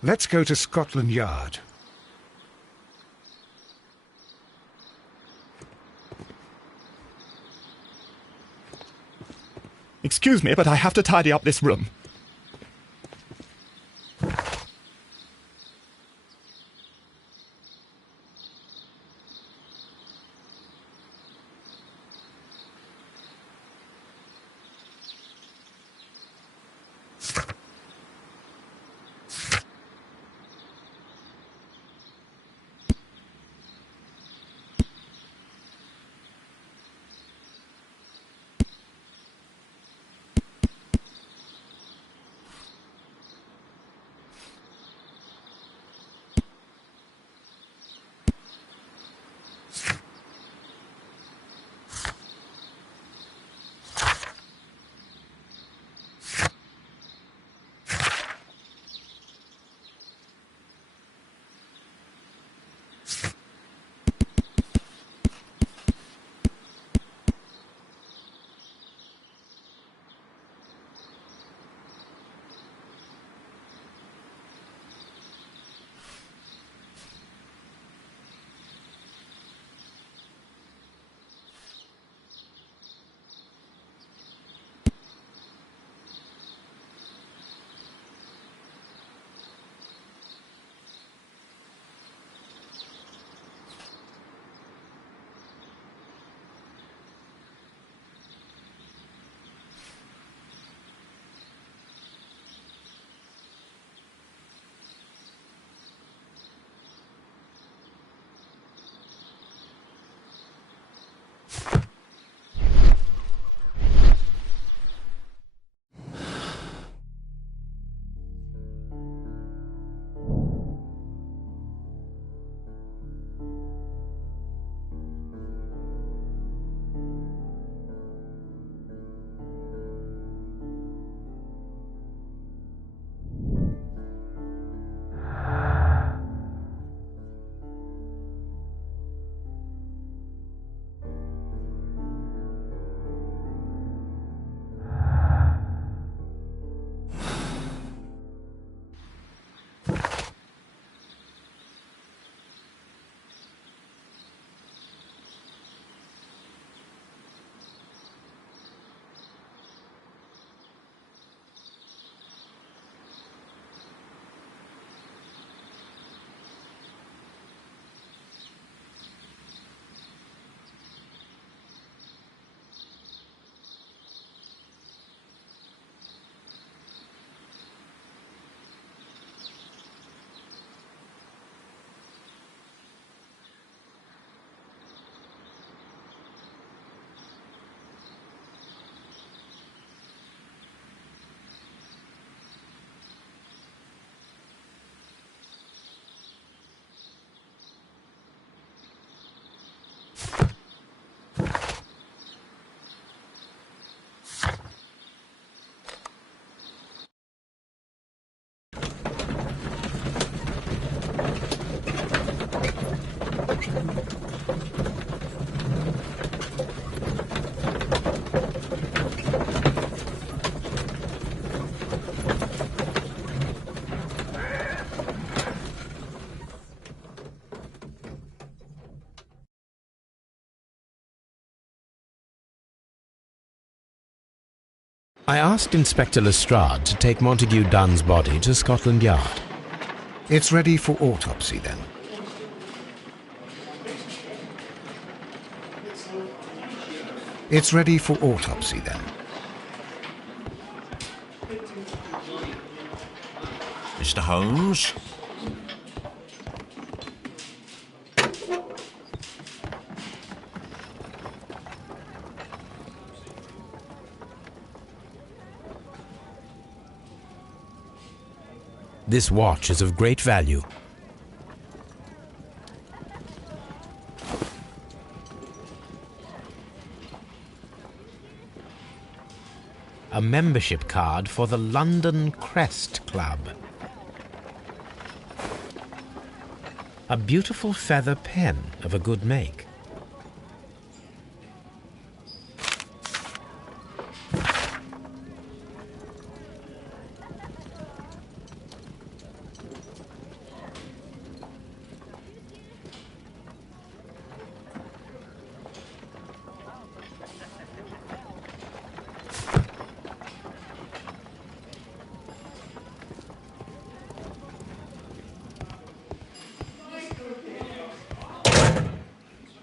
Let's go to Scotland Yard. Excuse me, but I have to tidy up this room. I asked Inspector Lestrade to take Montague Dunn's body to Scotland Yard. It's ready for autopsy then. It's ready for autopsy then. Mr. Holmes? This watch is of great value. A membership card for the London Crest Club. A beautiful feather pen of a good make.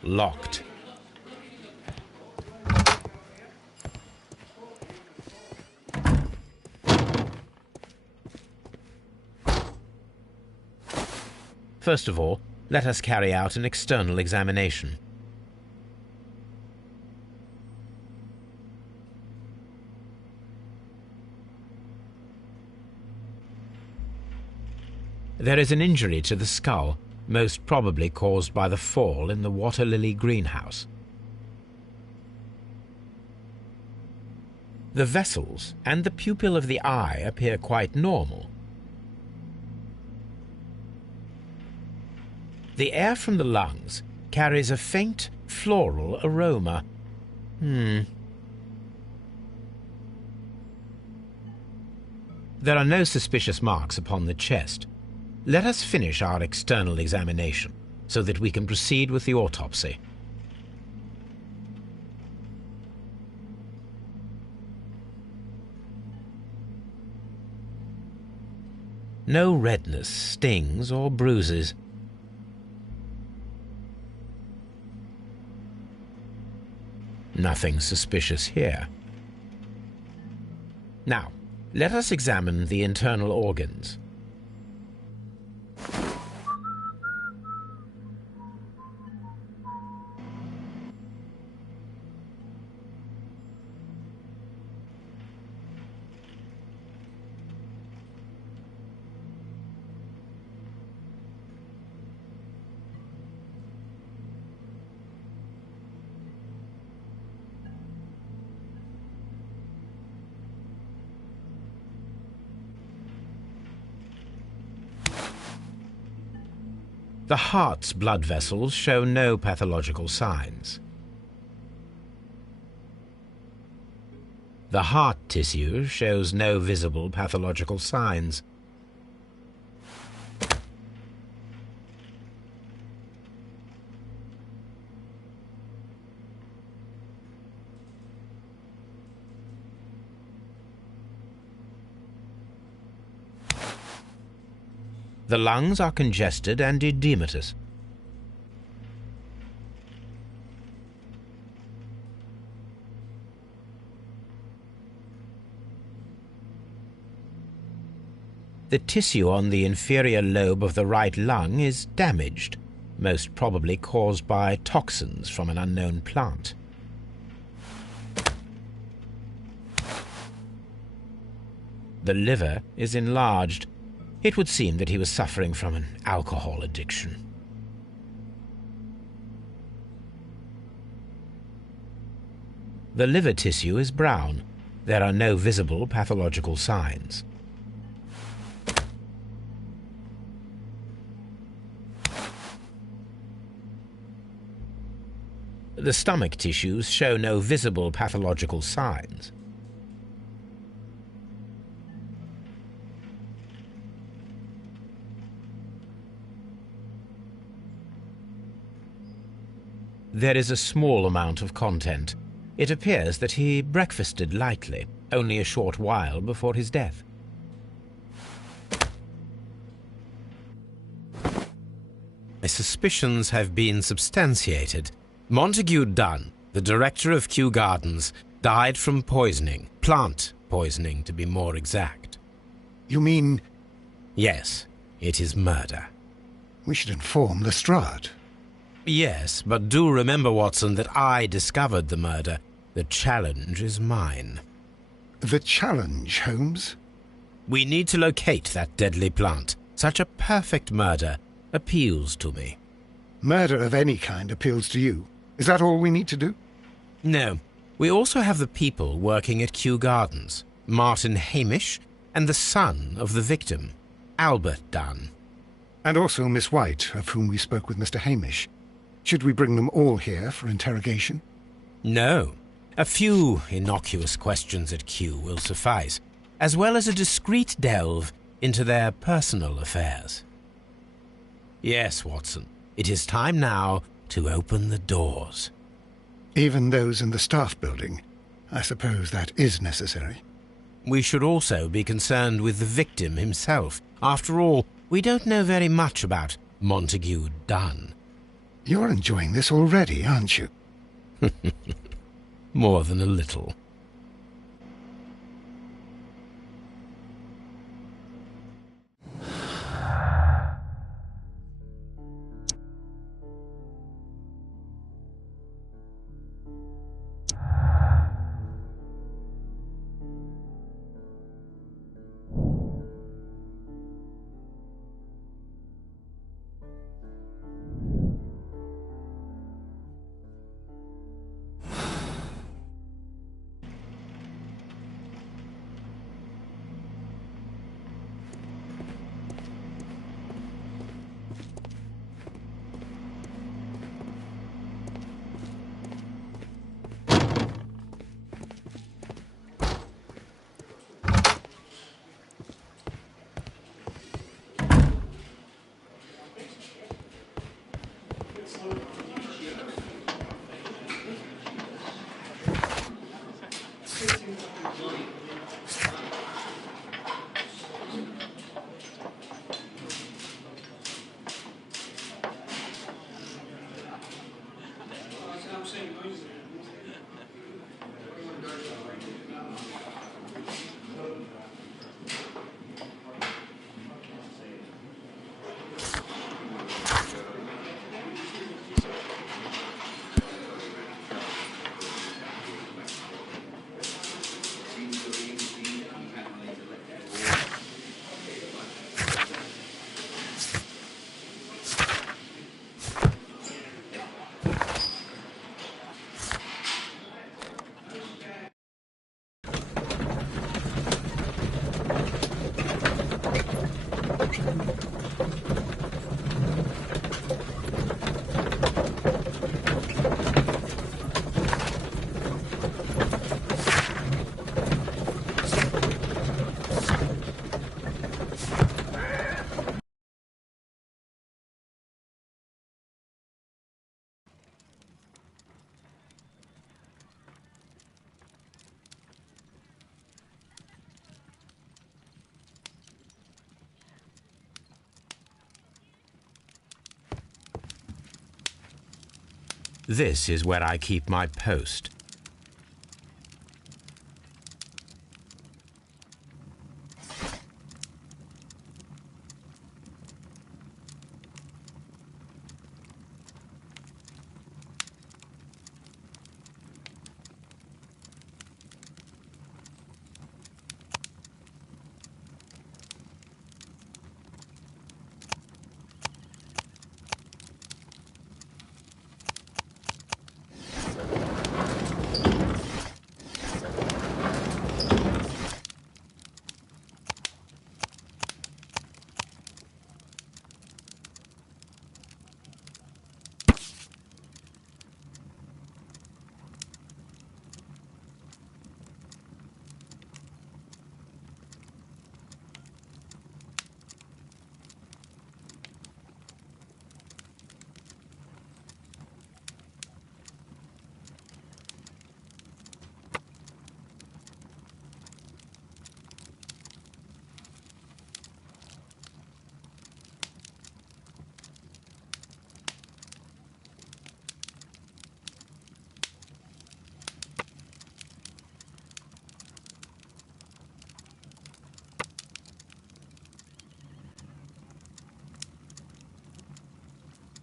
Locked. First of all, let us carry out an external examination. There is an injury to the skull, most probably caused by the fall in the water lily greenhouse. The vessels and the pupil of the eye appear quite normal. The air from the lungs carries a faint floral aroma. There are no suspicious marks upon the chest. Let us finish our external examination so that we can proceed with the autopsy. No redness, stings, or bruises. Nothing suspicious here. Now, let us examine the internal organs. The heart's blood vessels show no pathological signs. The heart tissue shows no visible pathological signs. The lungs are congested and edematous. The tissue on the inferior lobe of the right lung is damaged, most probably caused by toxins from an unknown plant. The liver is enlarged. It would seem that he was suffering from an alcohol addiction. The liver tissue is brown. There are no visible pathological signs. The stomach tissues show no visible pathological signs. There is a small amount of content. It appears that he breakfasted lightly, only a short while before his death. My suspicions have been substantiated. Montague Dunn, the director of Kew Gardens, died from poisoning. Plant poisoning, to be more exact. You mean... Yes, it is murder. We should inform Lestrade. Yes, but do remember, Watson, that I discovered the murder. The challenge is mine. The challenge, Holmes? We need to locate that deadly plant. Such a perfect murder appeals to me. Murder of any kind appeals to you. Is that all we need to do? No. We also have the people working at Kew Gardens. Martin Hamish and the son of the victim, Albert Dunn. And also Miss White, of whom we spoke with Mr. Hamish. Should we bring them all here for interrogation? No. A few innocuous questions at Kew will suffice, as well as a discreet delve into their personal affairs. Yes, Watson, it is time now to open the doors. Even those in the staff building? I suppose that is necessary. We should also be concerned with the victim himself. After all, we don't know very much about Montague Dunn. You're enjoying this already, aren't you? More than a little. This is where I keep my post.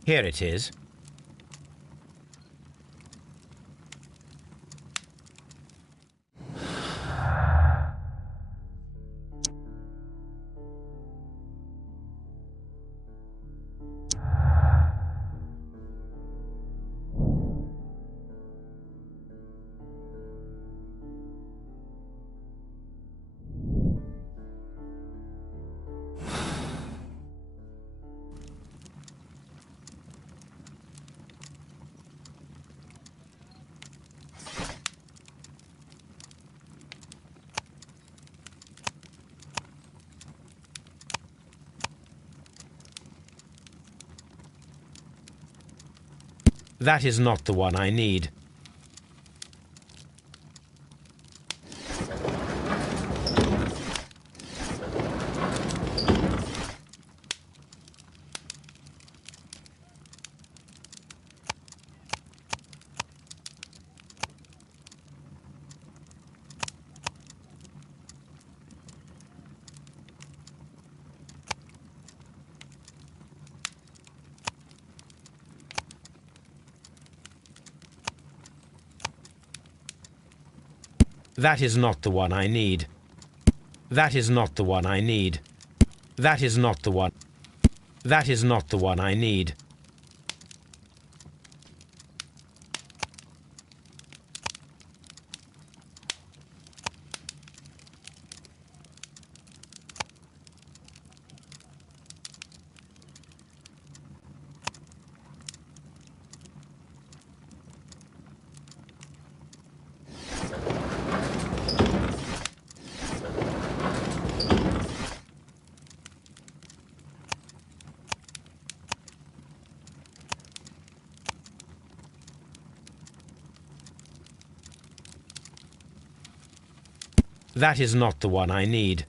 Here it is. That is not the one I need. That is not the one I need. That is not the one I need. That is not the one. That is not the one I need. That is not the one I need.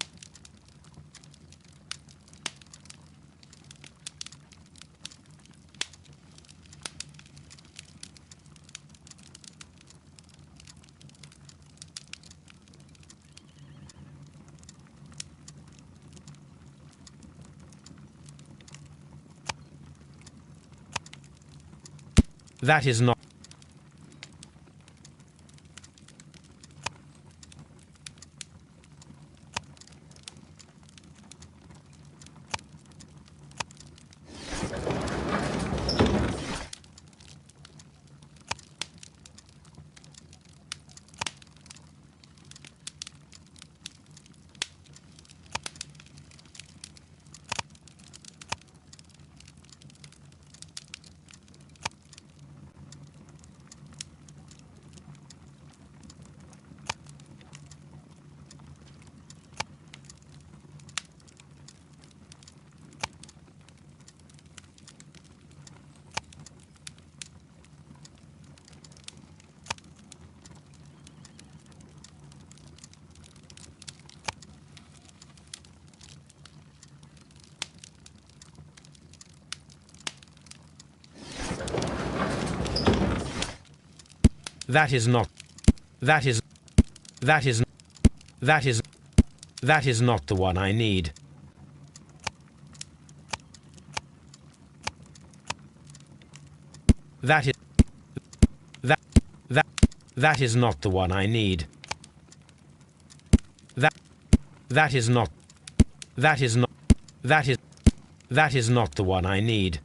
That is not. That is not. That is. That is. That is. That is not the one I need. That is. That is not the one I need. That is not. That is not. That is not the one I need.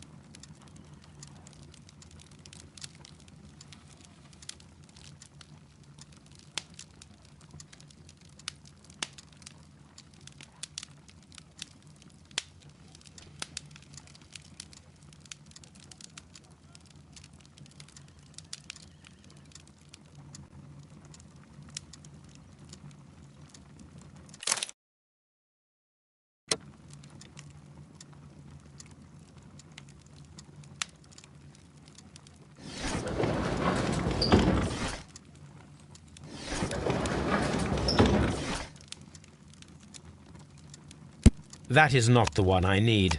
That is not the one I need.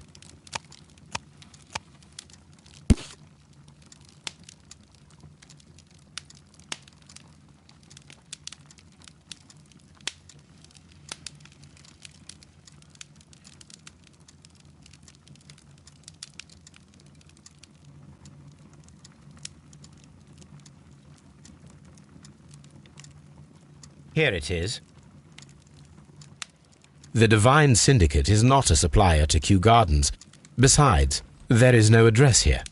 Here it is. The Divine Syndicate is not a supplier to Kew Gardens. Besides, there is no address here.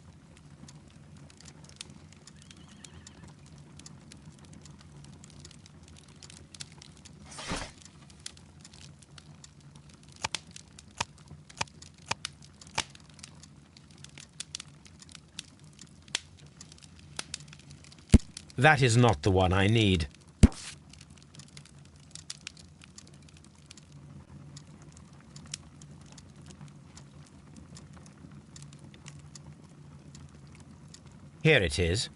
That is not the one I need. Here it is.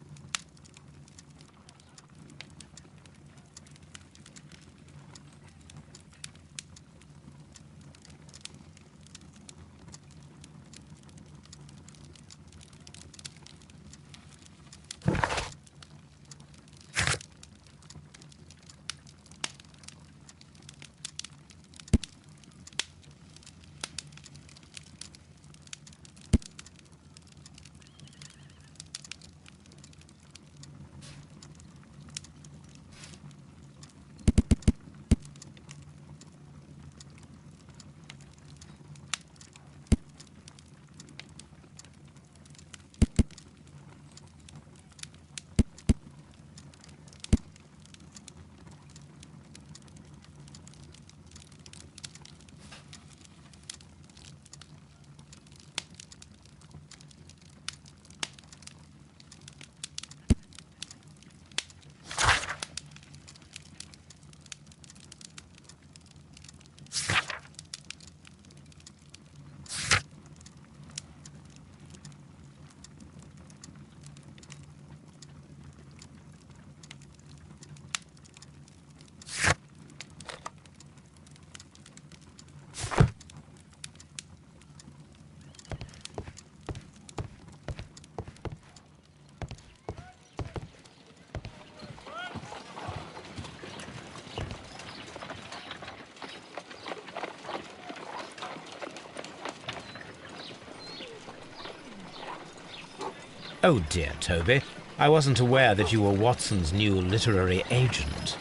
Oh dear, Toby. I wasn't aware that you were Watson's new literary agent.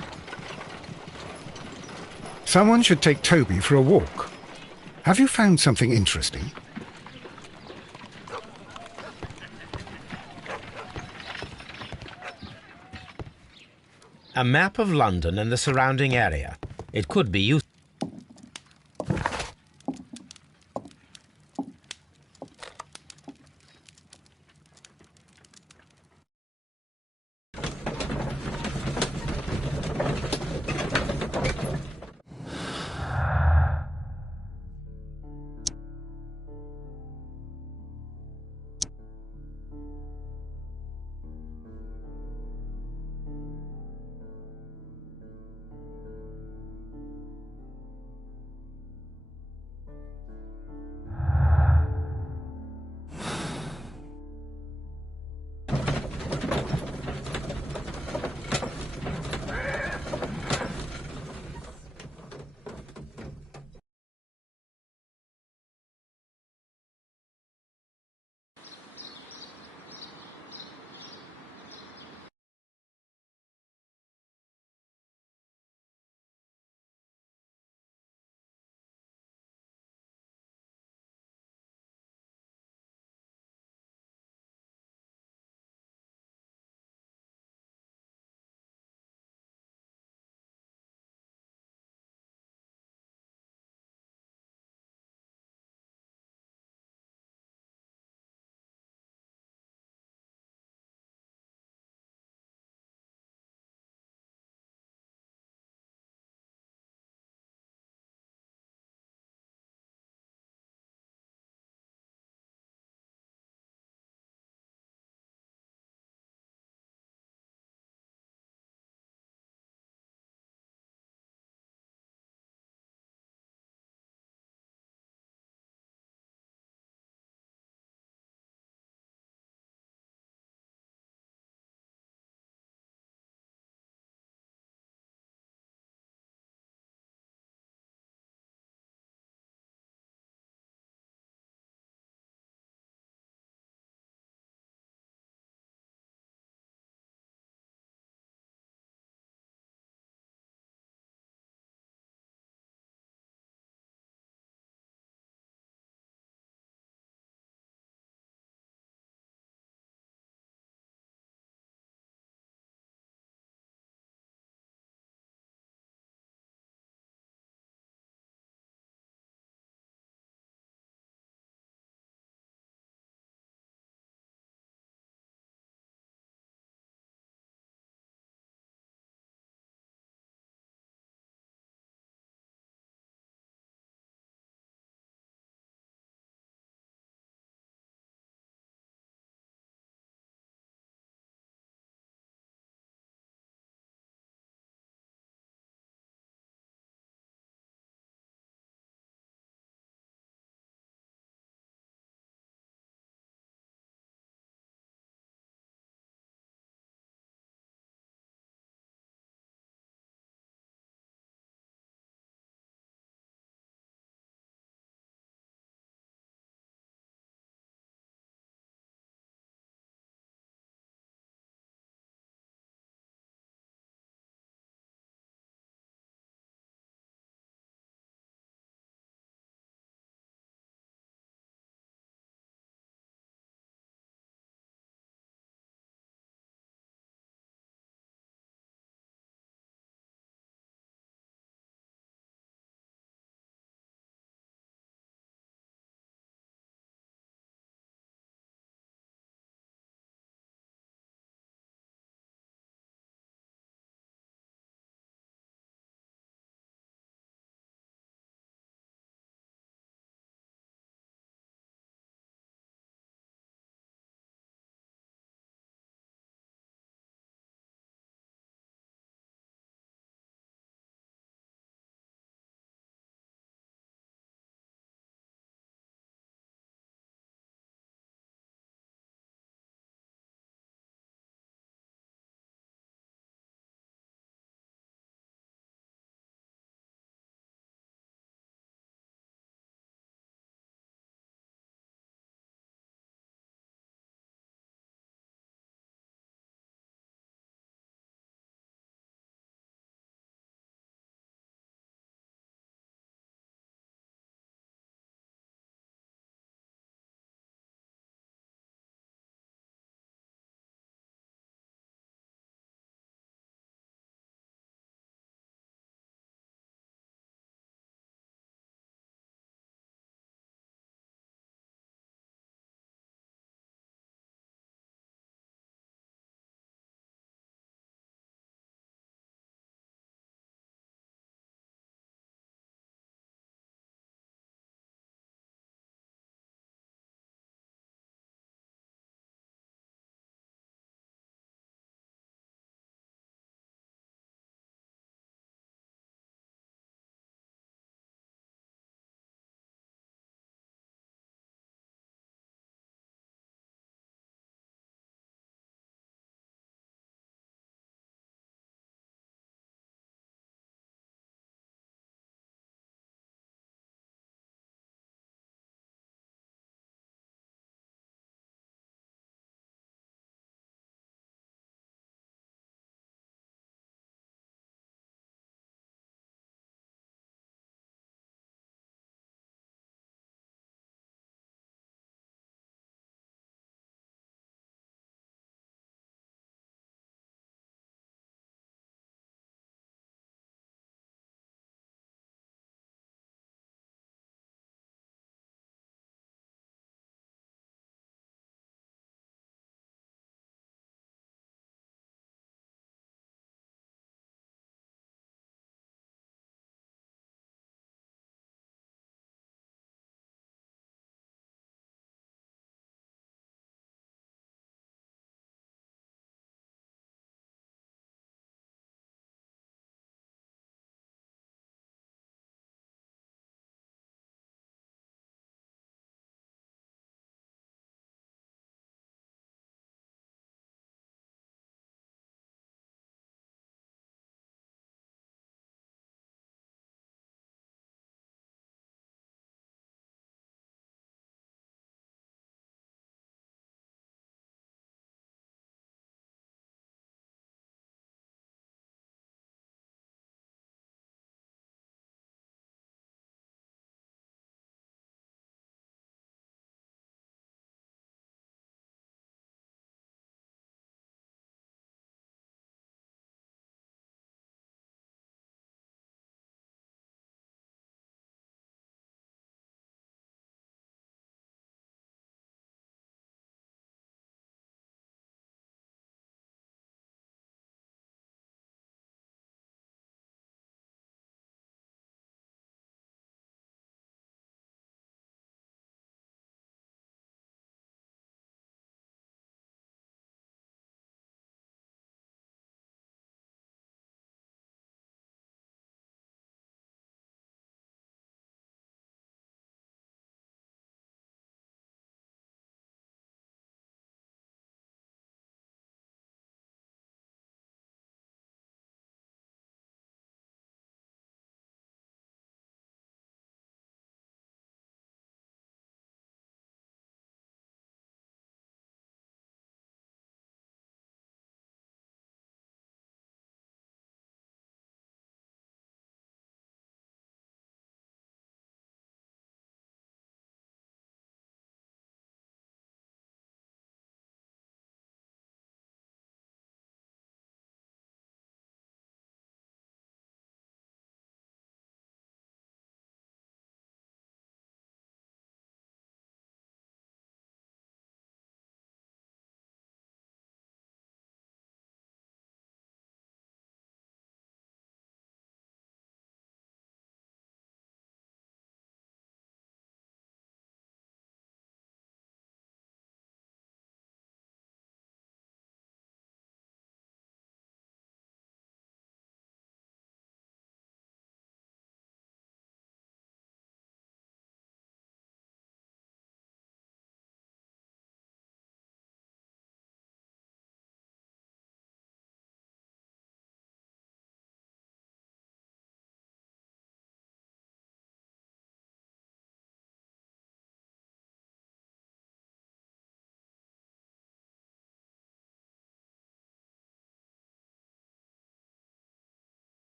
Someone should take Toby for a walk. Have you found something interesting? A map of London and the surrounding area. It could be useful.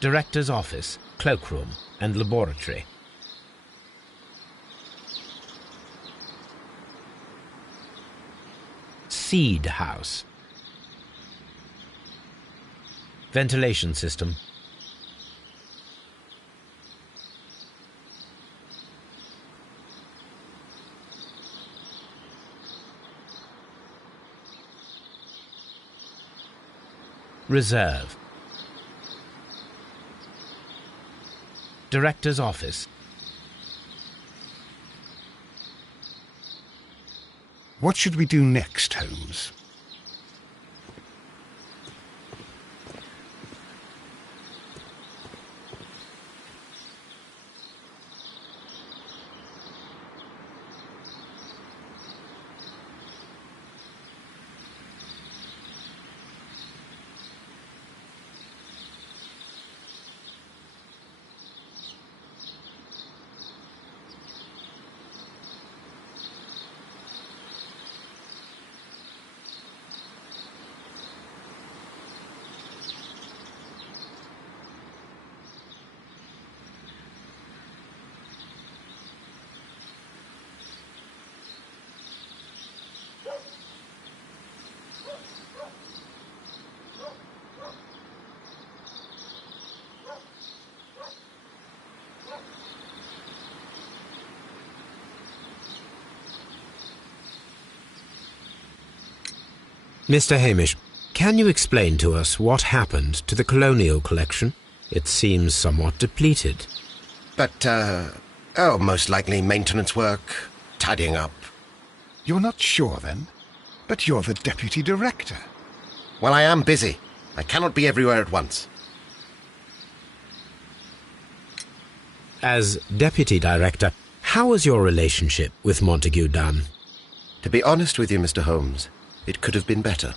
Director's office, cloakroom, and laboratory. Seed house. Ventilation system. Reserve. Director's office. What should we do next, Holmes? Mr. Hamish, can you explain to us what happened to the colonial collection? It seems somewhat depleted. But, most likely maintenance work, tidying up. You're not sure, then? But you're the deputy director. Well, I am busy. I cannot be everywhere at once. As deputy director, how was your relationship with Montague Dunn? To be honest with you, Mr. Holmes, it could have been better.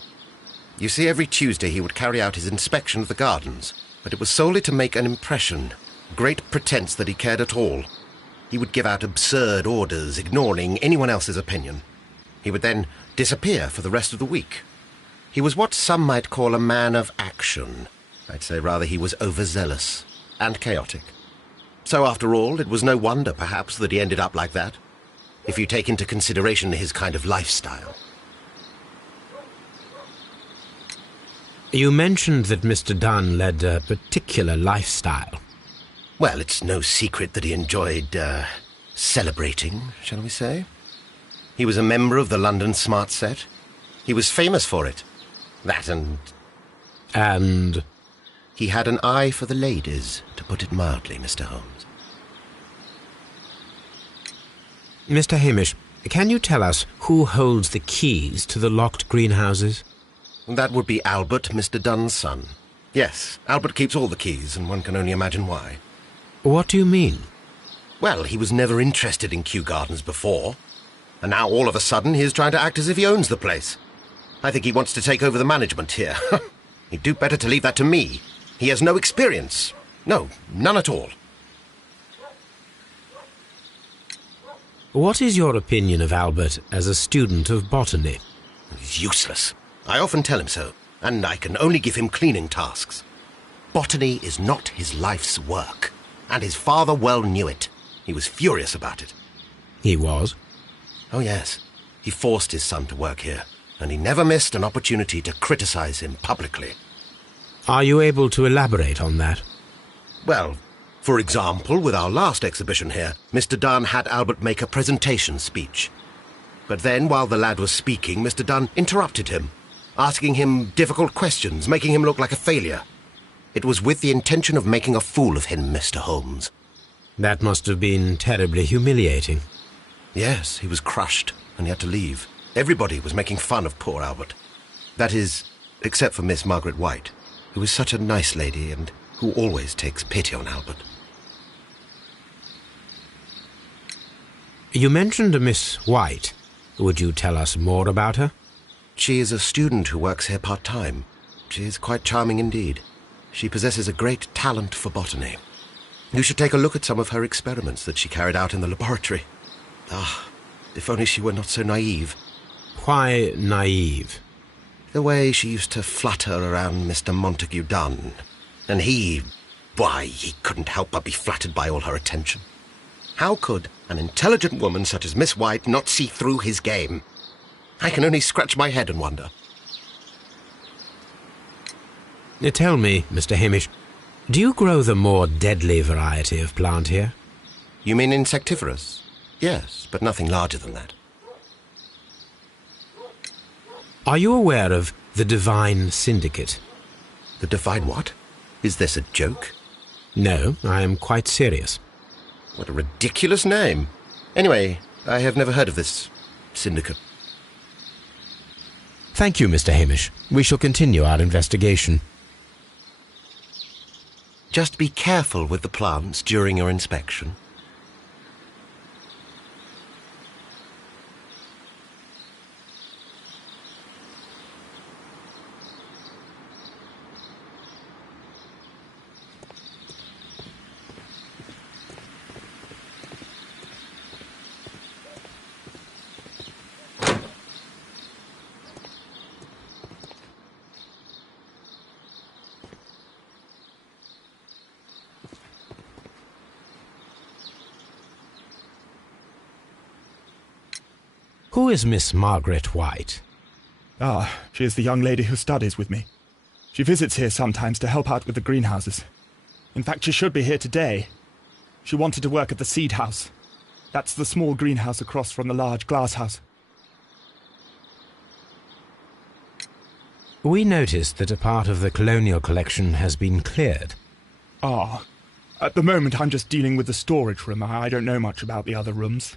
You see, every Tuesday he would carry out his inspection of the gardens, but it was solely to make an impression, great pretense that he cared at all. He would give out absurd orders, ignoring anyone else's opinion. He would then disappear for the rest of the week. He was what some might call a man of action. I'd say rather he was overzealous and chaotic. So after all, it was no wonder, perhaps, that he ended up like that, if you take into consideration his kind of lifestyle. You mentioned that Mr. Dunn led a particular lifestyle. Well, it's no secret that he enjoyed, celebrating, shall we say. He was a member of the London Smart Set. He was famous for it. That and... And? He had an eye for the ladies, to put it mildly, Mr. Holmes. Mr. Hamish, can you tell us who holds the keys to the locked greenhouses? That would be Albert, Mr. Dunn's son. Yes, Albert keeps all the keys, and one can only imagine why. What do you mean? Well, he was never interested in Kew Gardens before, and now all of a sudden he is trying to act as if he owns the place. I think he wants to take over the management here. He'd do better to leave that to me. He has no experience. No, none at all. What is your opinion of Albert as a student of botany? He's useless. I often tell him so, and I can only give him cleaning tasks. Botany is not his life's work, and his father well knew it. He was furious about it. He was? Oh, yes. He forced his son to work here, and he never missed an opportunity to criticize him publicly. Are you able to elaborate on that? Well, for example, with our last exhibition here, Mr. Dunn had Albert make a presentation speech. But then, while the lad was speaking, Mr. Dunn interrupted him, asking him difficult questions, making him look like a failure. It was with the intention of making a fool of him, Mr. Holmes. That must have been terribly humiliating. Yes, he was crushed, and he had to leave. Everybody was making fun of poor Albert. That is, except for Miss Margaret White, who is such a nice lady and who always takes pity on Albert. You mentioned a Miss White. Would you tell us more about her? She is a student who works here part-time. She is quite charming indeed. She possesses a great talent for botany. You should take a look at some of her experiments that she carried out in the laboratory. Ah, if only she were not so naive. Why naive? The way she used to flutter around Mr. Montague Dunn. And he... Why, he couldn't help but be flattered by all her attention. How could an intelligent woman such as Miss White not see through his game? I can only scratch my head and wonder. Tell me, Mr. Hamish, do you grow the more deadly variety of plant here? You mean insectivorous? Yes, but nothing larger than that. Are you aware of the Divine Syndicate? The Divine what? Is this a joke? No, I am quite serious. What a ridiculous name. Anyway, I have never heard of this syndicate. Thank you, Mr. Hamish. We shall continue our investigation. Just be careful with the plants during your inspection. Who is Miss Margaret White? Ah, she is the young lady who studies with me. She visits here sometimes to help out with the greenhouses. In fact, she should be here today. She wanted to work at the seed house. That's the small greenhouse across from the large glass house. We noticed that a part of the colonial collection has been cleared. Ah, at the moment I'm just dealing with the storage room. I don't know much about the other rooms.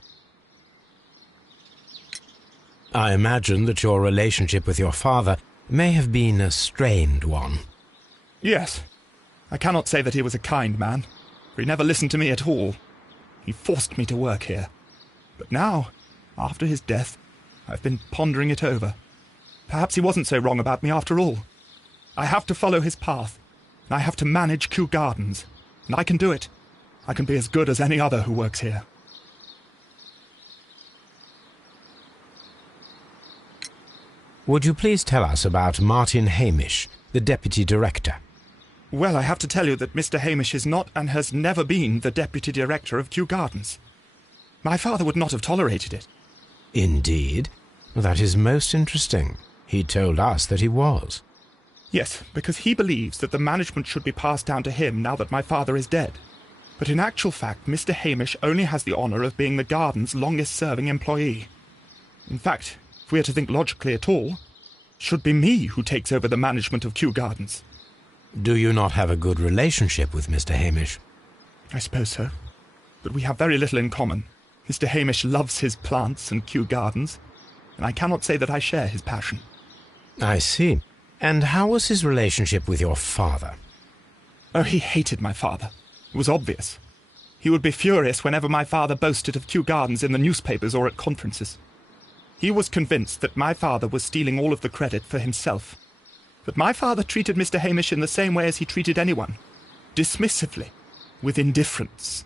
I imagine that your relationship with your father may have been a strained one. Yes. I cannot say that he was a kind man, for he never listened to me at all. He forced me to work here. But now, after his death, I've been pondering it over. Perhaps he wasn't so wrong about me after all. I have to follow his path, and I have to manage Kew Gardens, and I can do it. I can be as good as any other who works here. Would you please tell us about Martin Hamish, the Deputy Director? Well, I have to tell you that Mr. Hamish is not and has never been the Deputy Director of Kew Gardens. My father would not have tolerated it. Indeed? That is most interesting. He told us that he was. Yes, because he believes that the management should be passed down to him now that my father is dead. But in actual fact, Mr. Hamish only has the honour of being the garden's longest-serving employee. In fact, if we are to think logically at all, it should be me who takes over the management of Kew Gardens. Do you not have a good relationship with Mr. Hamish? I suppose so. But we have very little in common. Mr. Hamish loves his plants and Kew Gardens, and I cannot say that I share his passion. I see. And how was his relationship with your father? Oh, he hated my father. It was obvious. He would be furious whenever my father boasted of Kew Gardens in the newspapers or at conferences. He was convinced that my father was stealing all of the credit for himself. But my father treated Mr. Hamish in the same way as he treated anyone, dismissively, with indifference.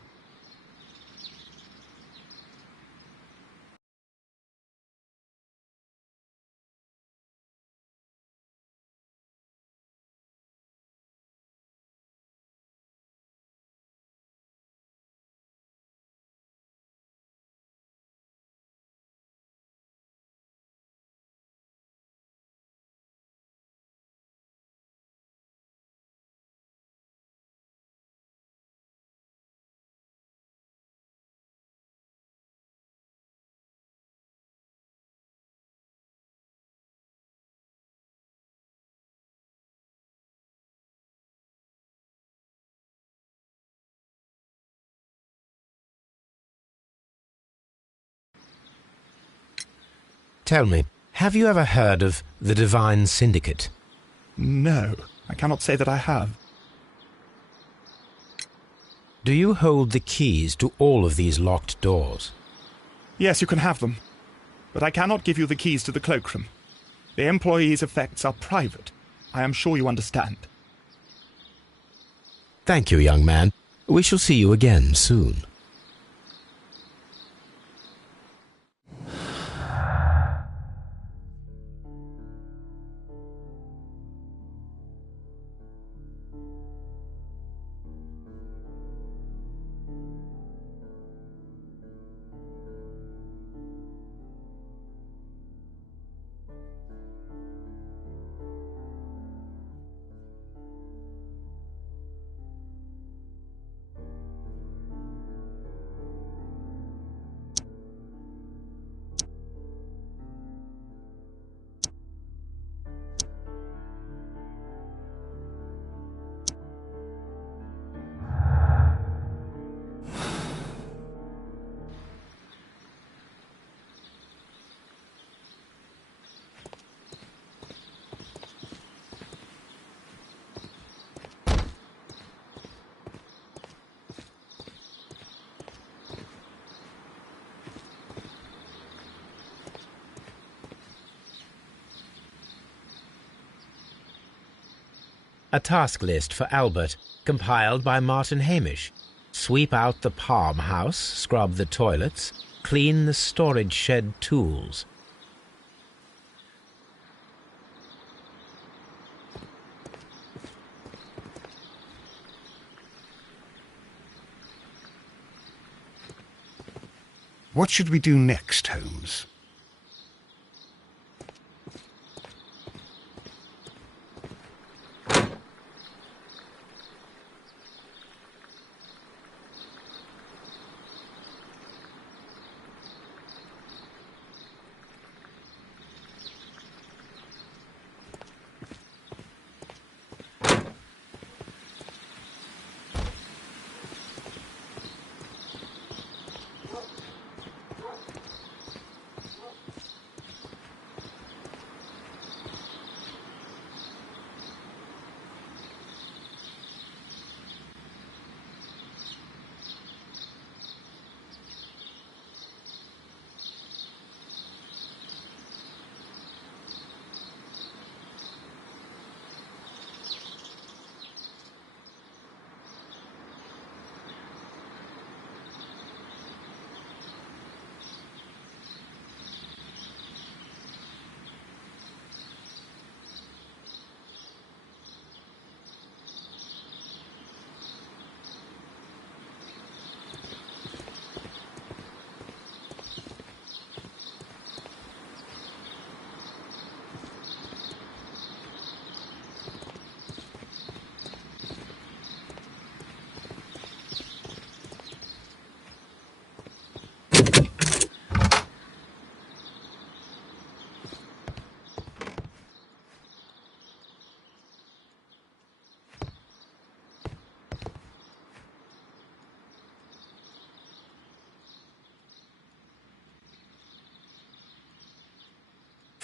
Tell me, have you ever heard of the Divine Syndicate? No, I cannot say that I have. Do you hold the keys to all of these locked doors? Yes, you can have them. But I cannot give you the keys to the cloakroom. The employees' effects are private. I am sure you understand. Thank you, young man. We shall see you again soon. A task list for Albert, compiled by Martin Hamish. Sweep out the palm house, scrub the toilets, clean the storage shed tools. What should we do next, Holmes?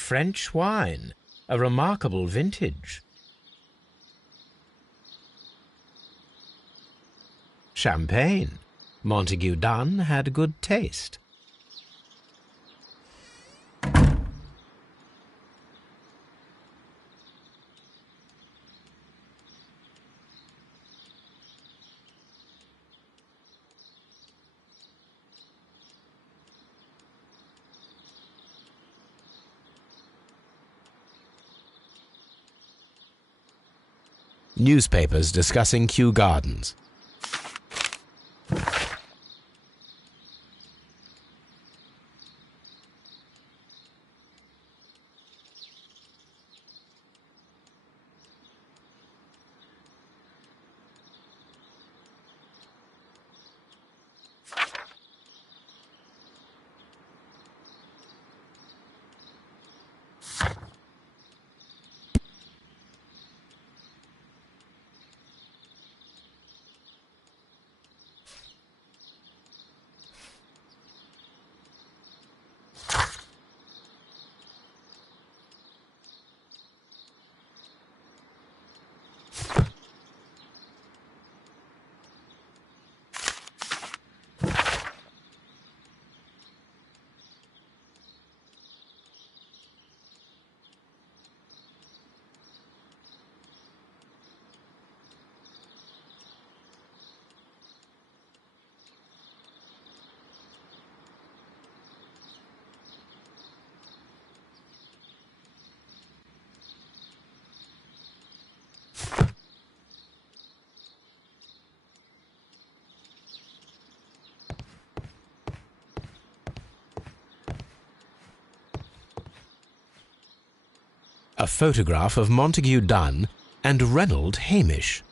French wine, a remarkable vintage. Champagne. Montague Dunn had good taste. Newspapers discussing Kew Gardens. A photograph of Montague Dunn and Reynold Hamish.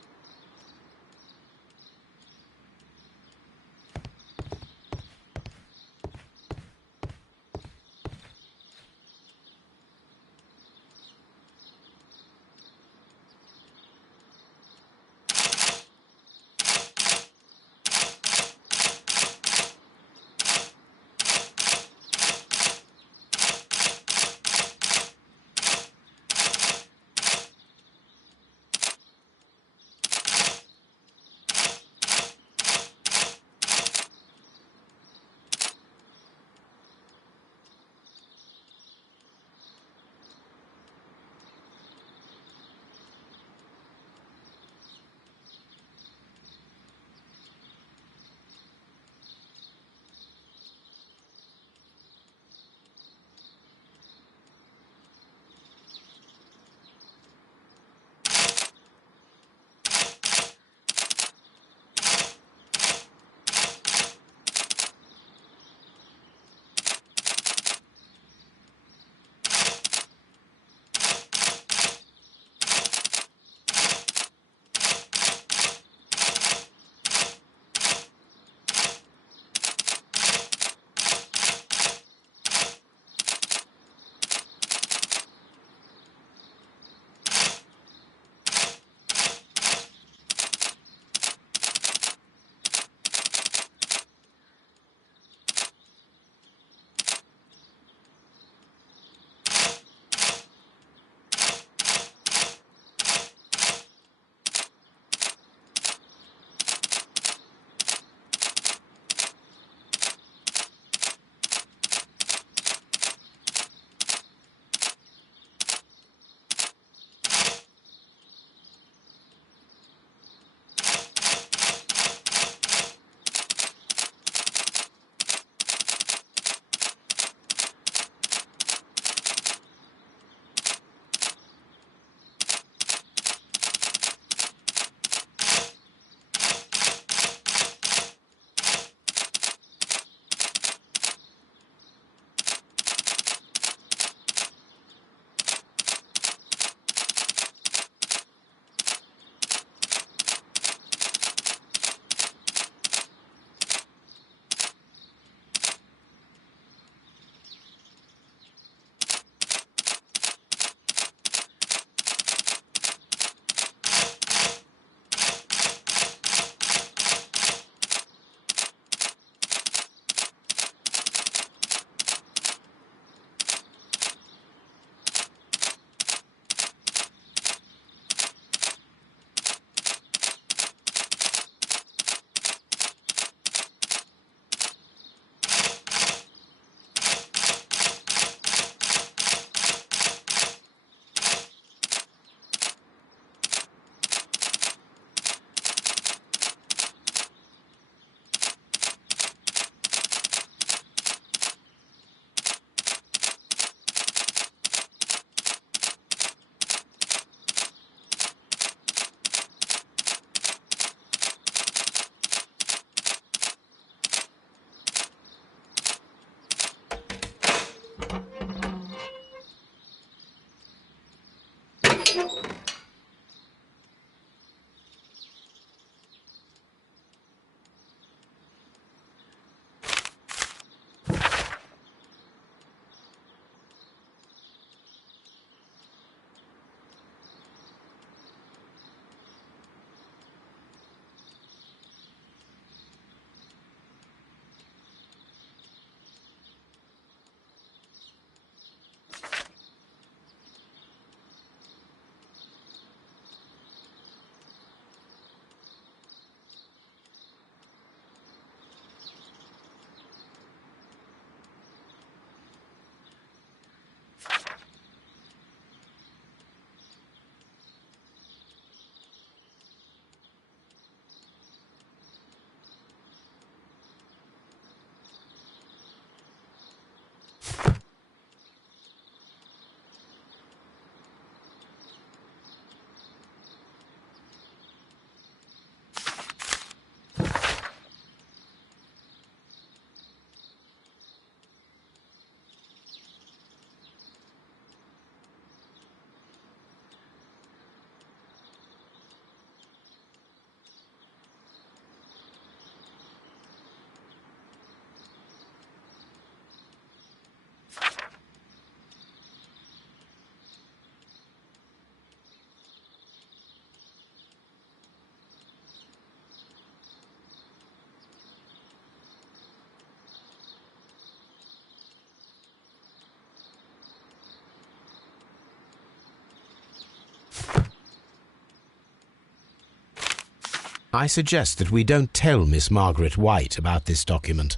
I suggest that we don't tell Miss Margaret White about this document.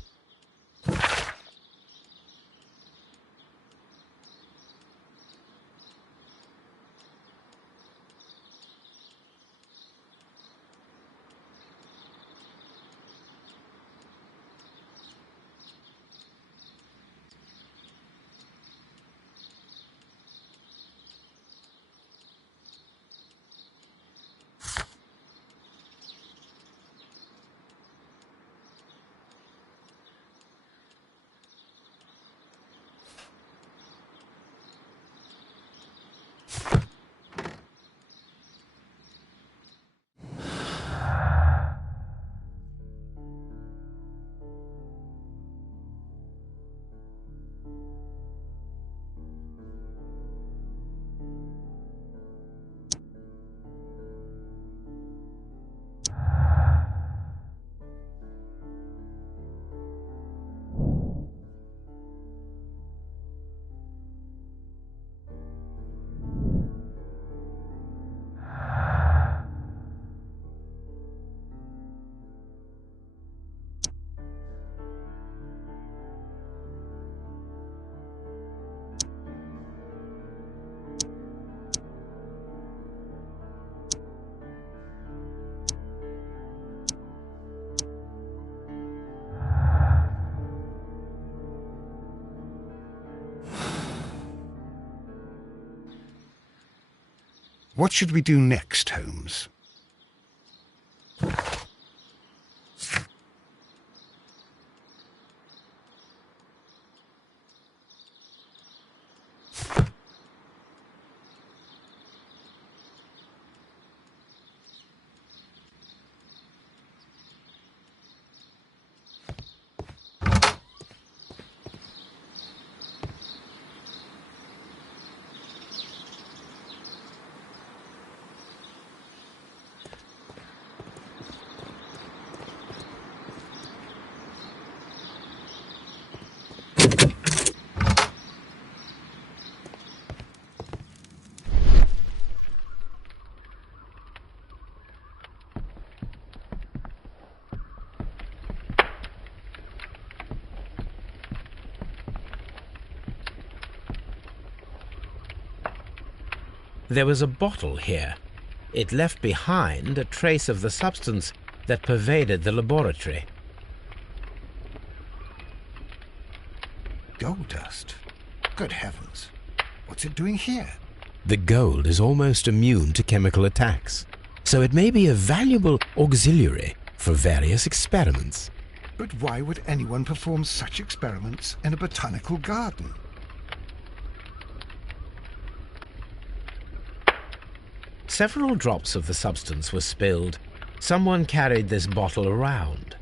What should we do next, Holmes? There was a bottle here. It left behind a trace of the substance that pervaded the laboratory. Gold dust? Good heavens. What's it doing here? The gold is almost immune to chemical attacks, so it may be a valuable auxiliary for various experiments. But why would anyone perform such experiments in a botanical garden? Several drops of the substance were spilled. Someone carried this bottle around.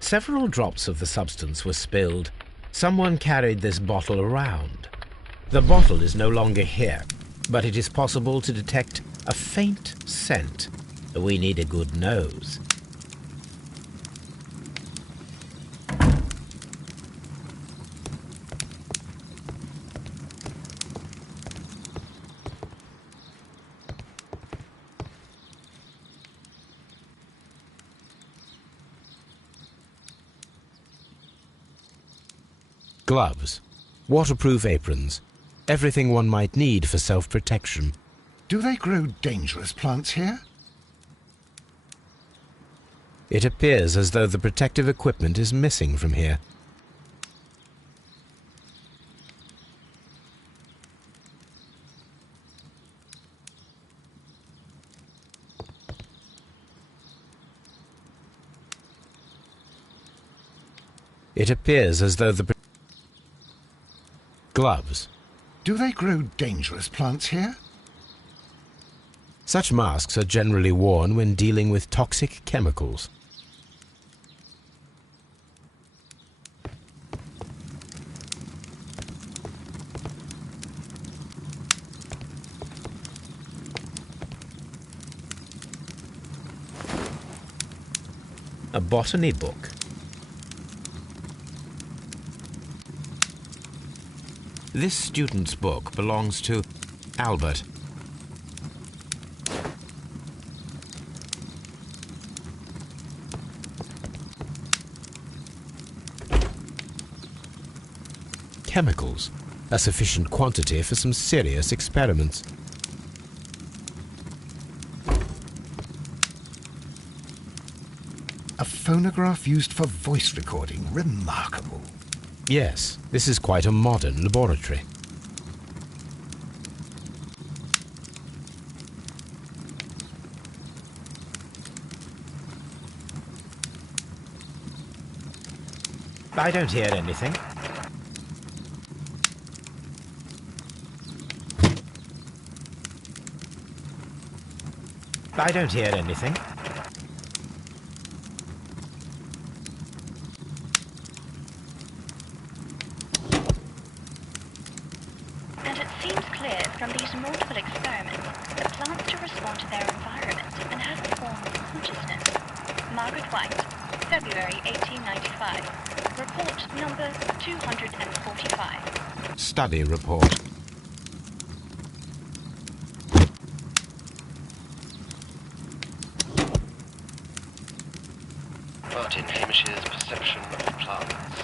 Several drops of the substance were spilled. Someone carried this bottle around. The bottle is no longer here, but it is possible to detect a faint scent. We need a good nose. Gloves, waterproof aprons, everything one might need for self-protection. Do they grow dangerous plants here? It appears as though the protective equipment is missing from here. It appears as though the gloves. Do they grow dangerous plants here? Such masks are generally worn when dealing with toxic chemicals. A botany book. This student's book belongs to Albert. chemicals, a sufficient quantity for some serious experiments. A phonograph used for voice recording. Remarkable. Yes, this is quite a modern laboratory. I don't hear anything. I don't hear anything. And it seems clear from these multiple experiments that plants do respond to their environment and have a form of consciousness. Margaret White, February 1895. Report number 245. Study report. Martin Hamish's perception of plants.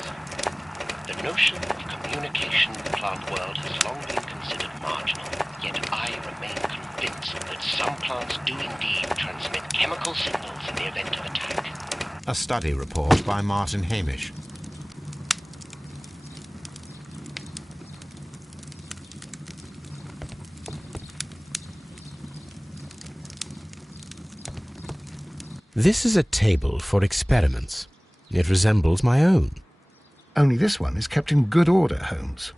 The notion of communication in the plant world has long been considered marginal, yet I remain convinced that some plants do indeed transmit chemical signals in the event of attack. A study report by Martin Hamish. This is a table for experiments. It resembles my own. Only this one is kept in good order, Holmes.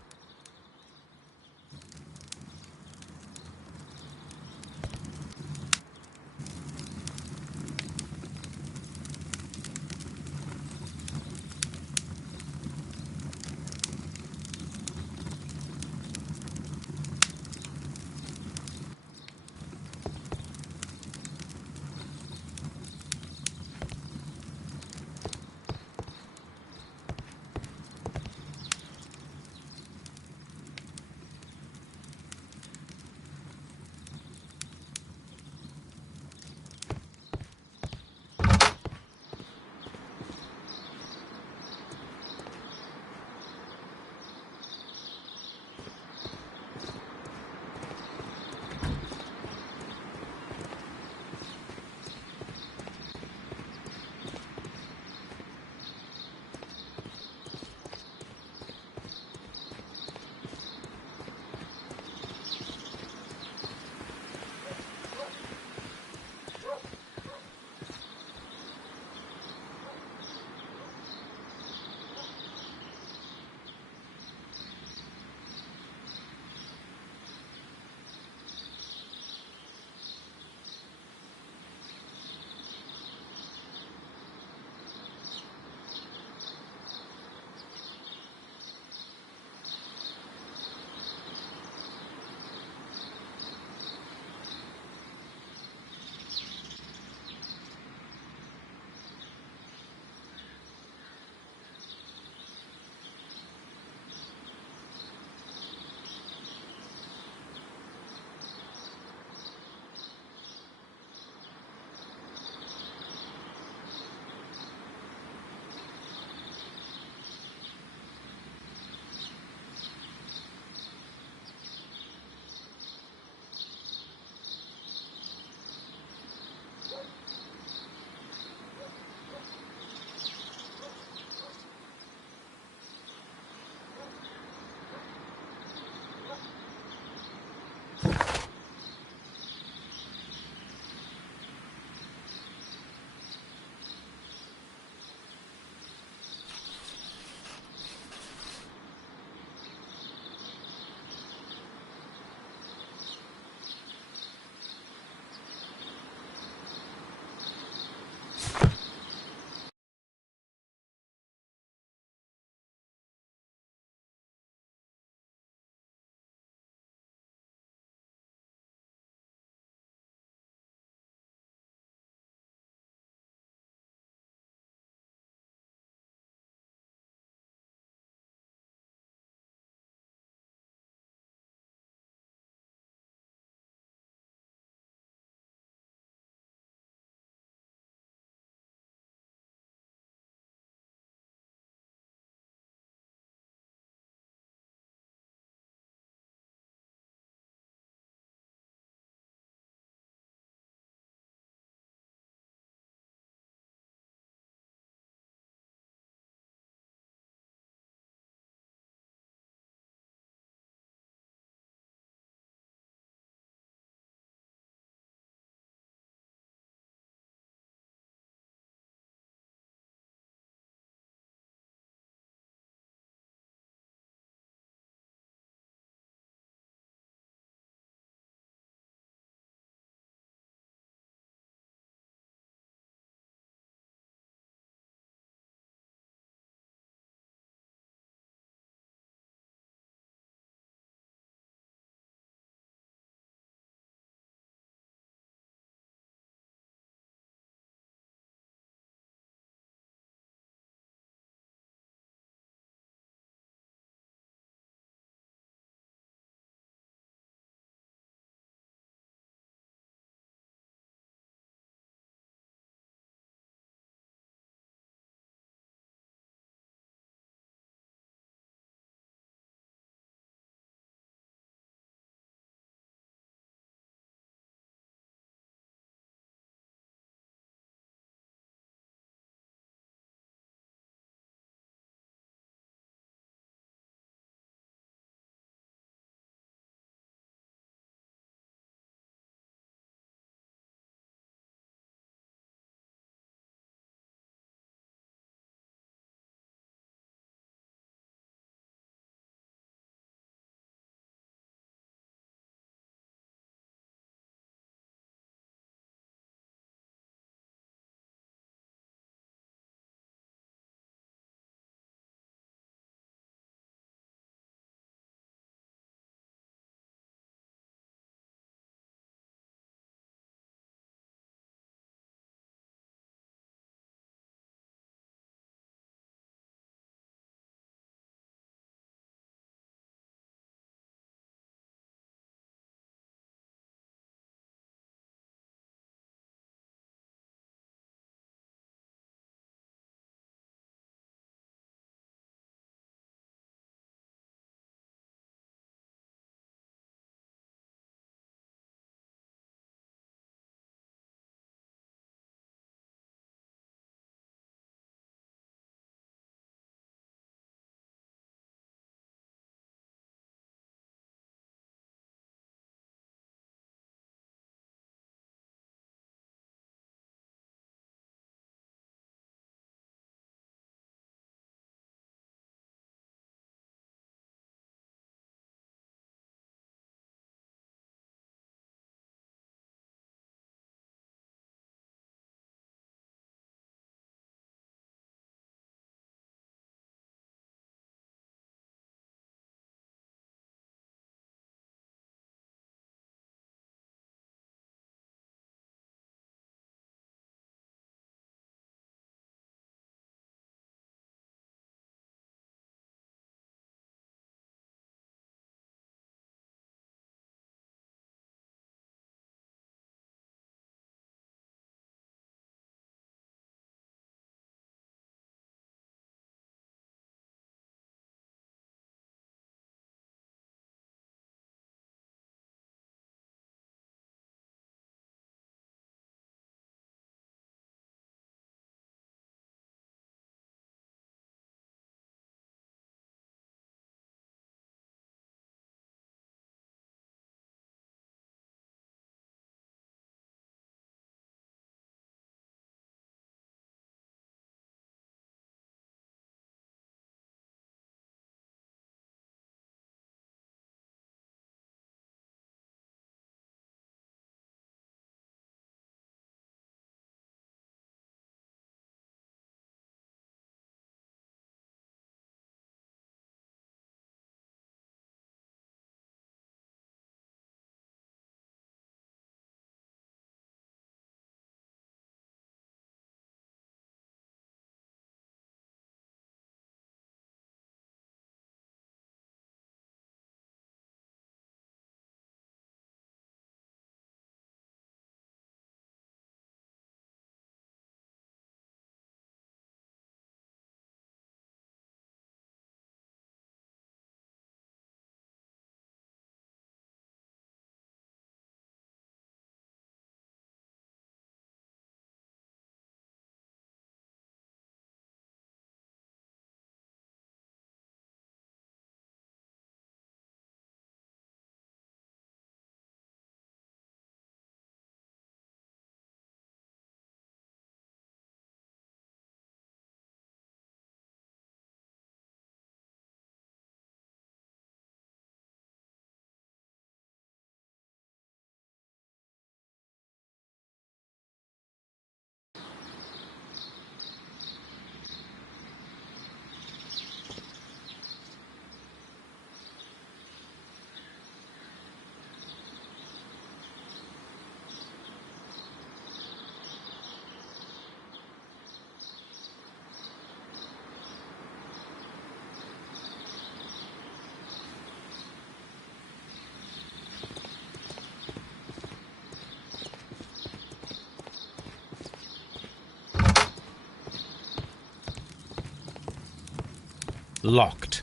locked.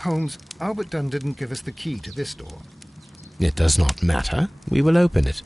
Holmes, Albert Dunn didn't give us the key to this door. It does not matter. We will open it.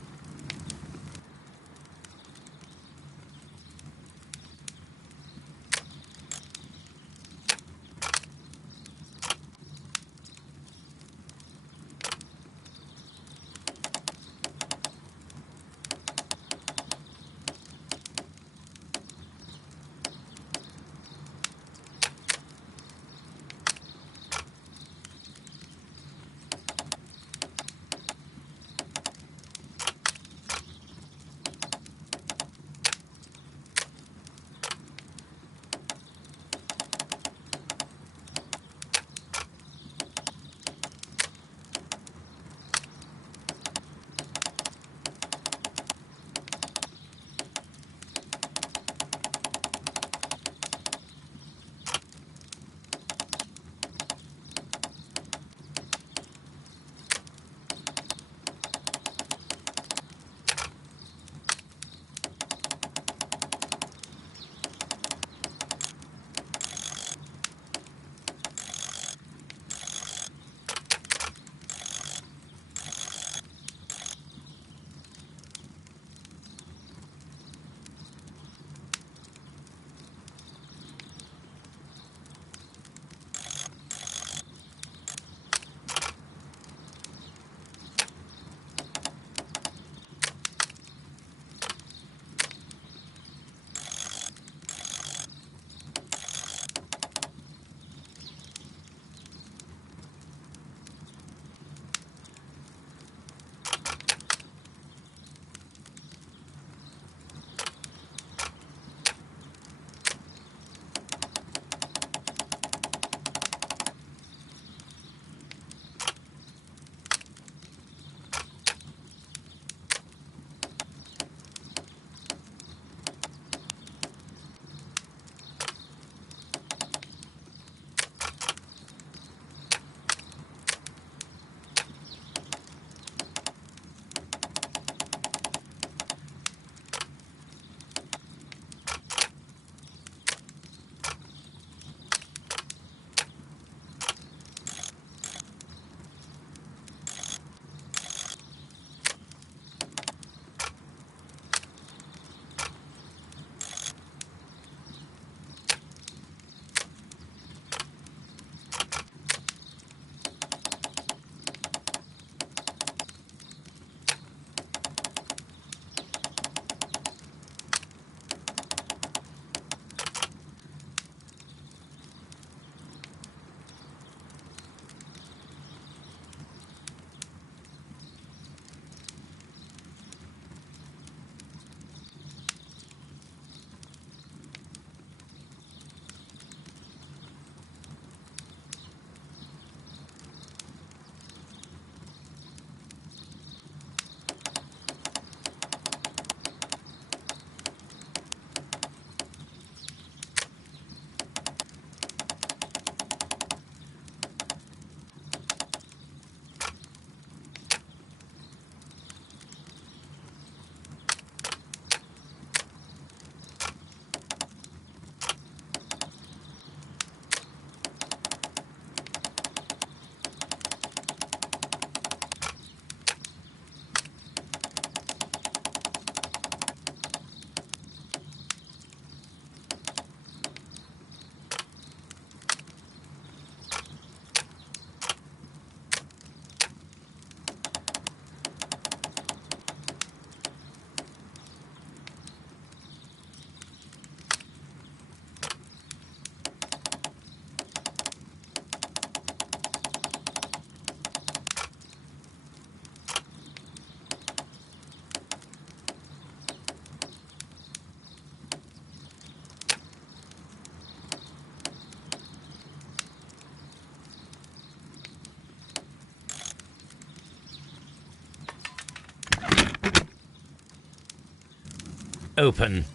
Open.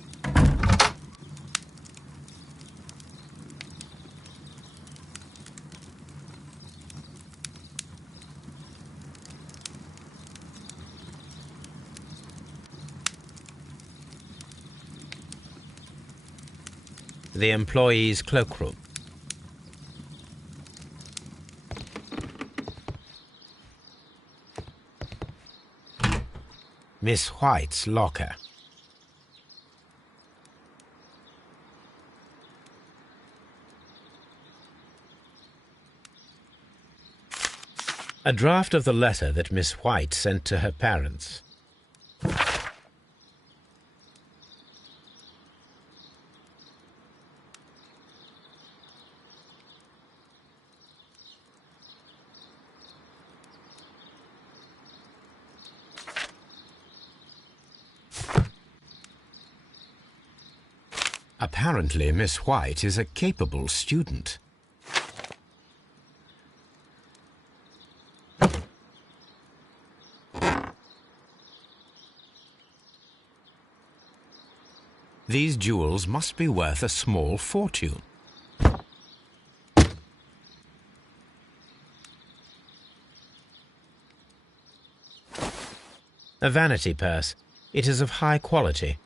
The employee's cloakroom. Miss White's locker. A draft of the letter that Miss White sent to her parents. Apparently, Miss White is a capable student. These jewels must be worth a small fortune. A vanity purse. It is of high quality.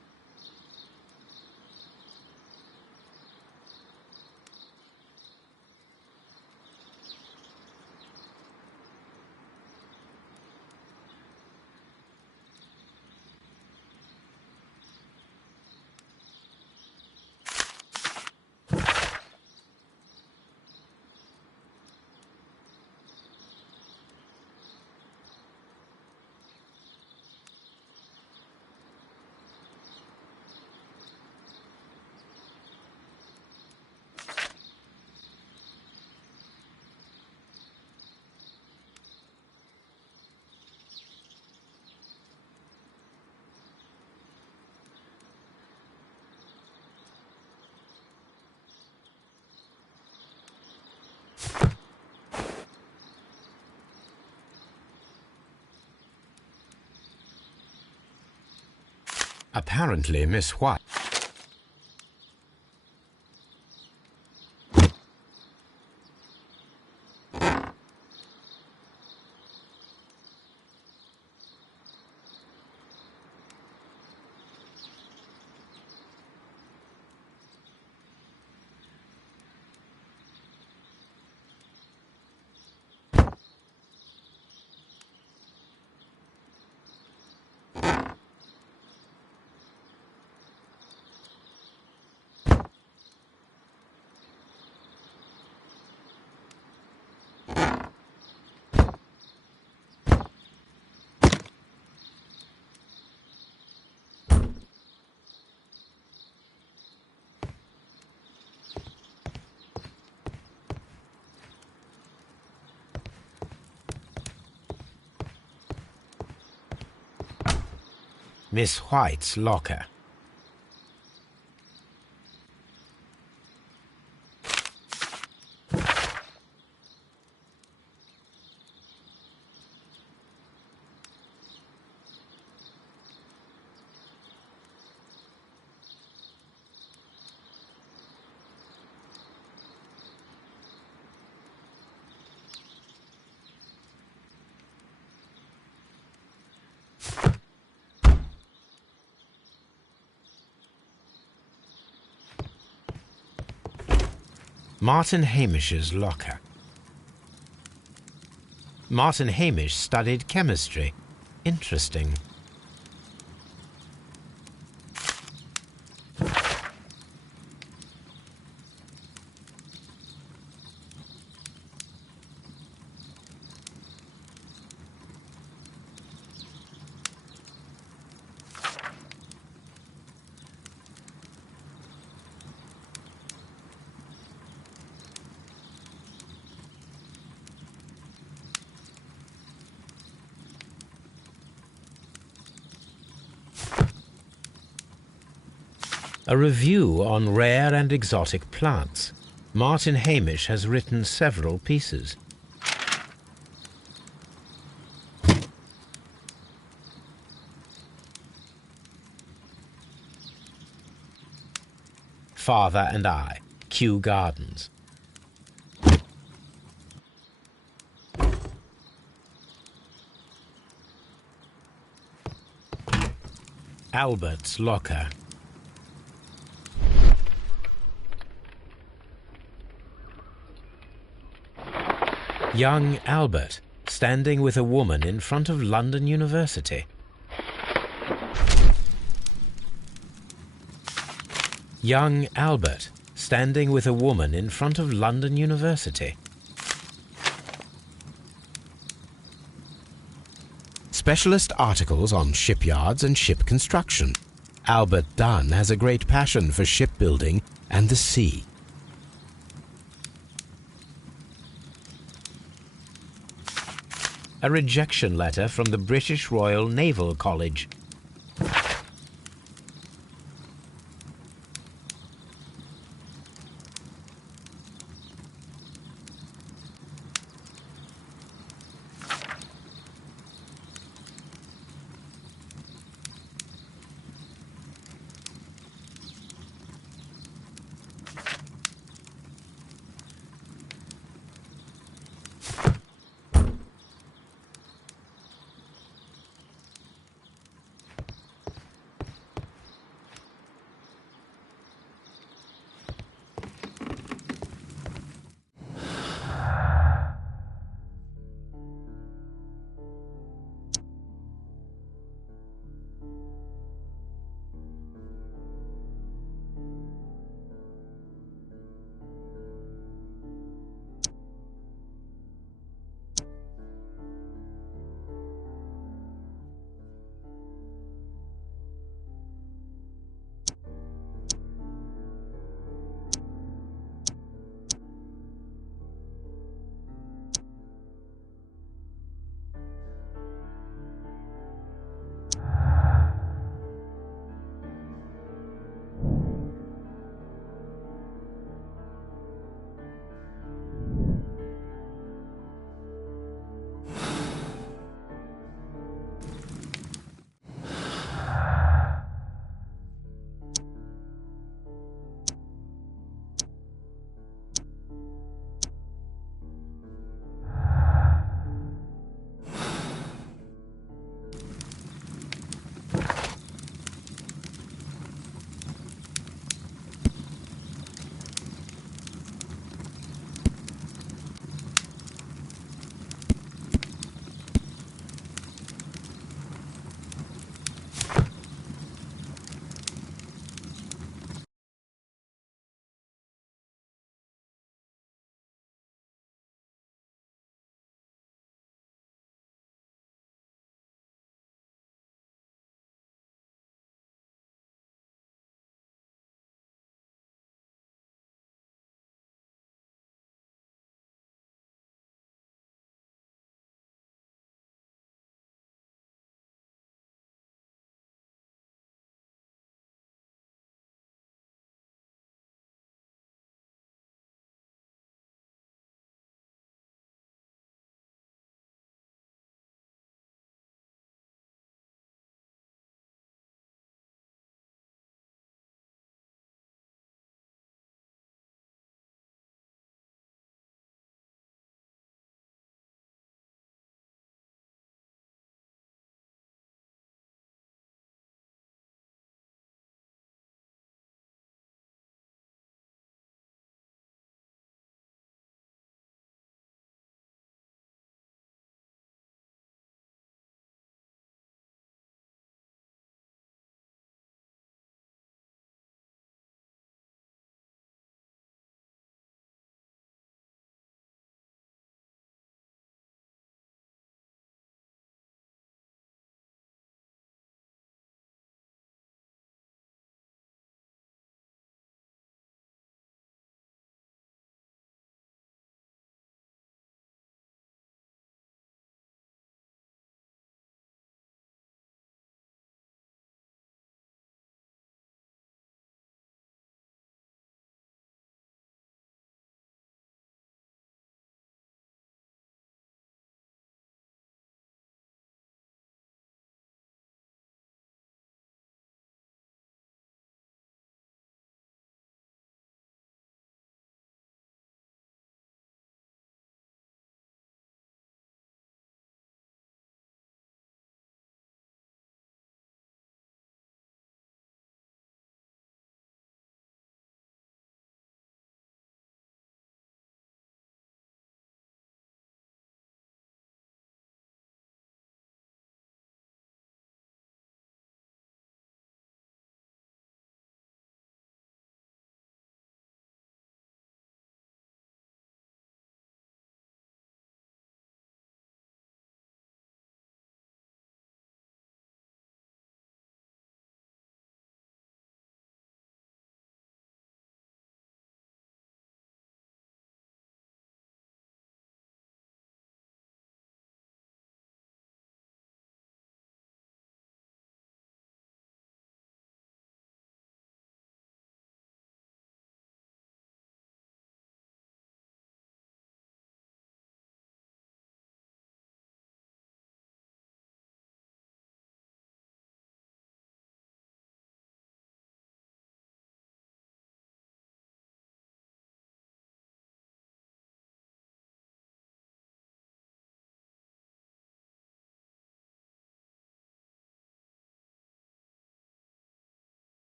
Apparently, Miss White. Miss White's locker. Martin Hamish's locker. Martin Hamish studied chemistry. Interesting. A review on rare and exotic plants. Martin Hamish has written several pieces. Father and I, Kew Gardens. Albert's locker. Young Albert, standing with a woman in front of London University. Young Albert, standing with a woman in front of London University. Specialist articles on shipyards and ship construction. Albert Dunn has a great passion for shipbuilding and the sea. A rejection letter from the British Royal Naval College.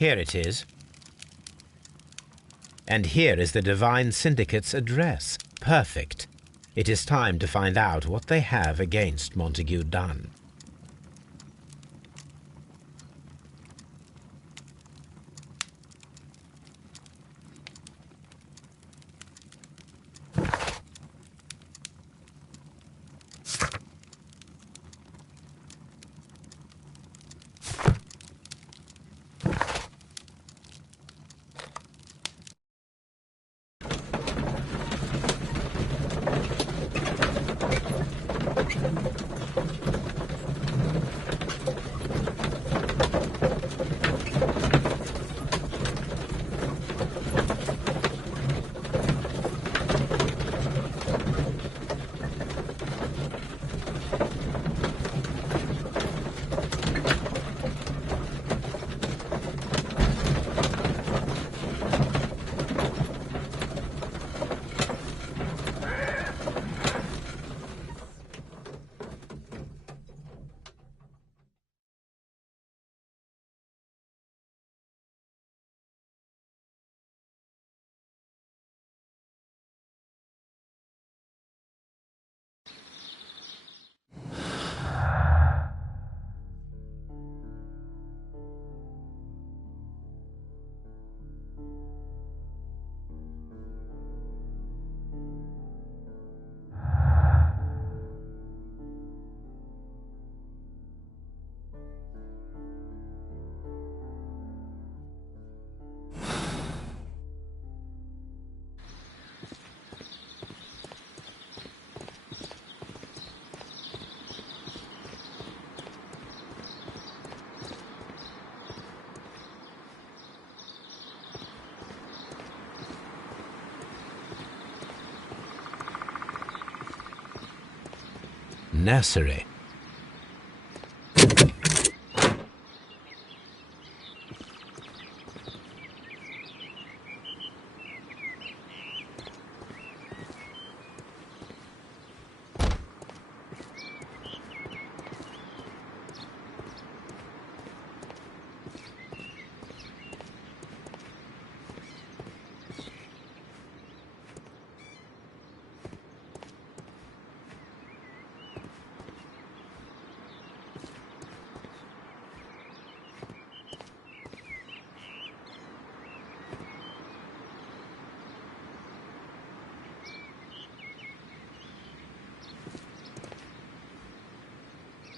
Here it is. And here is the Divine Syndicate's address. Perfect. It is time to find out what they have against Montague Dunn. Nursery.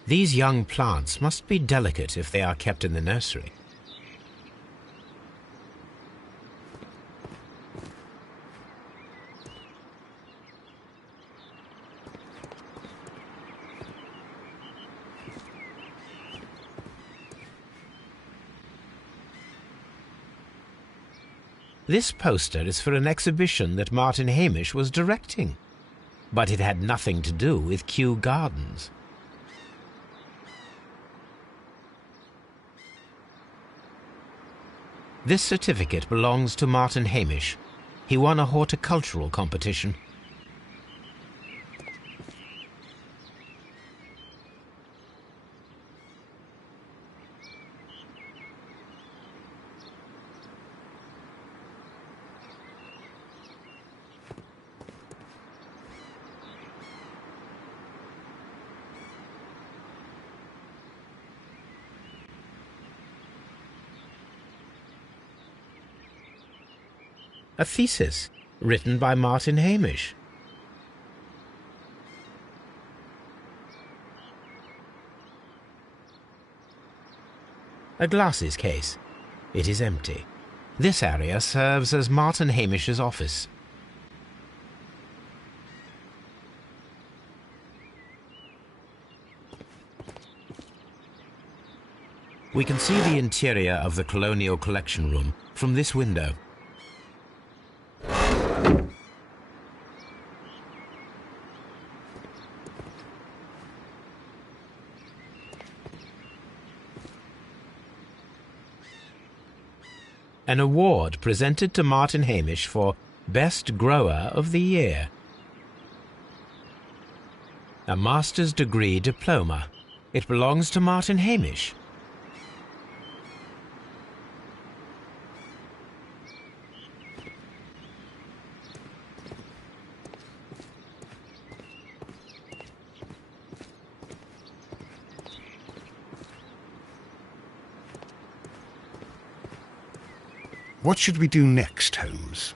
These young plants must be delicate if they are kept in the nursery. This poster is for an exhibition that Martin Hamish was directing, but it had nothing to do with Kew Gardens. This certificate belongs to Martin Hamish. He won a horticultural competition. A thesis written by Martin Hamish. A glasses case. It is empty. This area serves as Martin Hamish's office. We can see the interior of the Colonial Collection Room from this window. An award presented to Martin Hamish for Best Grower of the Year. A master's degree diploma. It belongs to Martin Hamish. What should we do next, Holmes?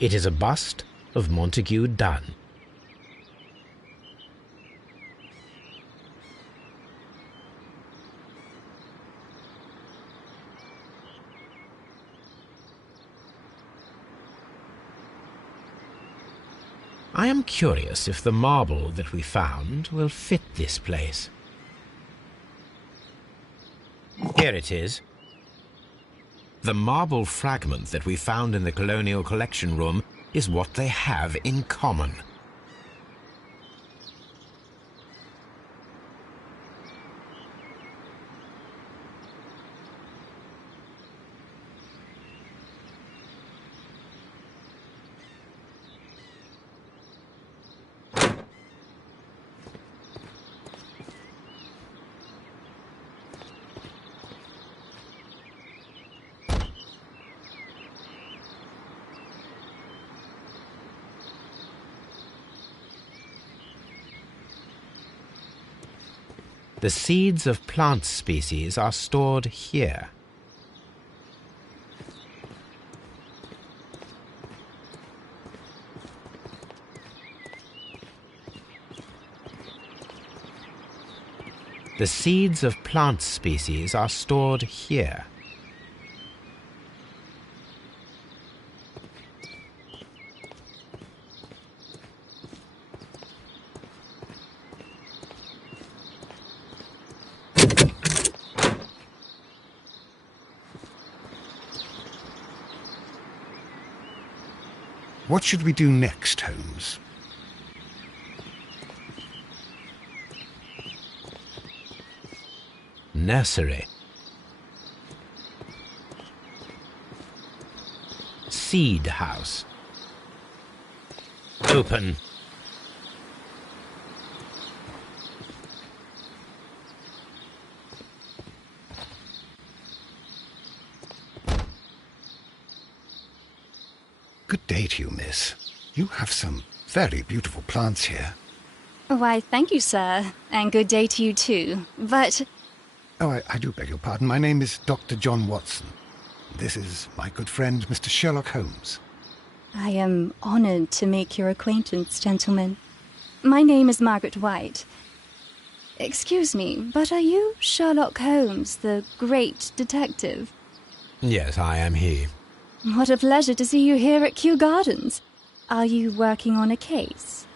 It is a bust of Montague Dunn. I am curious if the marble that we found will fit this place. Here it is. The marble fragment that we found in the Colonial Collection Room is what they have in common. The seeds of plant species are stored here. The seeds of plant species are stored here. What should we do next, Holmes? Nursery. Seed house. Open. Good day to you, miss. You have some very beautiful plants here. Why, thank you, sir. And good day to you, too. But... Oh, I do beg your pardon. My name is Dr. John Watson. This is my good friend, Mr. Sherlock Holmes. I am honored to make your acquaintance, gentlemen. My name is Margaret White. Excuse me, but are you Sherlock Holmes, the great detective? Yes, I am he. What a pleasure to see you here at Kew Gardens. Are you working on a case?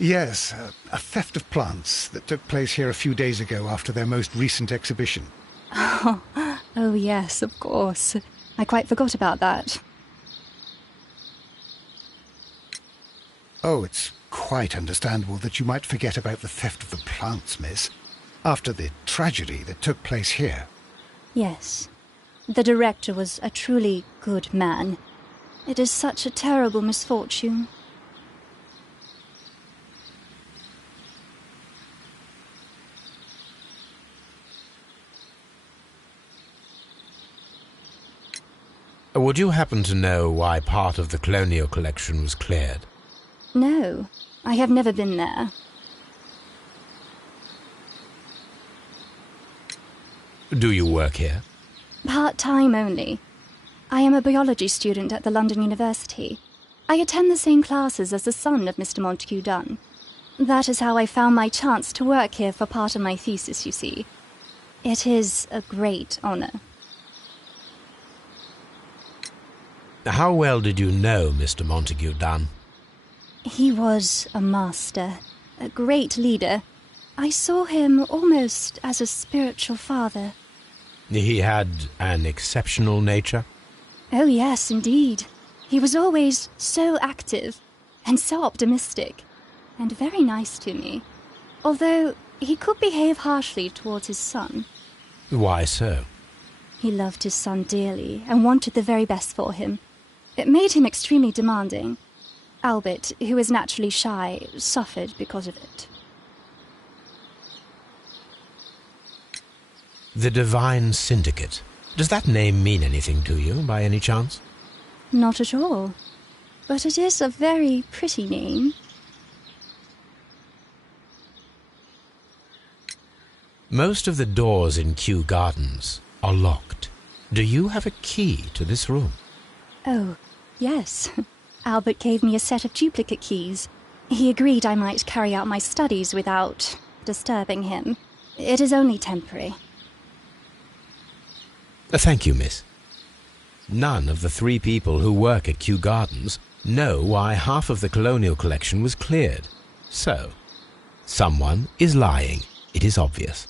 Yes, a theft of plants that took place here a few days ago after their most recent exhibition. Oh, yes, of course. I quite forgot about that. Oh, it's quite understandable that you might forget about the theft of the plants, miss, after the tragedy that took place here. Yes. The director was a truly good man. It is such a terrible misfortune. Would you happen to know why part of the colonial collection was cleared? No, I have never been there. Do you work here? Part-time only. I am a biology student at the London University. I attend the same classes as the son of Mr. Montague Dunn. That is how I found my chance to work here for part of my thesis, you see. It is a great honour. How well did you know Mr. Montague Dunn? He was a master, a great leader. I saw him almost as a spiritual father. He had an exceptional nature? Oh yes, indeed. He was always so active and so optimistic, and very nice to me, although he could behave harshly towards his son. Why so? He loved his son dearly and wanted the very best for him. It made him extremely demanding. Albert, who is naturally shy, suffered because of it. The Divine Syndicate. Does that name mean anything to you, by any chance? Not at all. But it is a very pretty name. Most of the doors in Kew Gardens are locked. Do you have a key to this room? Oh, yes. Albert gave me a set of duplicate keys. He agreed I might carry out my studies without disturbing him. It is only temporary. Thank you, miss. None of the 3 people who work at Kew Gardens know why half of the colonial collection was cleared. So, someone is lying. It is obvious.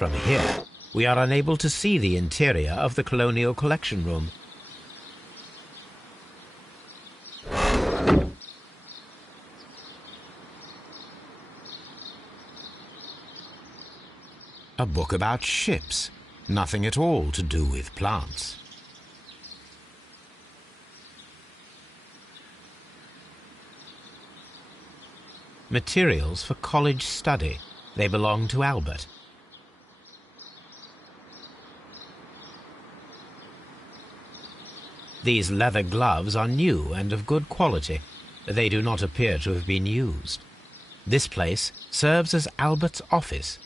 From here, we are unable to see the interior of the Colonial Collection Room. A book about ships, nothing at all to do with plants. Materials for college study. They belong to Albert. These leather gloves are new and of good quality. They do not appear to have been used. This place serves as Albert's office.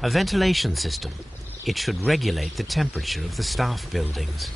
A ventilation system. It should regulate the temperature of the staff buildings.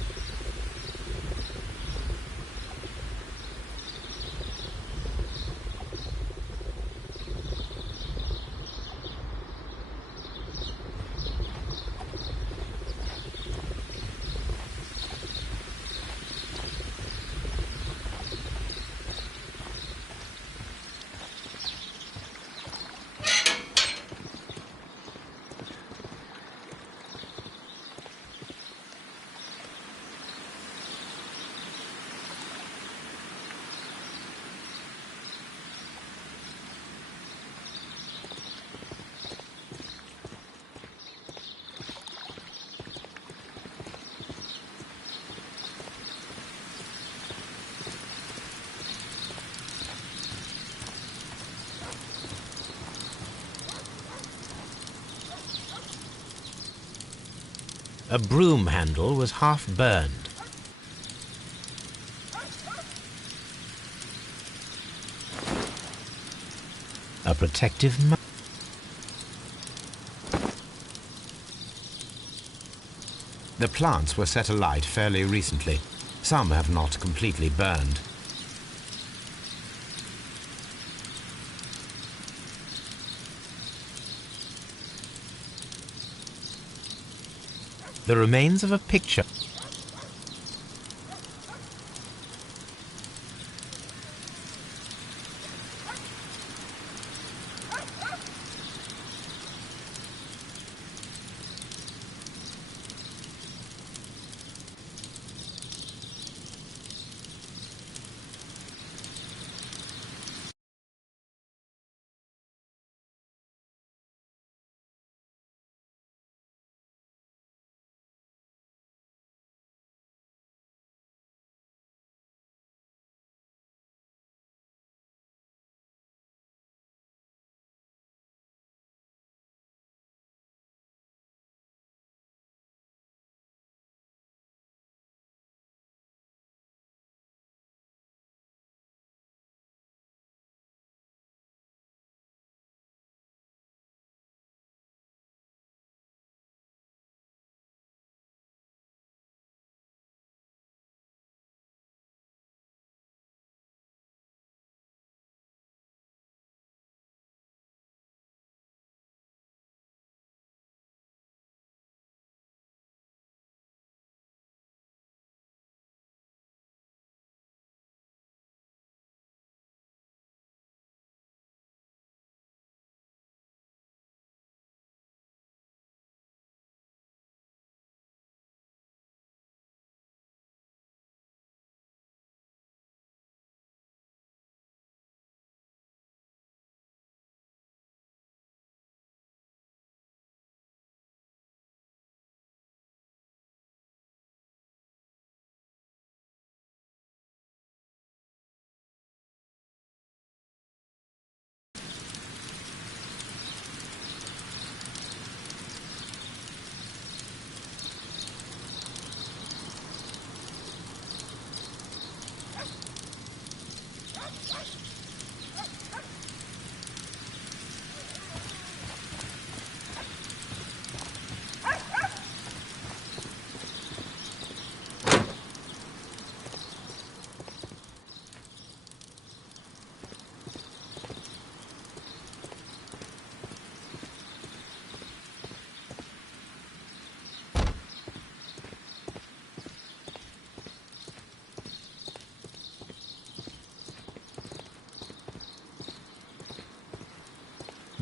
A broom handle was half burned. A protective The plants were set alight fairly recently. Some have not completely burned. The remains of a picture.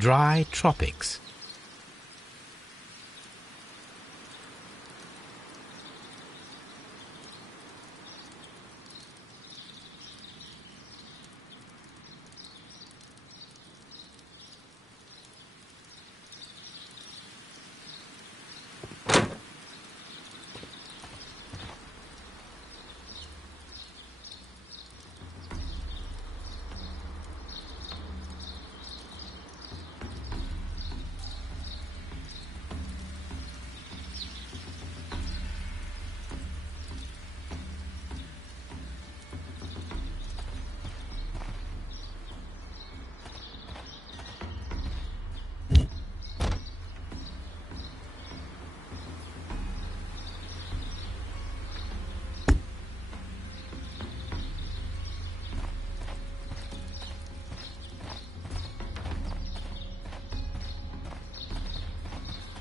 dry tropics.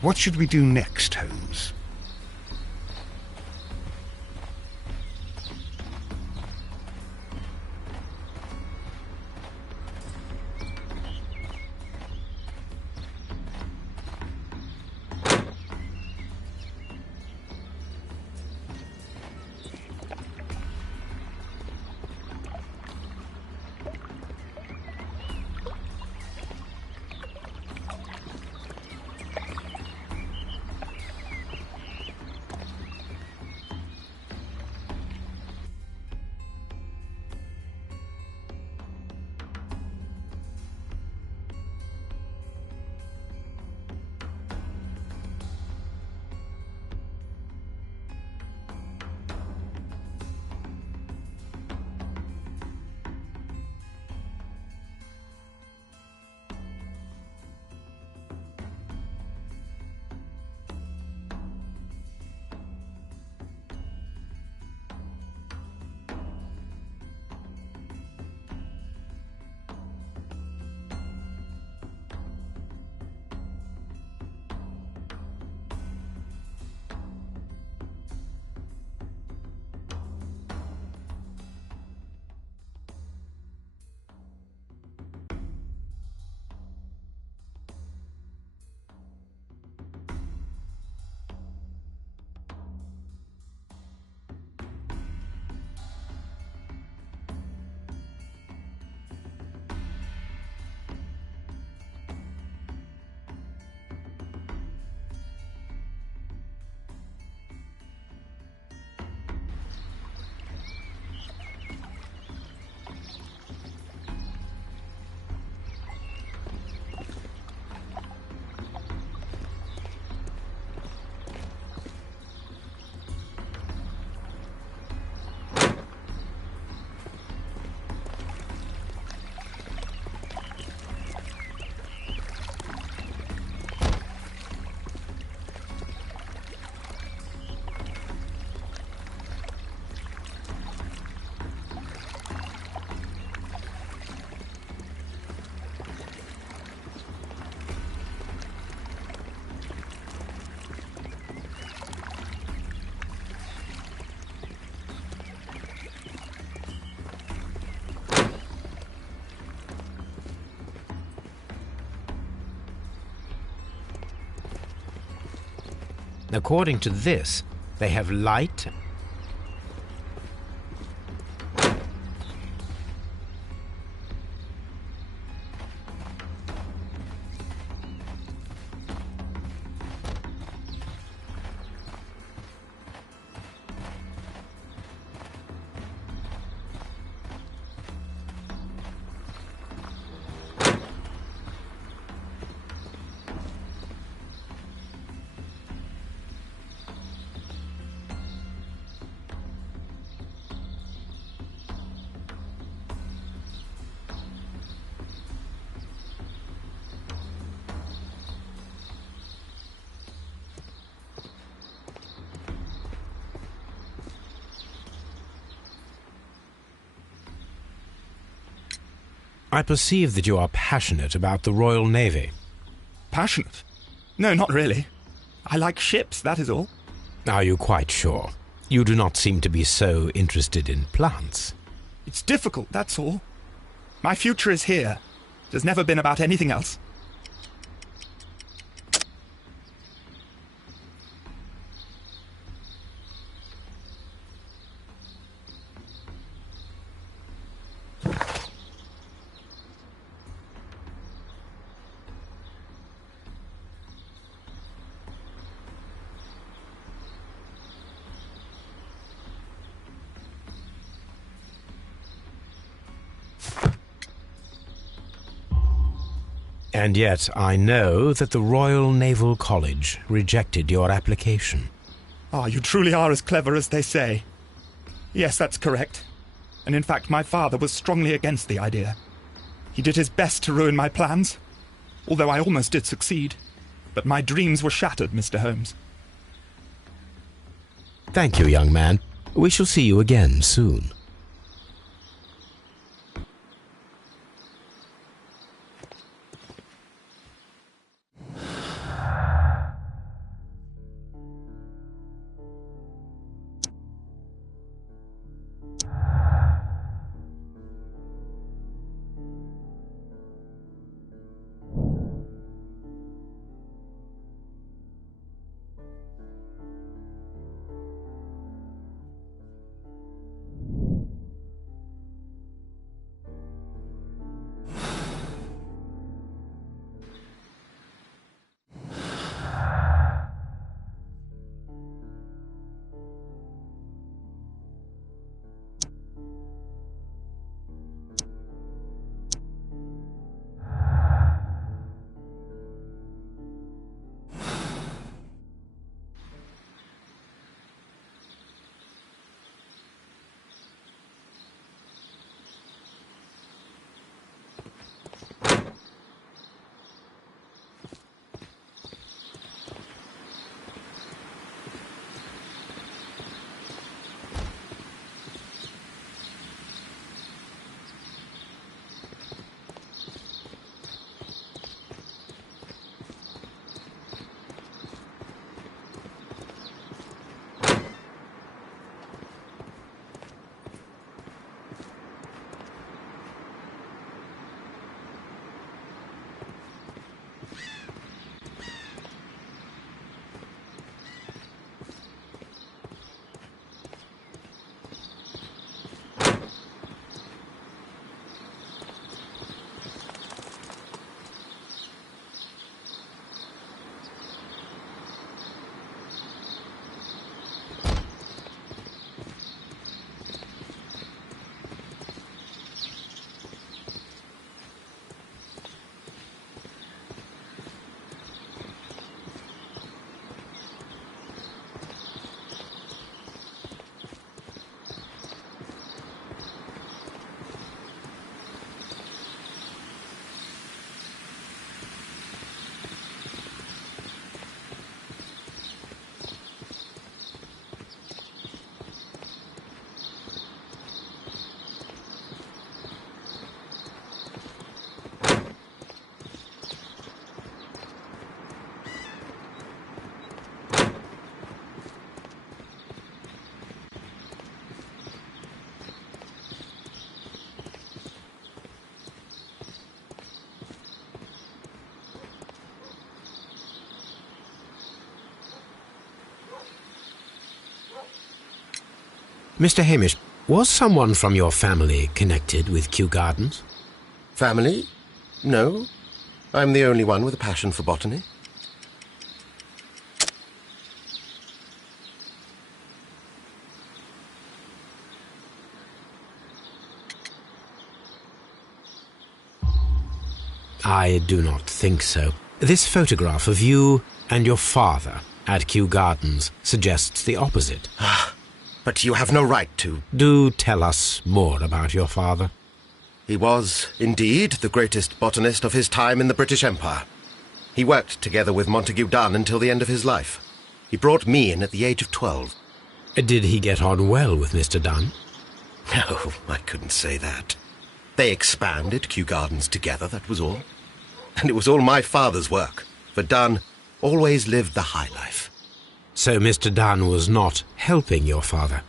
What should we do next, Holmes? According to this, they have light I perceive that you are passionate about the Royal Navy. Passionate? No, not really. I like ships, that is all. Are you quite sure? You do not seem to be so interested in plants. It's difficult, that's all. My future is here. It has never been about anything else. And yet I know that the Royal Naval College rejected your application. Ah, you truly are as clever as they say. Yes, that's correct. And in fact, my father was strongly against the idea. He did his best to ruin my plans, although I almost did succeed. But my dreams were shattered, Mr. Holmes. Thank you, young man. We shall see you again soon. Mr. Hamish, was someone from your family connected with Kew Gardens? Family? No. I'm the only one with a passion for botany. I do not think so. This photograph of you and your father at Kew Gardens suggests the opposite. But you have no right to. Do tell us more about your father. He was, indeed, the greatest botanist of his time in the British Empire. He worked together with Montague Dunn until the end of his life. He brought me in at the age of 12. Did he get on well with Mr. Dunn? No, I couldn't say that. They expanded Kew Gardens together, that was all. And it was all my father's work, for Dunn always lived the high life. So Mr. Dunn was not helping your father?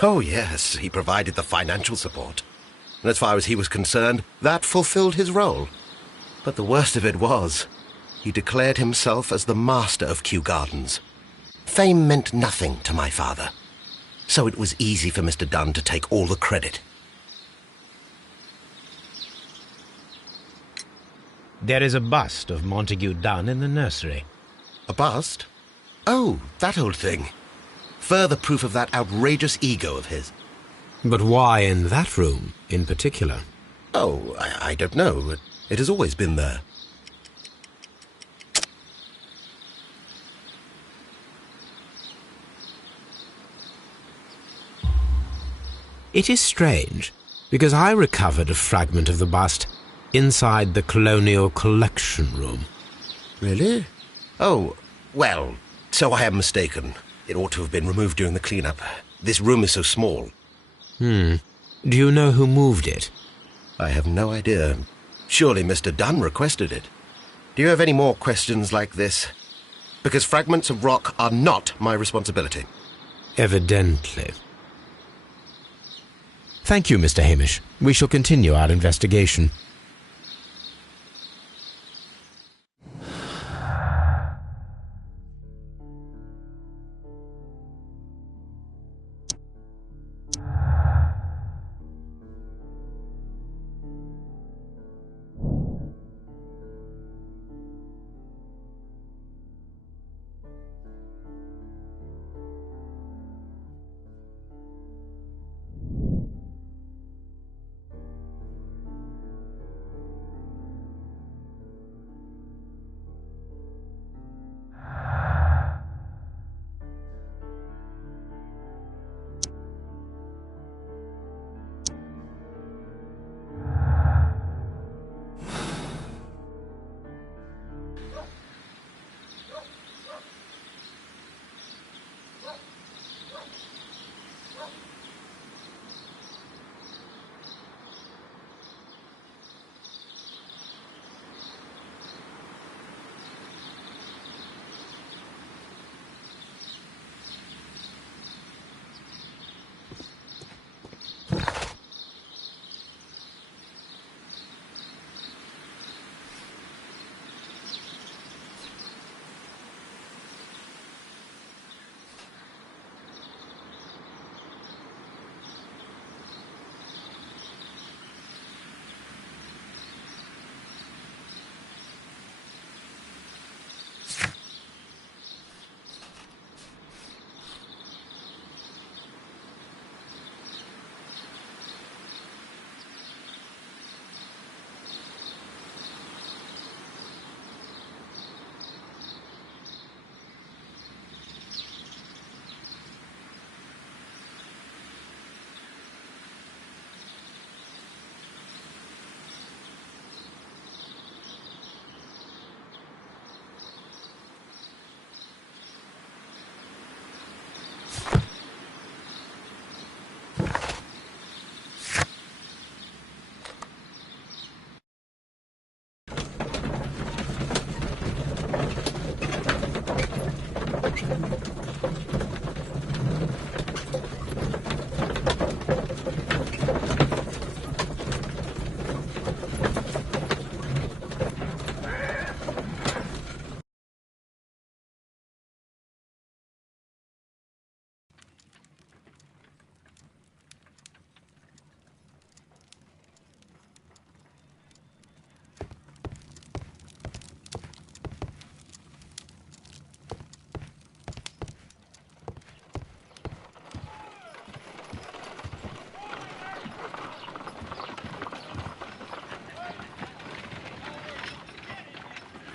Oh, yes, he provided the financial support. And as far as he was concerned, that fulfilled his role. But the worst of it was, he declared himself as the master of Kew Gardens. Fame meant nothing to my father, so it was easy for Mr. Dunn to take all the credit. There is a bust of Montague Dunn in the nursery. A bust? Oh, that old thing. Further proof of that outrageous ego of his. But why in that room in particular? Oh, I don't know. It has always been there. It is strange, because I recovered a fragment of the bust inside the Colonial Collection Room. Really? Oh, well, so I am mistaken. It ought to have been removed during the clean-up. This room is so small. Do you know who moved it? I have no idea. Surely Mr. Dunn requested it. Do you have any more questions like this? Because fragments of rock are not my responsibility. Evidently. Thank you, Mr. Hamish. We shall continue our investigation.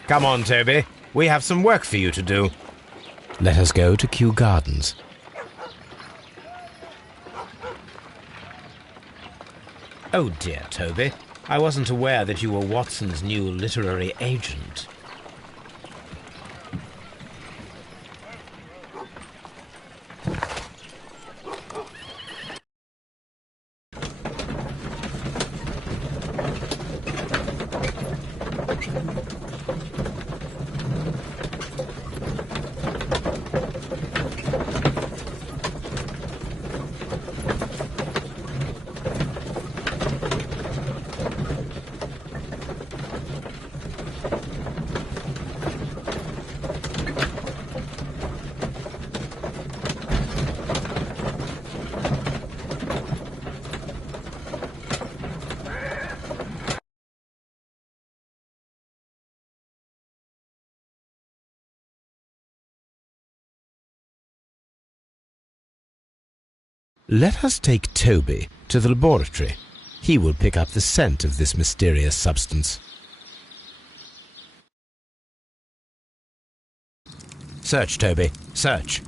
Come on, Toby. We have some work for you to do. Let us go to Kew Gardens. Oh dear, Toby. I wasn't aware that you were Watson's new literary agent. Let us take Toby to the laboratory. He will pick up the scent of this mysterious substance. Search, Toby. Search.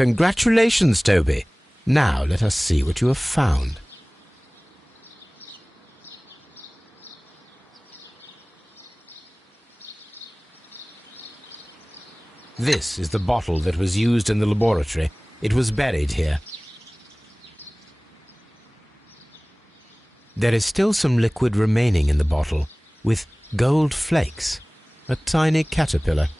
Congratulations, Toby. Now let us see what you have found. This is the bottle that was used in the laboratory. It was buried here. There is still some liquid remaining in the bottle, with gold flakes. A tiny caterpillar.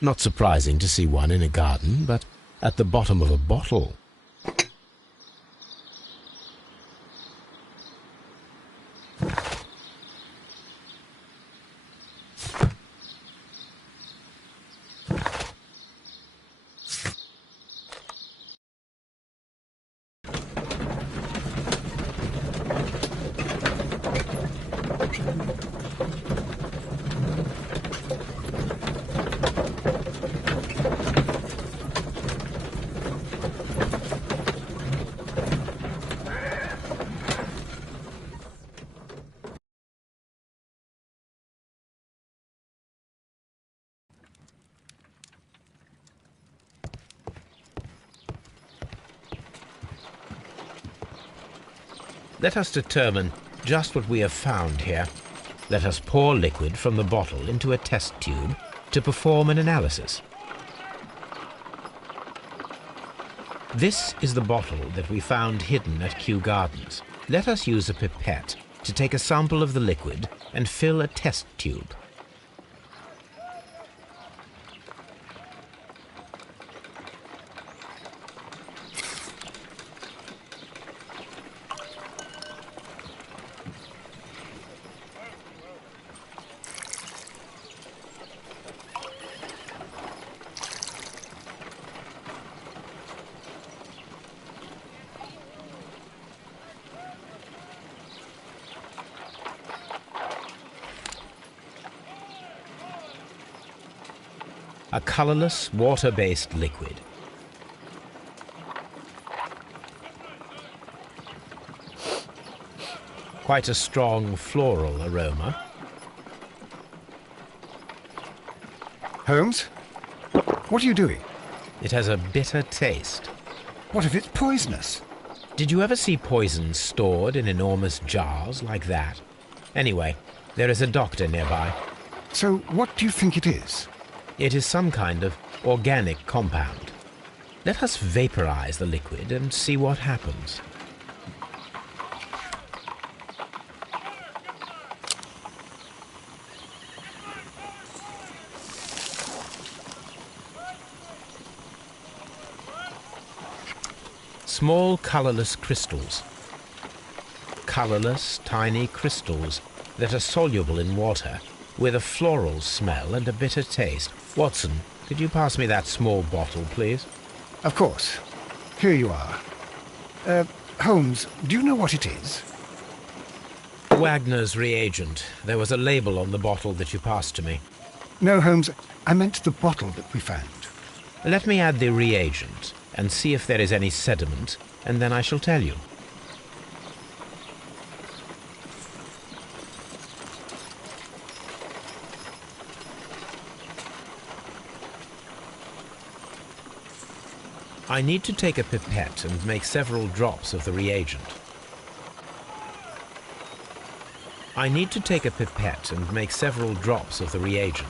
Not surprising to see one in a garden, but at the bottom of a bottle. Let us determine just what we have found here. Let us pour liquid from the bottle into a test tube to perform an analysis. This is the bottle that we found hidden at Kew Gardens. Let us use a pipette to take a sample of the liquid and fill a test tube. A colorless, water-based liquid. Quite a strong floral aroma. Holmes? What are you doing? It has a bitter taste. What if it's poisonous? Did you ever see poison stored in enormous jars like that? Anyway, there is a doctor nearby. So what do you think it is? It is some kind of organic compound. Let us vaporize the liquid and see what happens. Small colorless crystals. Colorless, tiny crystals that are soluble in water, with a floral smell and a bitter taste. Watson, could you pass me that small bottle, please? Of course. Here you are. Holmes, do you know what it is? Wagner's reagent. There was a label on the bottle that you passed to me. No, Holmes, I meant the bottle that we found. Let me add the reagent and see if there is any sediment, and then I shall tell you. I need to take a pipette and make several drops of the reagent. I need to take a pipette and make several drops of the reagent.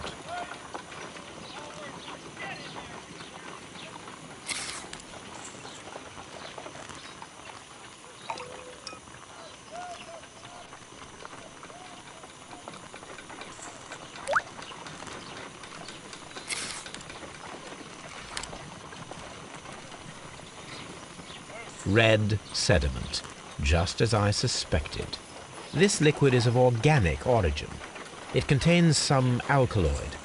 Red sediment, just as I suspected. This liquid is of organic origin. It contains some alkaloid.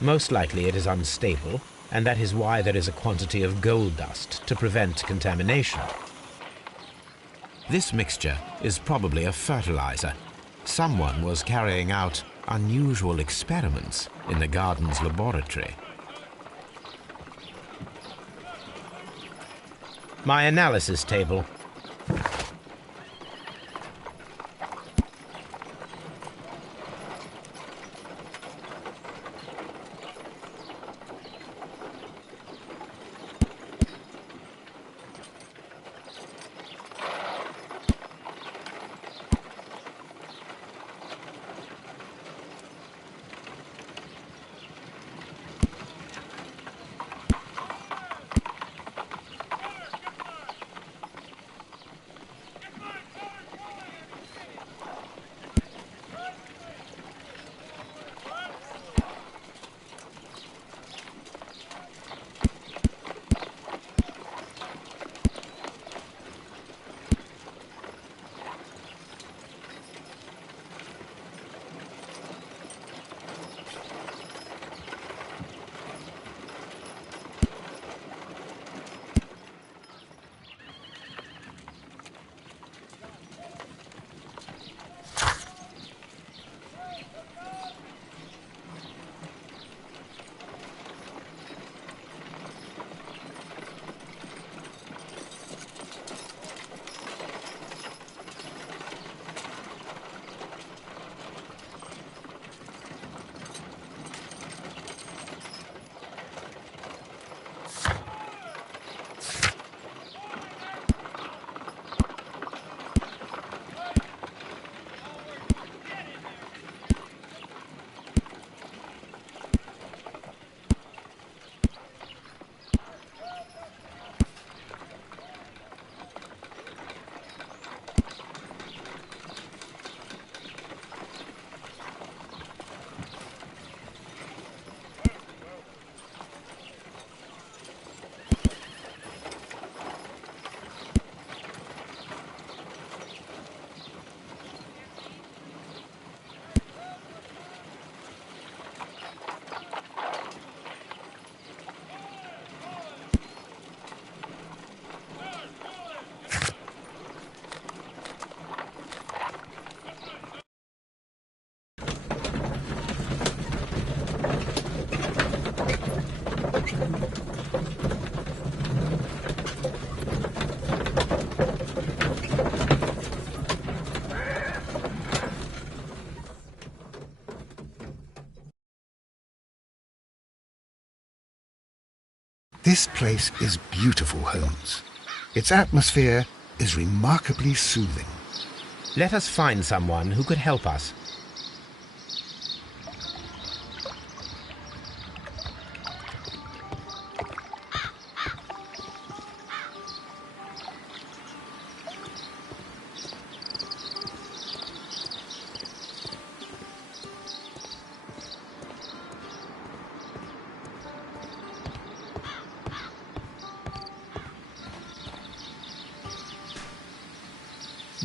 Most likely it is unstable, and that is why there is a quantity of gold dust to prevent contamination. This mixture is probably a fertilizer. Someone was carrying out unusual experiments in the garden's laboratory. My analysis table. This place is beautiful, Holmes. Its atmosphere is remarkably soothing. Let us find someone who could help us.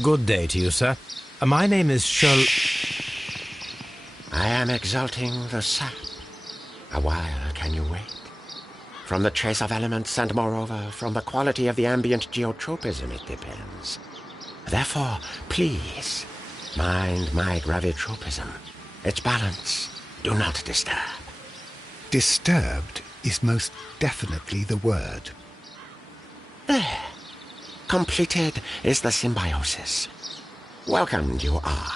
Good day to you, sir. My name is I am exalting the sap. A while can you wait? From the trace of elements and moreover from the quality of the ambient geotropism it depends. Therefore, please, mind my gravitropism. Its balance, do not disturb. Disturbed is most definitely the word. There. Completed is the symbiosis. Welcome you are.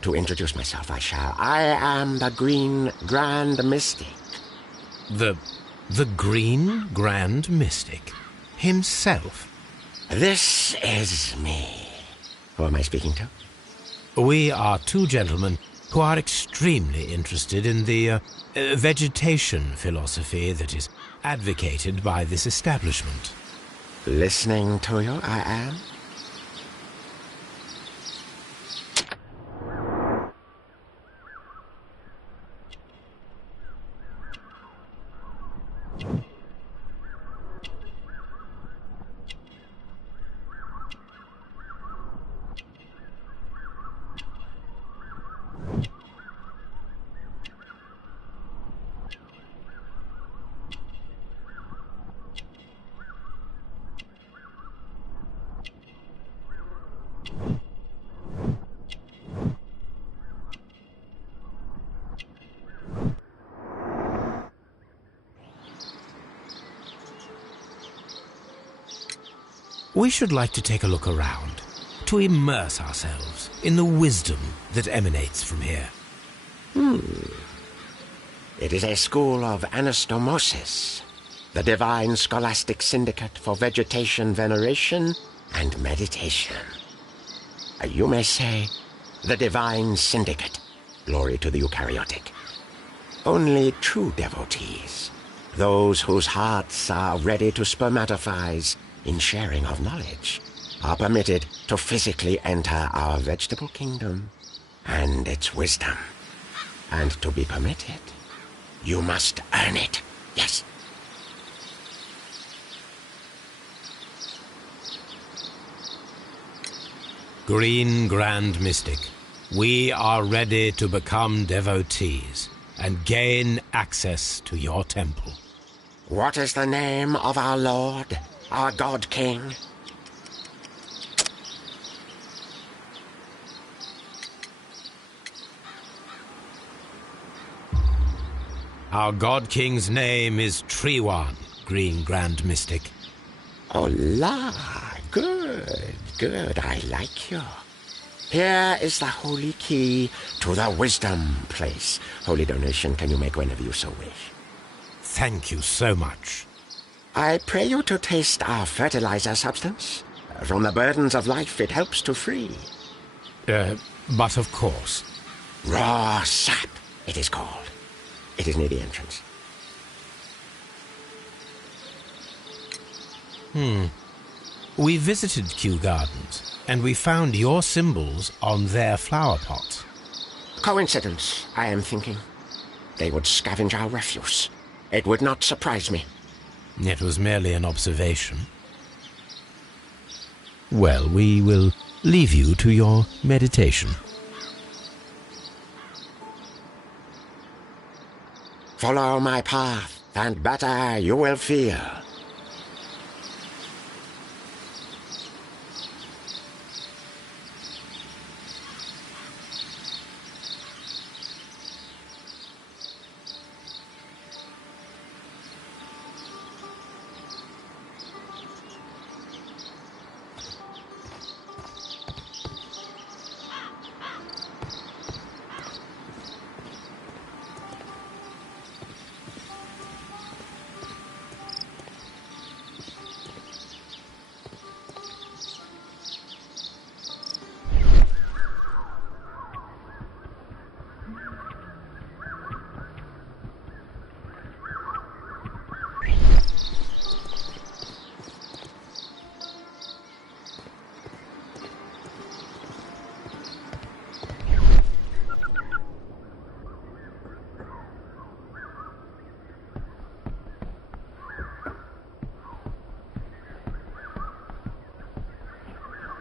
To introduce myself I shall. I am the Green Grand Mystic. The Green Grand Mystic himself. This is me. Who am I speaking to? We are two gentlemen who are extremely interested in the vegetation philosophy that is advocated by this establishment. Listening to you, I am. We should like to take a look around, to immerse ourselves in the wisdom that emanates from here. It is a school of anastomosis, the divine scholastic syndicate for vegetation veneration and meditation. You may say, the divine syndicate, glory to the eukaryotic. Only true devotees, those whose hearts are ready to spermatophize in sharing of knowledge, are permitted to physically enter our vegetable kingdom and its wisdom. And to be permitted, you must earn it. Yes. Green Grand Mystic, we are ready to become devotees and gain access to your temple. What is the name of our Lord, our God King? Our God King's name is Trewan, Green Grand Mystic. Oh la, good, good, I like you. Here is the holy key to the wisdom place. Holy donation can you make whenever you so wish. Thank you so much. I pray you to taste our fertilizer substance. From the burdens of life it helps to free. But of course. Raw sap, it is called. It is near the entrance. We visited Kew Gardens, and we found your symbols on their flower pots. Coincidence, I am thinking. They would scavenge our refuse. It would not surprise me. It was merely an observation. Well, we will leave you to your meditation. Follow my path, and better you will feel.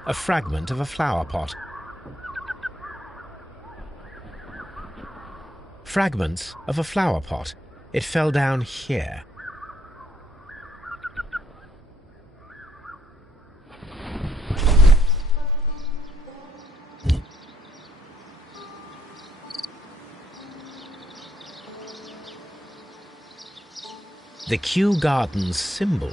a fragment of a flower pot. Fragments of a flower pot. It fell down here. The Kew Gardens symbol.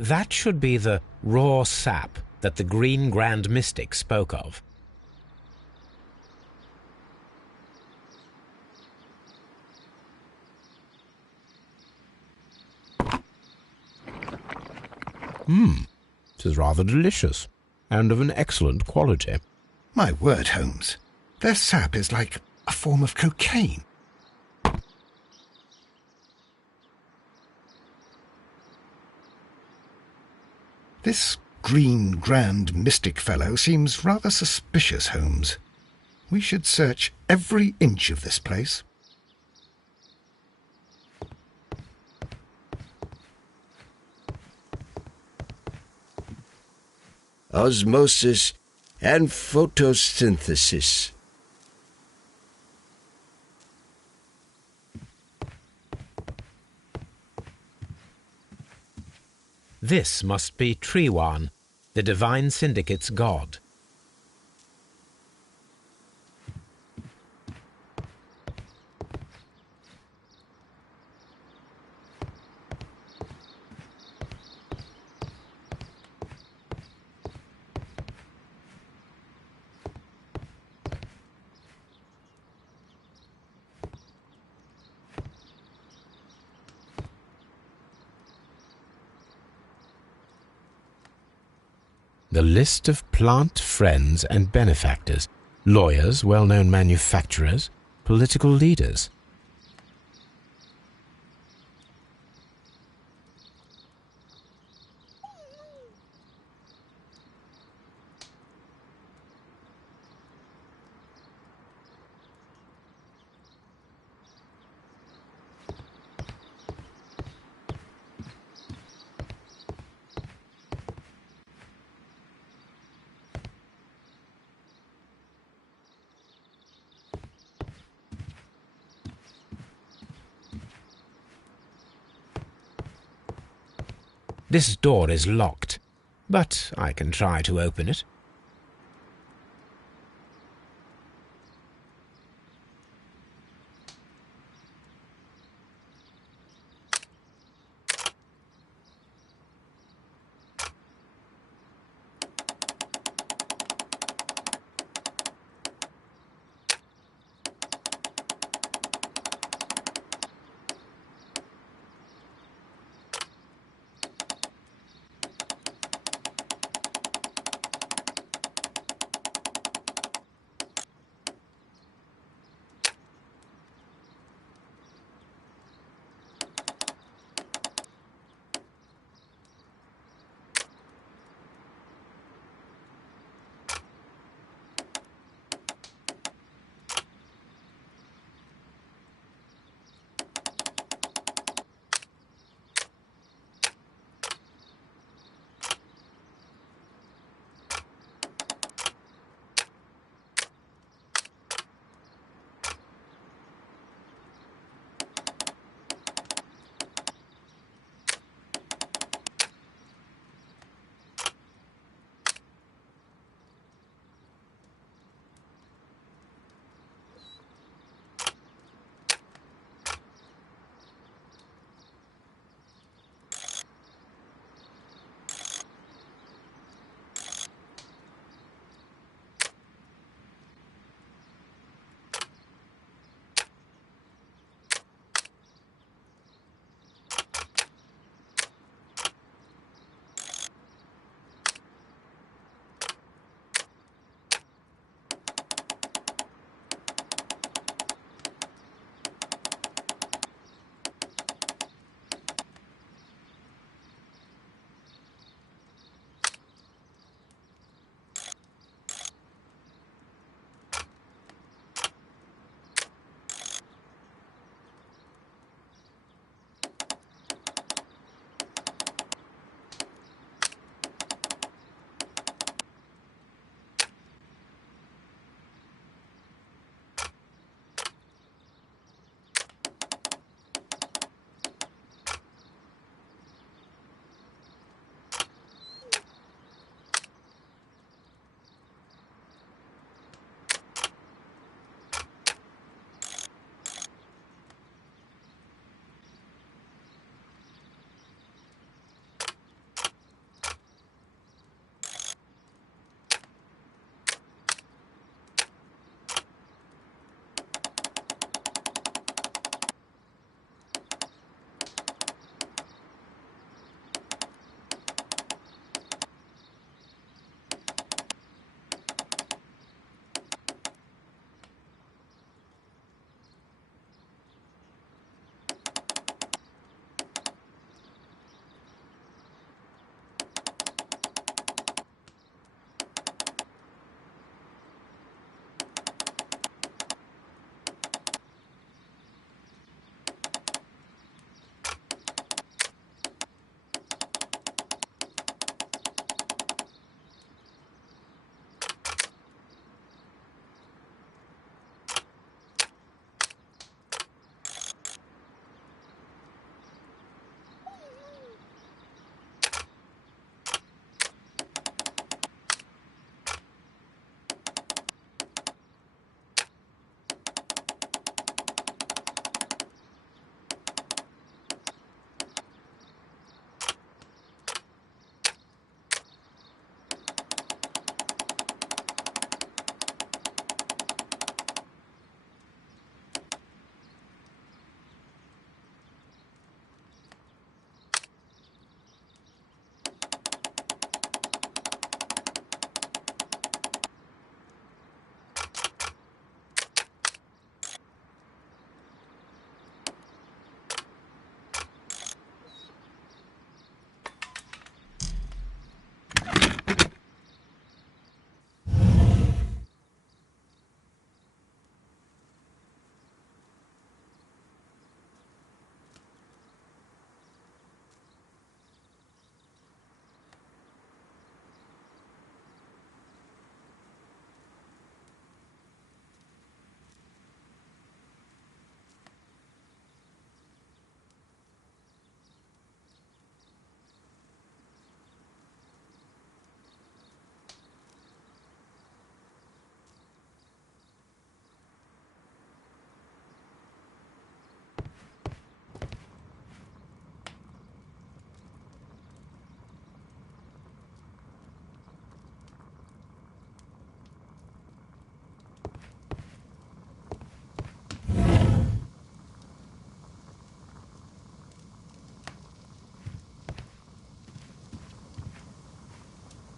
That should be the raw sap that the Green Grand Mystic spoke of. It is rather delicious, and of an excellent quality. My word, Holmes. Their sap is like a form of cocaine. This Green Grand Mystic fellow seems rather suspicious, Holmes. We should search every inch of this place. Osmosis and photosynthesis. This must be Trewan, the Divine Syndicate's god. The list of plant friends and benefactors, lawyers, well-known manufacturers, political leaders. This door is locked, but I can try to open it.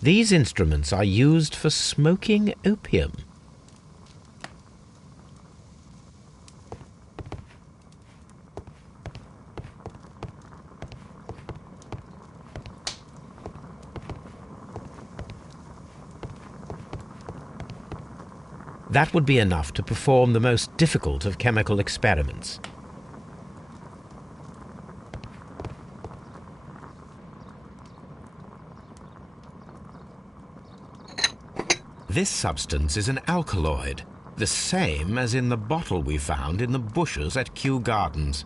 These instruments are used for smoking opium. That would be enough to perform the most difficult of chemical experiments. This substance is an alkaloid, the same as in the bottle we found in the bushes at Kew Gardens.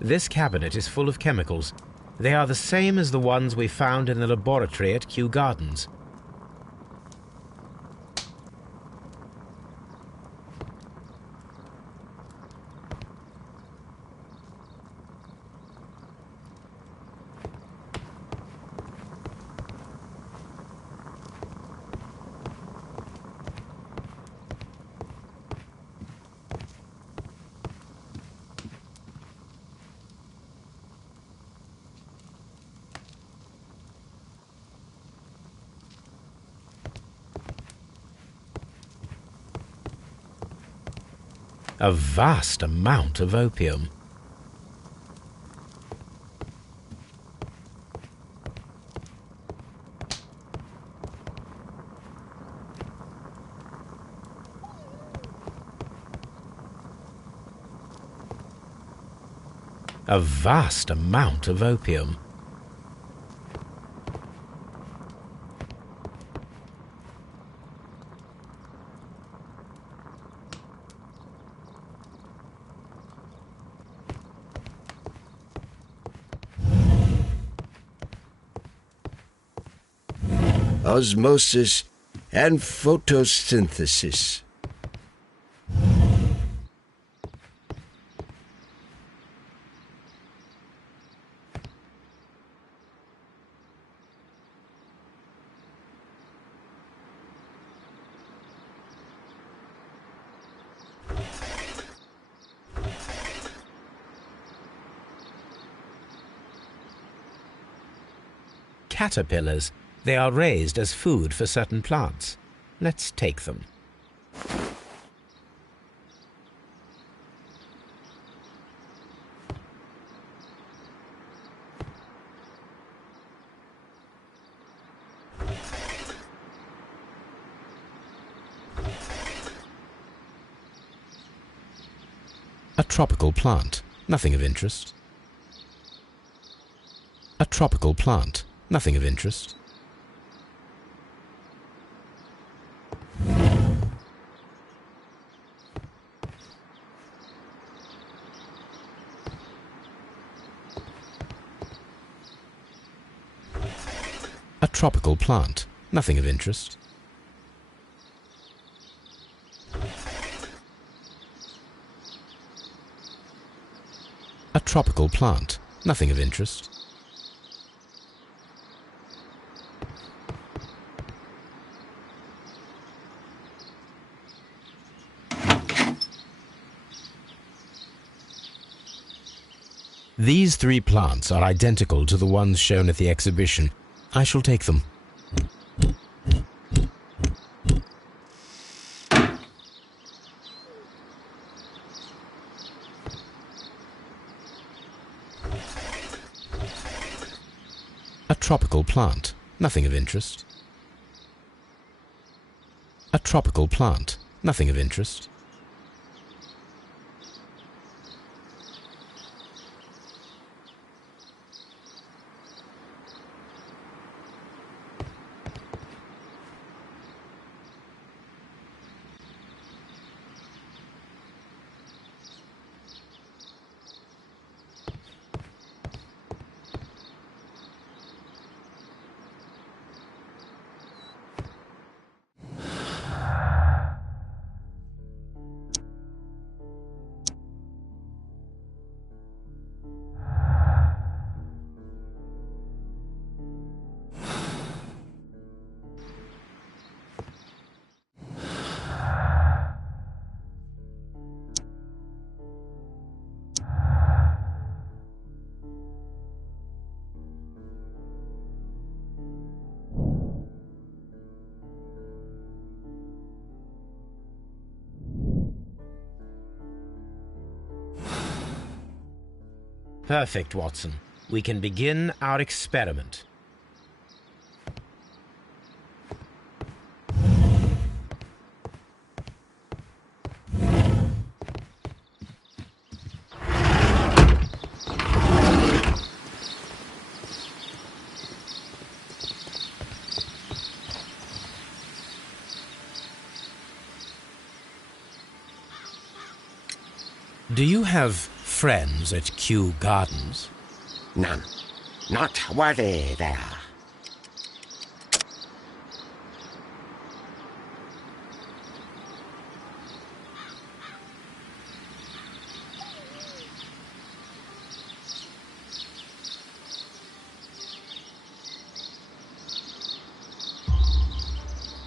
This cabinet is full of chemicals. They are the same as the ones we found in the laboratory at Kew Gardens. A vast amount of opium. A vast amount of opium. Osmosis and photosynthesis. Caterpillars. They are raised as food for certain plants. Let's take them. A tropical plant. Nothing of interest. A tropical plant. Nothing of interest. A tropical plant. Nothing of interest. A tropical plant. Nothing of interest. These three plants are identical to the ones shown at the exhibition. I shall take them. A tropical plant. Nothing of interest. A tropical plant. Nothing of interest. Perfect, Watson. We can begin our experiment. Do you have friends at Kew Gardens? None. Not worthy there.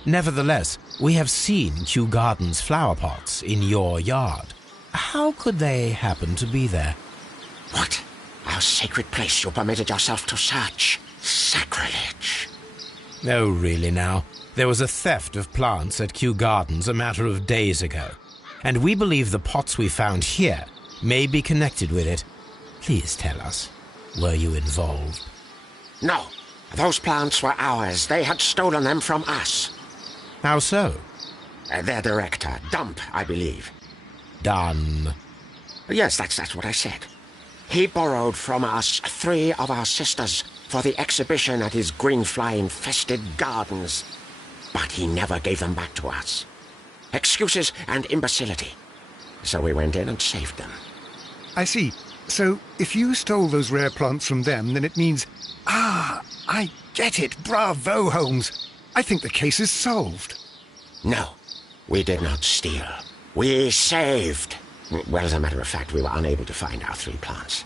Nevertheless, we have seen Kew Gardens flower pots in your yard. How could they happen to be there? What? Our sacred place you permitted yourself to search? Sacrilege. Oh, really now. There was a theft of plants at Kew Gardens a matter of days ago, and we believe the pots we found here may be connected with it. Please tell us, were you involved? No. Those plants were ours. They had stolen them from us. How so? Their director, Dump, I believe. Done. Yes, that's what I said. He borrowed from us 3 of our sisters for the exhibition at his greenfly-infested gardens. But he never gave them back to us. Excuses and imbecility. So we went in and saved them. I see. So, if you stole those rare plants from them, then it means... Ah, I get it. Bravo, Holmes. I think the case is solved. No, we did not steal. We saved. Well, as a matter of fact, we were unable to find our 3 plants.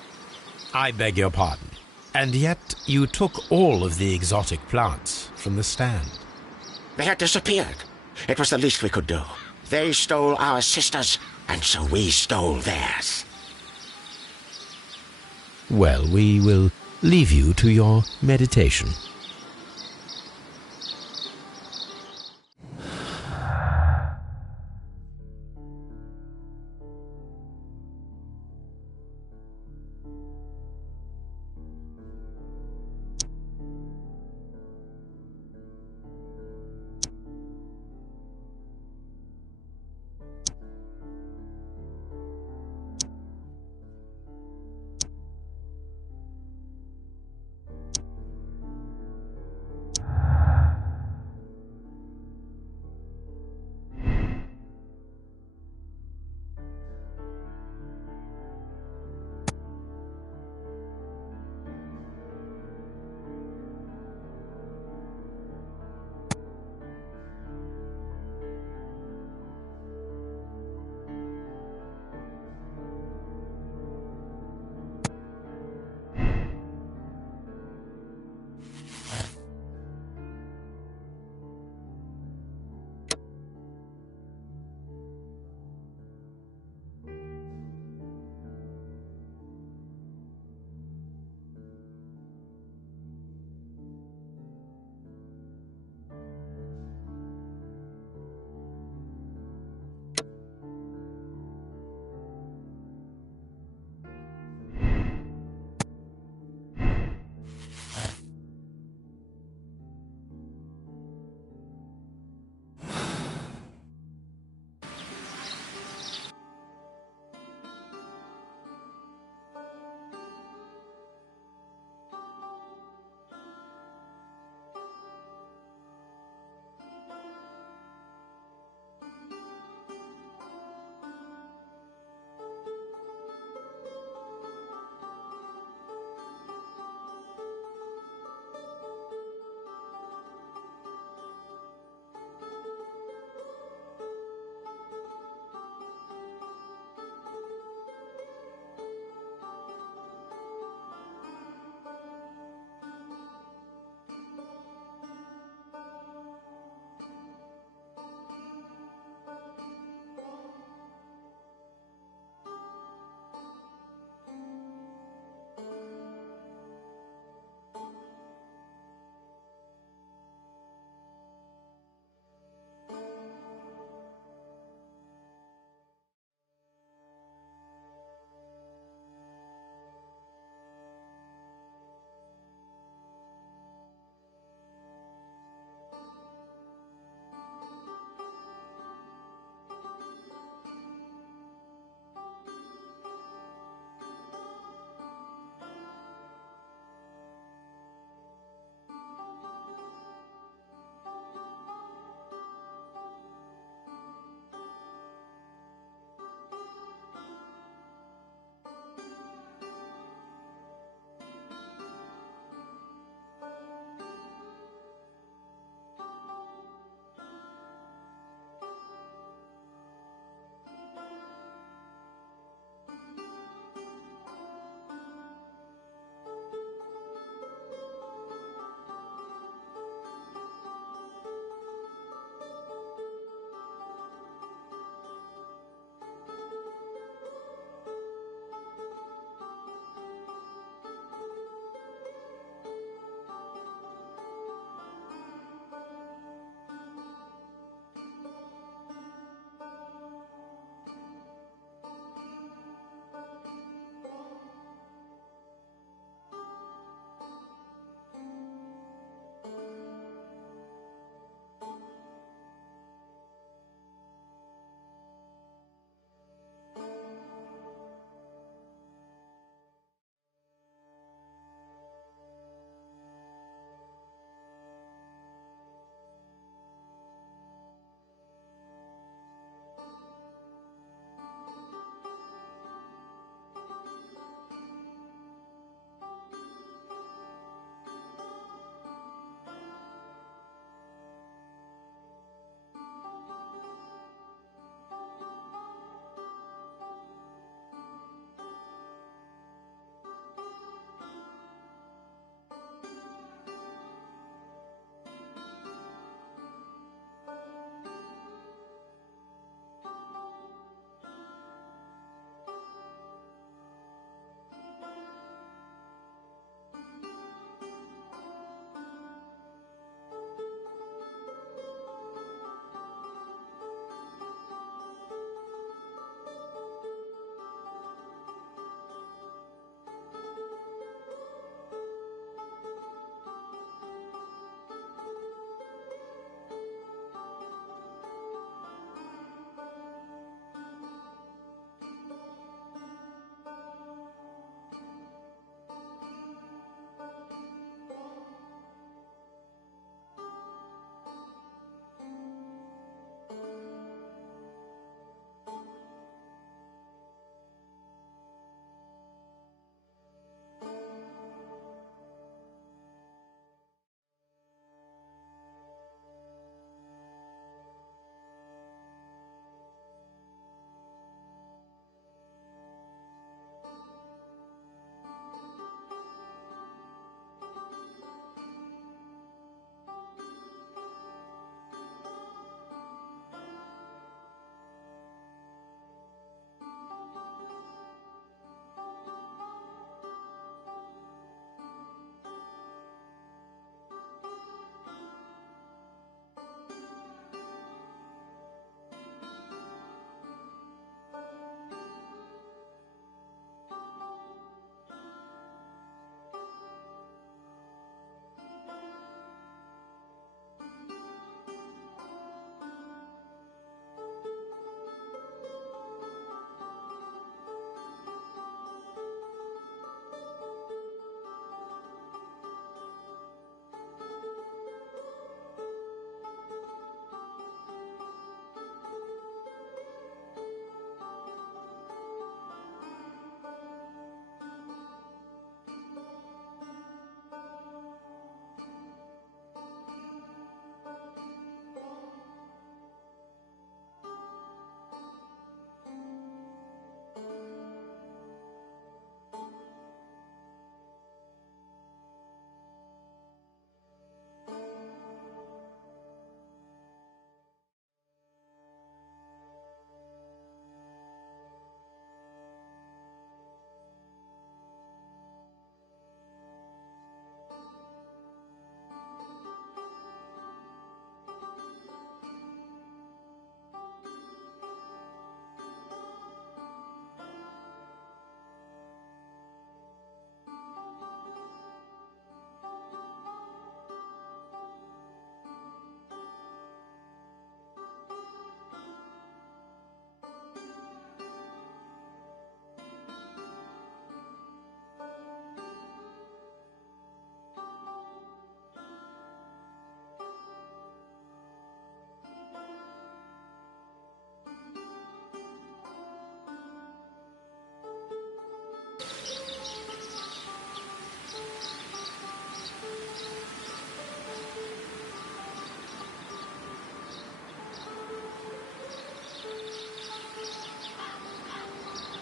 I beg your pardon. And yet you took all of the exotic plants from the stand. They had disappeared. It was the least we could do. They stole our sisters, and so we stole theirs. Well, we will leave you to your meditation.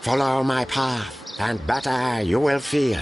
Follow my path, and better you will feel.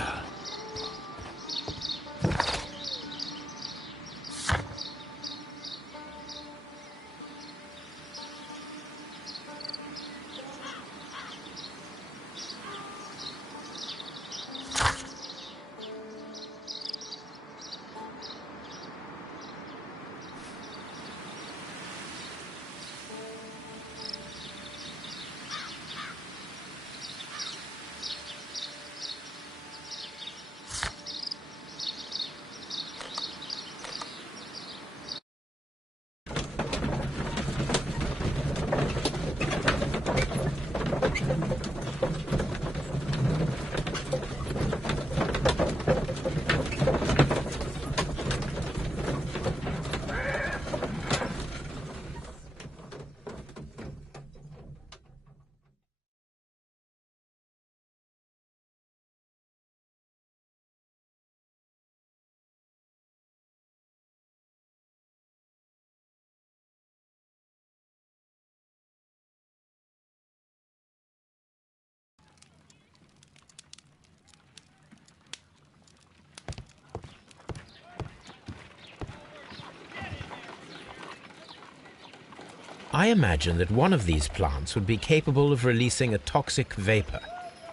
I imagine that one of these plants would be capable of releasing a toxic vapor.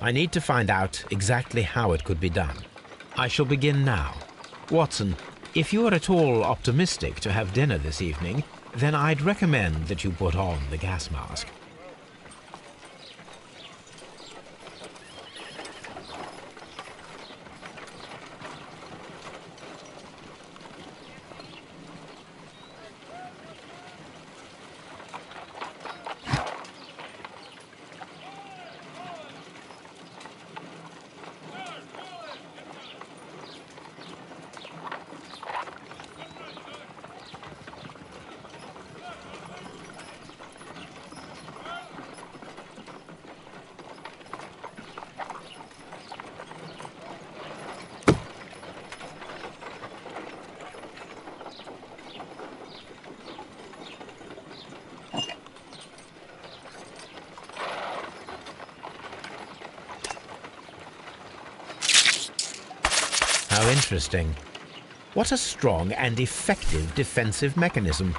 I need to find out exactly how it could be done. I shall begin now. Watson, if you are at all optimistic to have dinner this evening, then I'd recommend that you put on the gas mask. How interesting. What a strong and effective defensive mechanism.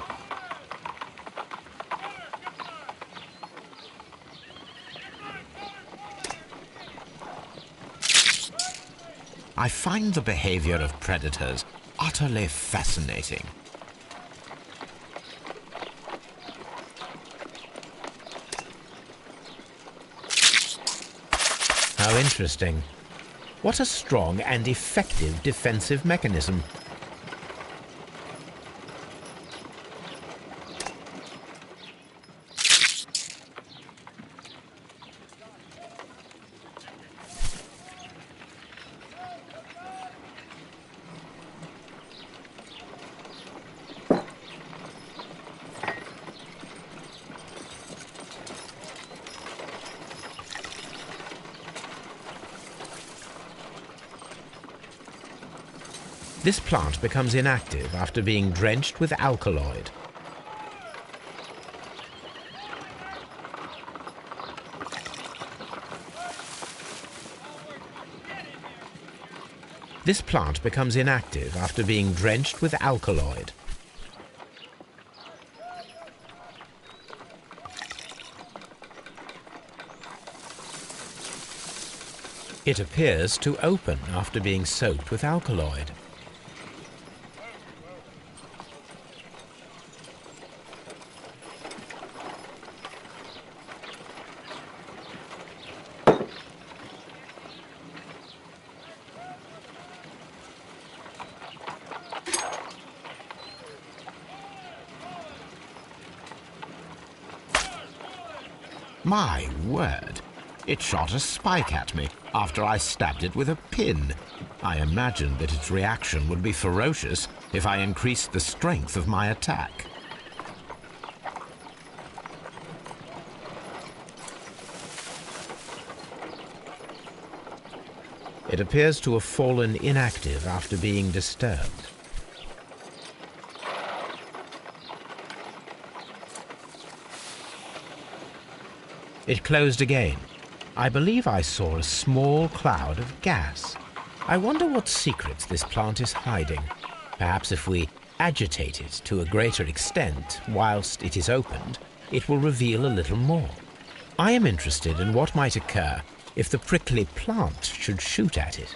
I find the behavior of predators utterly fascinating. How interesting. What a strong and effective defensive mechanism. This plant becomes inactive after being drenched with alkaloid. This plant becomes inactive after being drenched with alkaloid. It appears to open after being soaked with alkaloid. My word! It shot a spike at me after I stabbed it with a pin. I imagined that its reaction would be ferocious if I increased the strength of my attack. It appears to have fallen inactive after being disturbed. It closed again. I believe I saw a small cloud of gas. I wonder what secrets this plant is hiding. Perhaps if we agitate it to a greater extent whilst it is opened, it will reveal a little more. I am interested in what might occur if the prickly plant should shoot at it.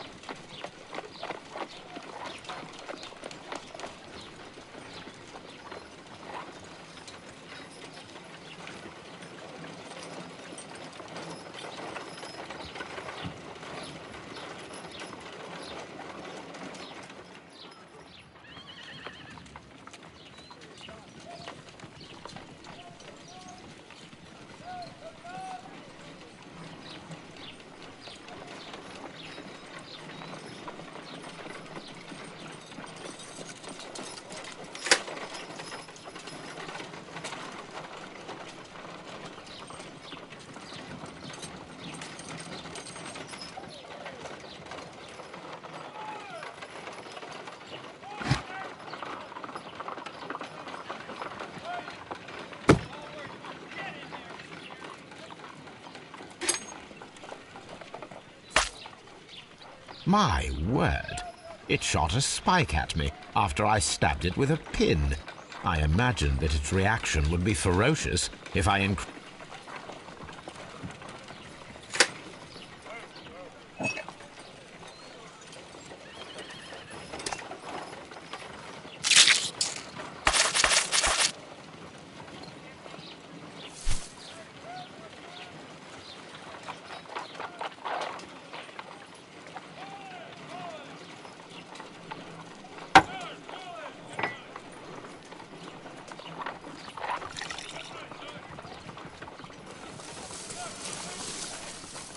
My word! It shot a spike at me after I stabbed it with a pin. I imagined that its reaction would be ferocious if I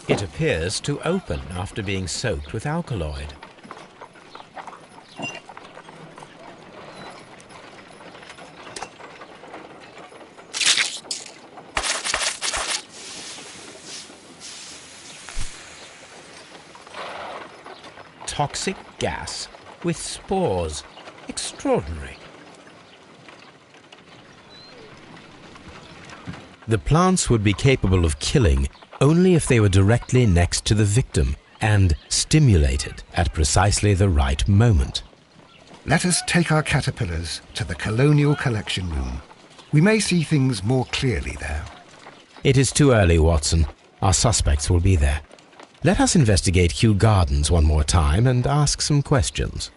It appears to open after being soaked with alkaloid. Toxic gas with spores. Extraordinary. The plants would be capable of killing only if they were directly next to the victim and stimulated at precisely the right moment. Let us take our caterpillars to the Colonial Collection Room. We may see things more clearly there. It is too early, Watson. Our suspects will be there. Let us investigate Kew Gardens one more time and ask some questions.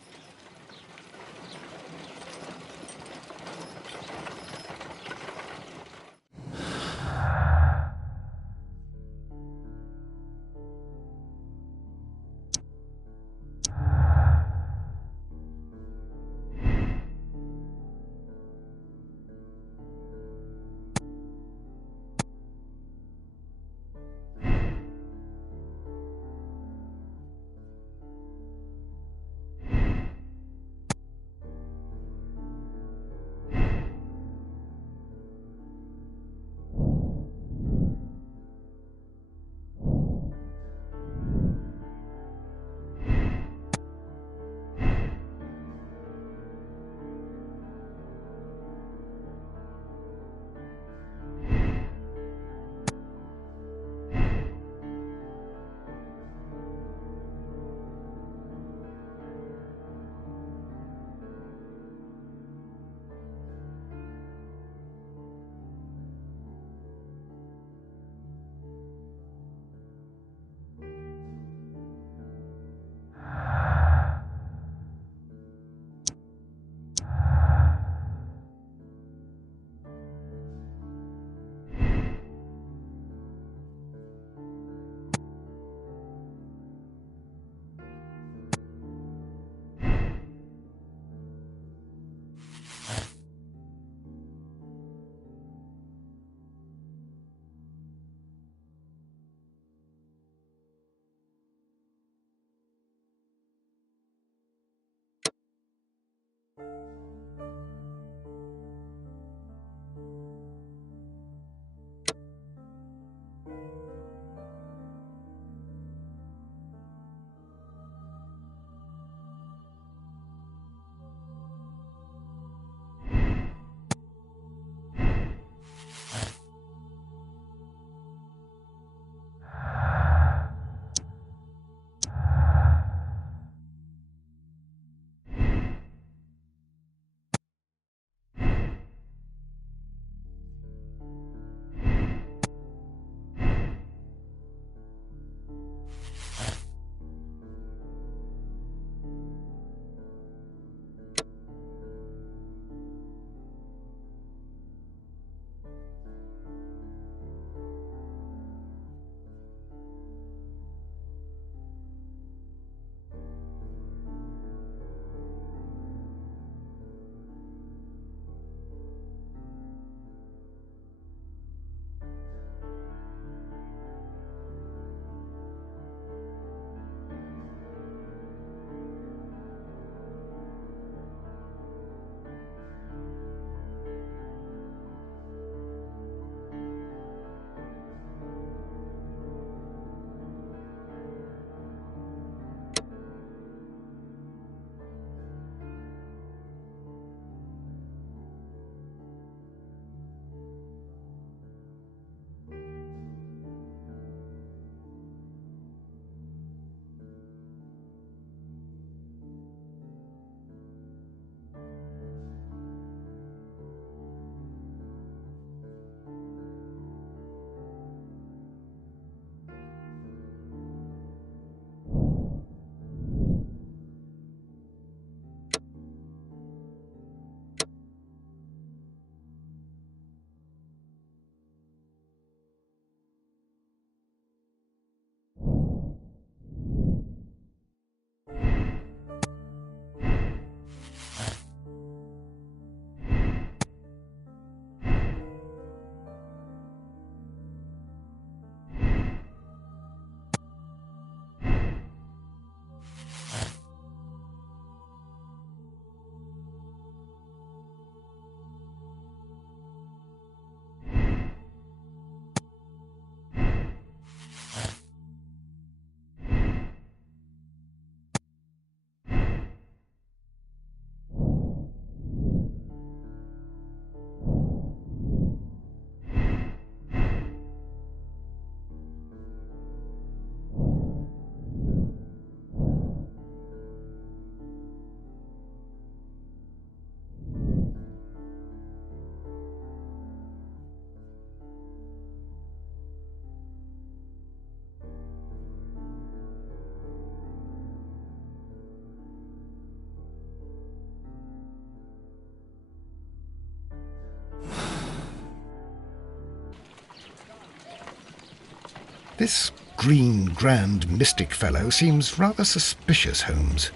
This green, grand, mystic fellow seems rather suspicious, Holmes.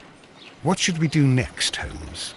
What should we do next, Holmes?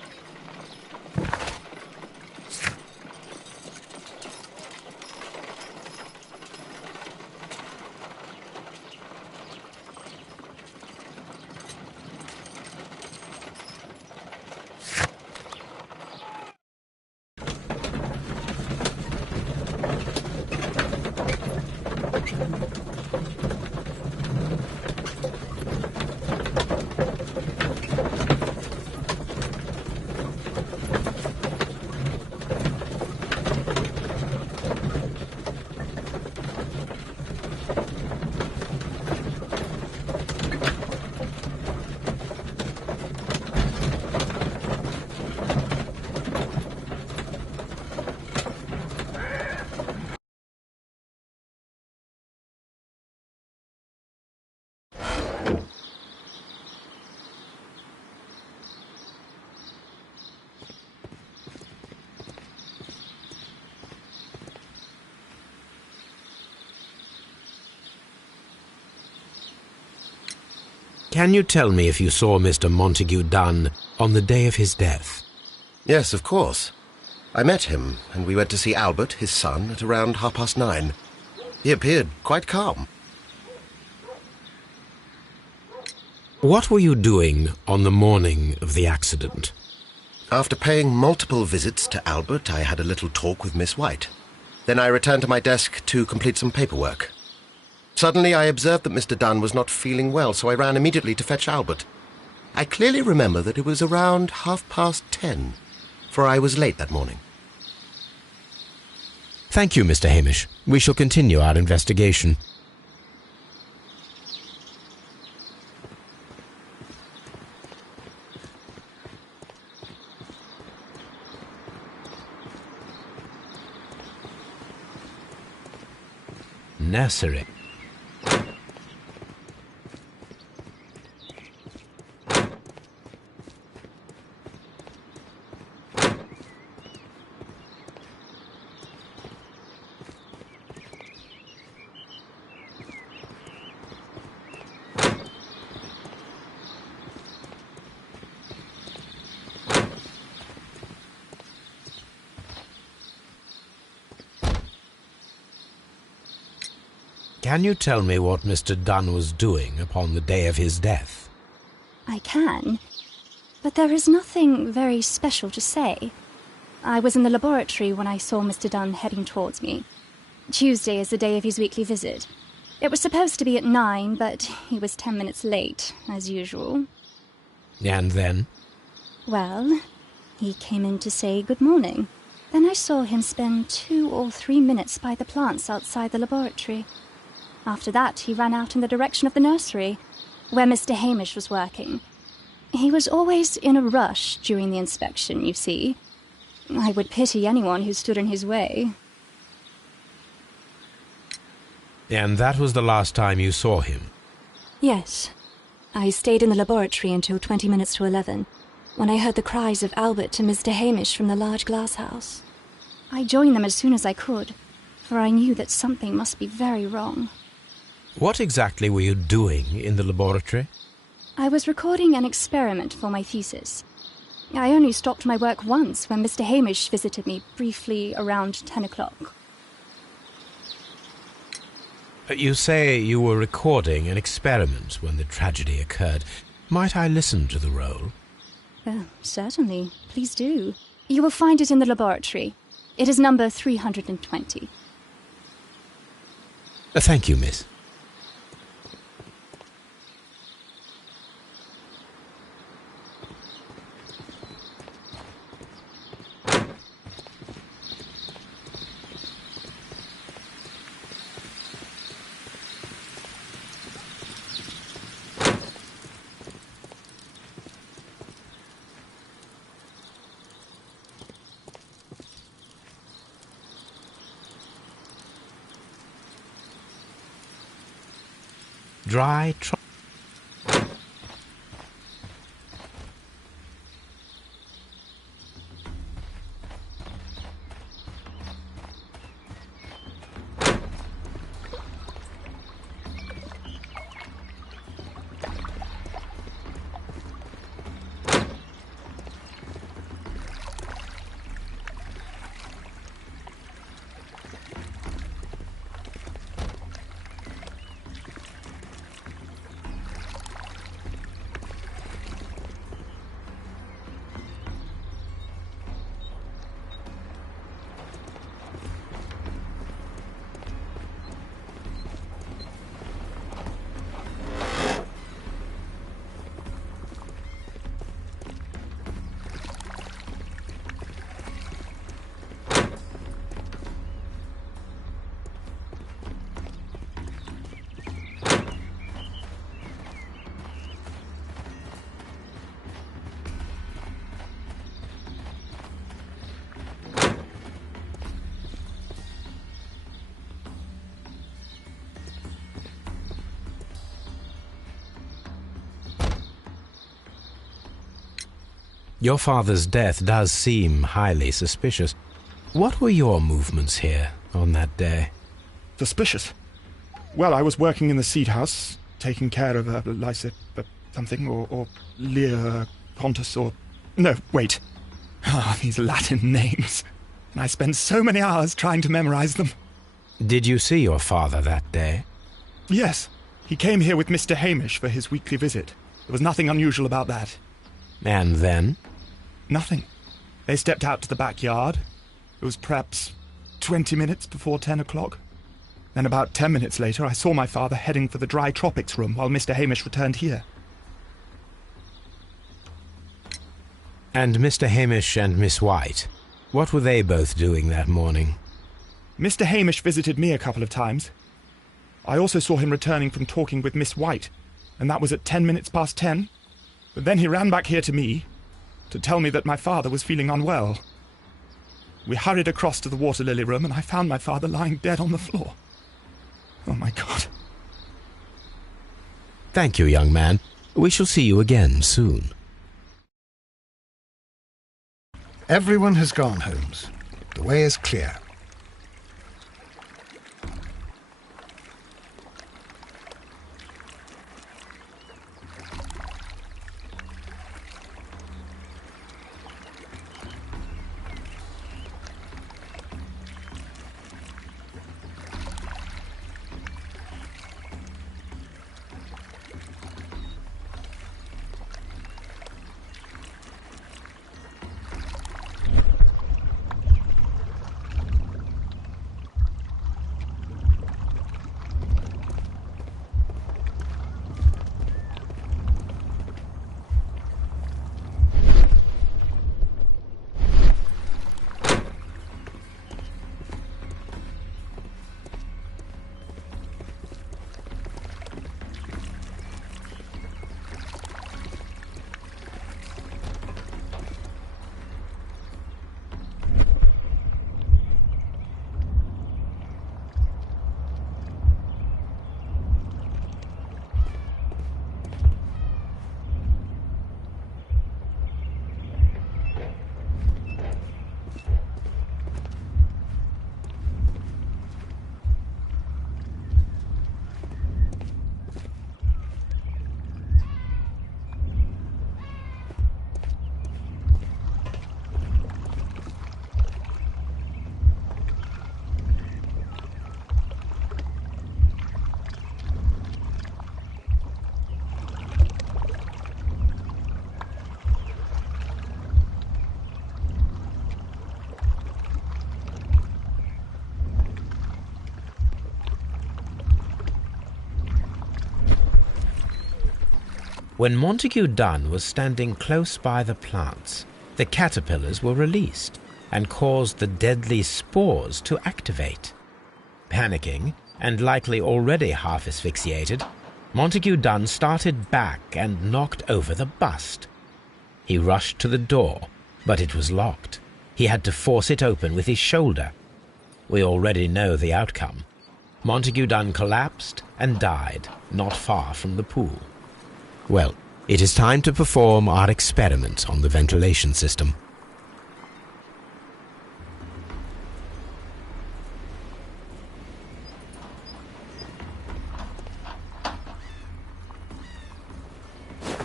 Can you tell me if you saw Mr. Montague Dunn on the day of his death? Yes, of course. I met him, and we went to see Albert, his son, at around 9:30. He appeared quite calm. What were you doing on the morning of the accident? After paying multiple visits to Albert, I had a little talk with Miss White. Then I returned to my desk to complete some paperwork. Suddenly I observed that Mr. Dunn was not feeling well, so I ran immediately to fetch Albert. I clearly remember that it was around 10:30, for I was late that morning. Thank you, Mr. Hamish. We shall continue our investigation. Nursery. Can you tell me what Mr. Dunn was doing upon the day of his death? I can, but there is nothing very special to say. I was in the laboratory when I saw Mr. Dunn heading towards me. Tuesday is the day of his weekly visit. It was supposed to be at 9, but he was 10 minutes late, as usual. And then? Well, he came in to say good morning. Then I saw him spend 2 or 3 minutes by the plants outside the laboratory. After that, he ran out in the direction of the nursery, where Mr. Hamish was working. He was always in a rush during the inspection, you see. I would pity anyone who stood in his way. And that was the last time you saw him? Yes. I stayed in the laboratory until 20 minutes to 11, when I heard the cries of Albert and Mr. Hamish from the large glass house. I joined them as soon as I could, for I knew that something must be very wrong. What exactly were you doing in the laboratory? I was recording an experiment for my thesis. I only stopped my work once when Mr. Hamish visited me briefly around 10 o'clock. You say you were recording an experiment when the tragedy occurred. Might I listen to the roll? Certainly. Please do. You will find it in the laboratory. It is number 320. Thank you, miss. Dry trot. Your father's death does seem highly suspicious. What were your movements here on that day? Suspicious? Well, I was working in the seed house, taking care of Lysa... something, or Lear Pontus, or... No, wait. Ah, these Latin names. And I spent so many hours trying to memorize them. Did you see your father that day? Yes. He came here with Mr. Hamish for his weekly visit. There was nothing unusual about that. And then? Nothing. They stepped out to the backyard. It was perhaps 20 minutes before 10 o'clock. Then about 10 minutes later, I saw my father heading for the dry tropics room while Mr. Hamish returned here. And Mr. Hamish and Miss White, what were they both doing that morning? Mr. Hamish visited me a couple of times. I also saw him returning from talking with Miss White, and that was at 10 minutes past 10. But then he ran back here to me to tell me that my father was feeling unwell. We hurried across to the water lily room, and I found my father lying dead on the floor. Oh, my God. Thank you, young man. We shall see you again soon. Everyone has gone, Holmes. The way is clear. When Montague Dunn was standing close by the plants, the caterpillars were released and caused the deadly spores to activate. Panicking, and likely already half asphyxiated, Montague Dunn started back and knocked over the bust. He rushed to the door, but it was locked. He had to force it open with his shoulder. We already know the outcome. Montague Dunn collapsed and died not far from the pool. Well, it is time to perform our experiment on the ventilation system.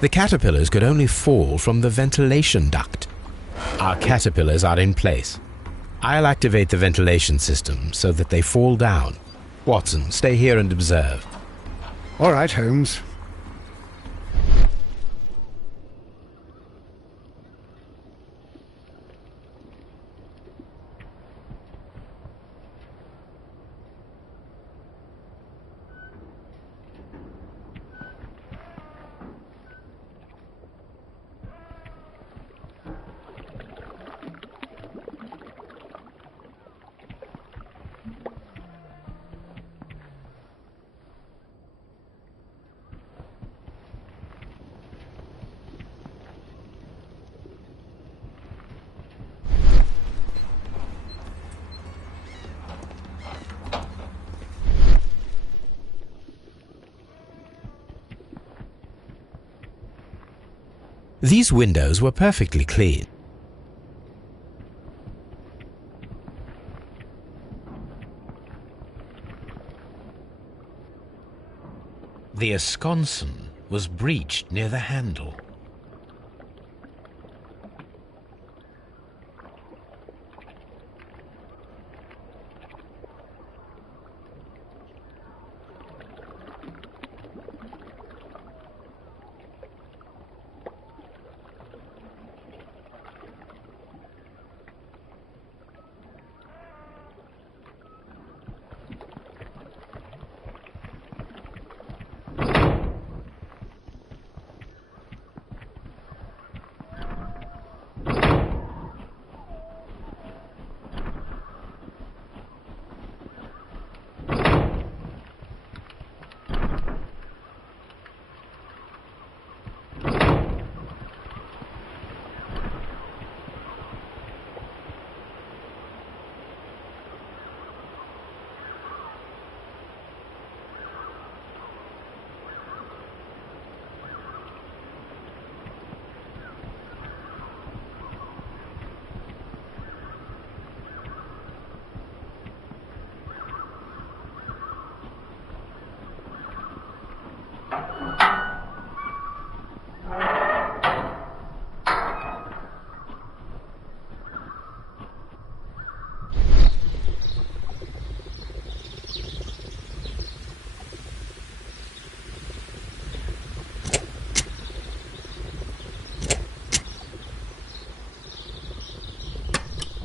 The caterpillars could only fall from the ventilation duct. Our caterpillars are in place. I'll activate the ventilation system so that they fall down. Watson, stay here and observe. All right, Holmes. These windows were perfectly clean. The esconsson was breached near the handle.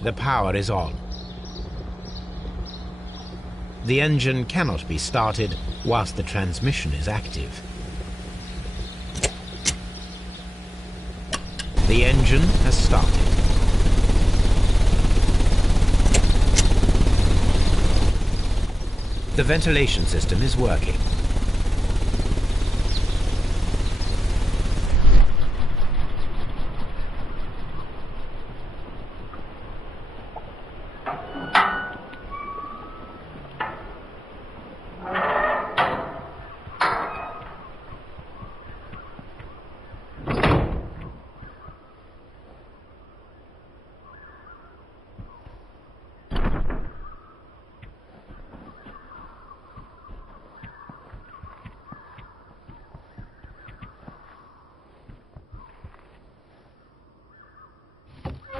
The power is on. The engine cannot be started whilst the transmission is active. The engine has started. The ventilation system is working.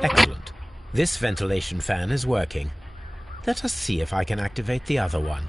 Excellent. This ventilation fan is working. Let us see if I can activate the other one.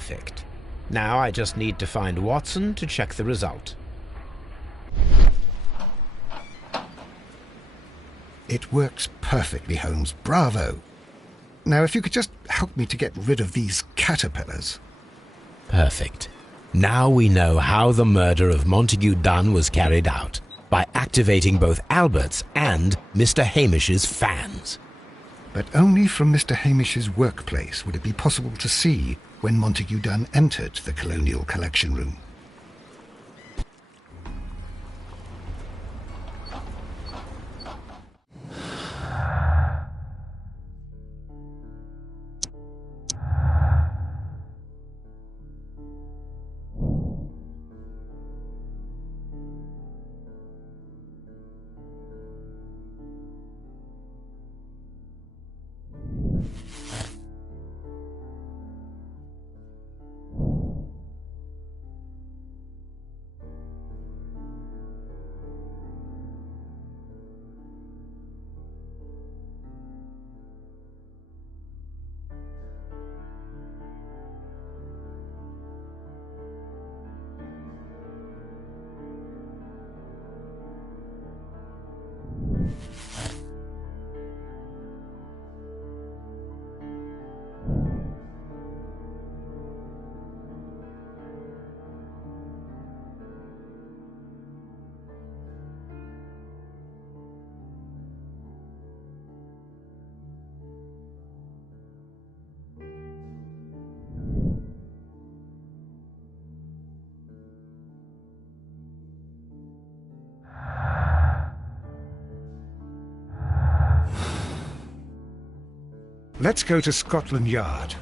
Perfect. Now I just need to find Watson to check the result. It works perfectly, Holmes. Bravo. Now, if you could just help me to get rid of these caterpillars. Perfect. Now we know how the murder of Montague Dunn was carried out, by activating both Albert's and Mr. Hamish's fans. But only from Mr. Hamish's workplace would it be possible to see when Montague Dunn entered the Colonial Collection Room. Let's go to Scotland Yard.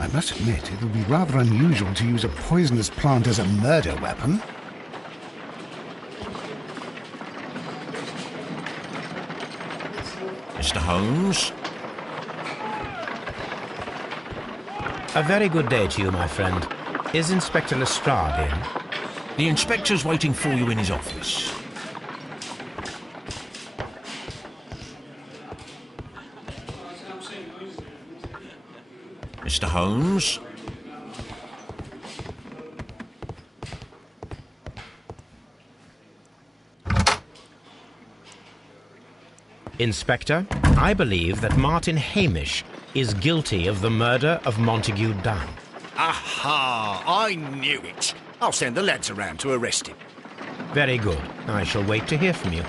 I must admit, it would be rather unusual to use a poisonous plant as a murder weapon. Mr. Holmes? A very good day to you, my friend. Is Inspector Lestrade in? The inspector's waiting for you in his office. Mr. Holmes? Inspector, I believe that Martin Hamish is guilty of the murder of Montague Dunn. Aha! I knew it. I'll send the lads around to arrest him. Very good. I shall wait to hear from you.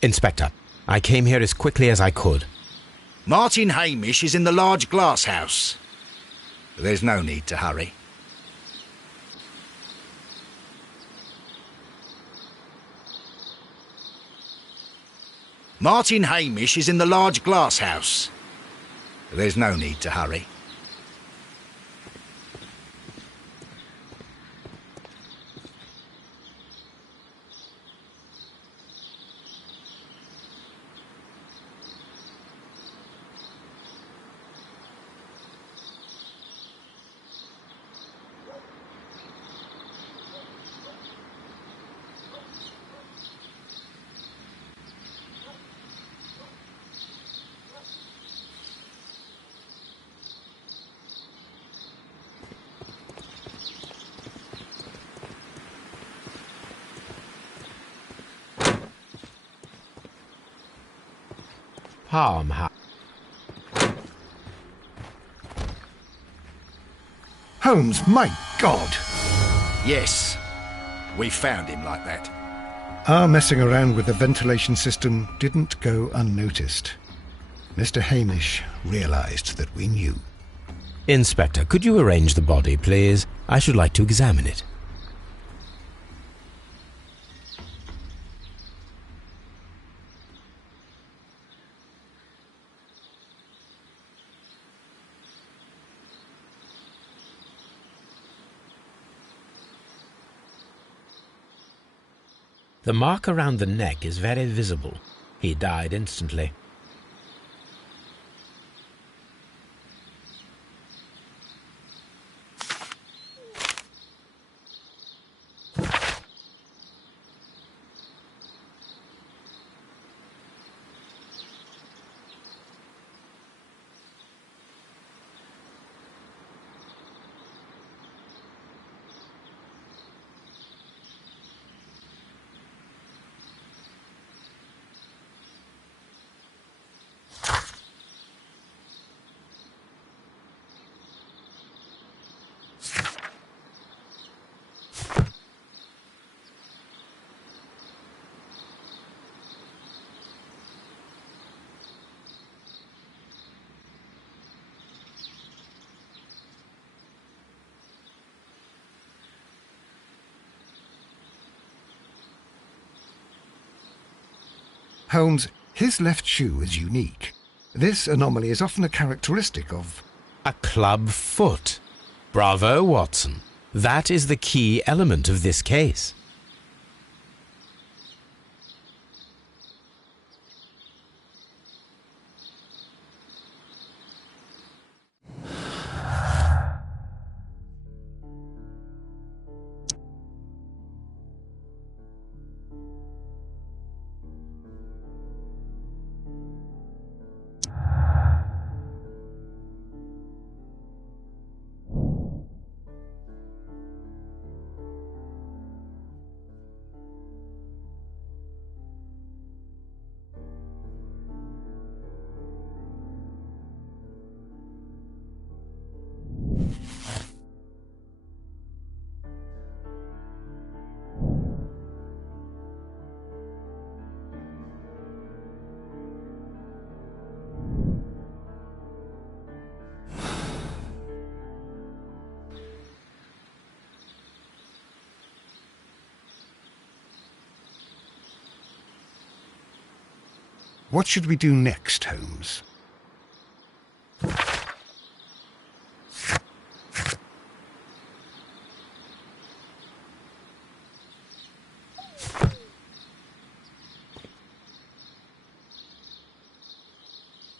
Inspector, I came here as quickly as I could. Martin Hamish is in the large glass house. There's no need to hurry. Martin Hamish is in the large glass house. There's no need to hurry. Holmes, my God! Yes, we found him like that. Our messing around with the ventilation system didn't go unnoticed. Mr. Hamish realized that we knew. Inspector, could you arrange the body, please? I should like to examine it. The mark around the neck is very visible. He died instantly. Holmes, his left shoe is unique. This anomaly is often a characteristic of... A club foot. Bravo, Watson. That is the key element of this case. What should we do next, Holmes?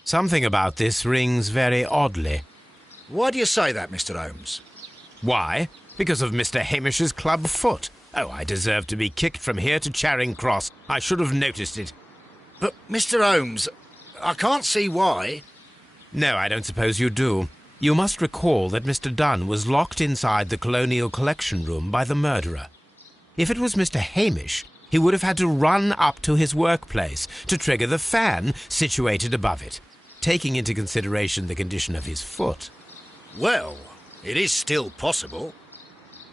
Something about this rings very oddly. Why do you say that, Mr. Holmes? Why? Because of Mr. Hamish's club foot. Oh, I deserve to be kicked from here to Charing Cross. I should have noticed it. But, Mr. Holmes, I can't see why. No, I don't suppose you do. You must recall that Mr. Dunn was locked inside the Colonial Collection Room by the murderer. If it was Mr. Hamish, he would have had to run up to his workplace to trigger the fan situated above it, taking into consideration the condition of his foot. Well, it is still possible.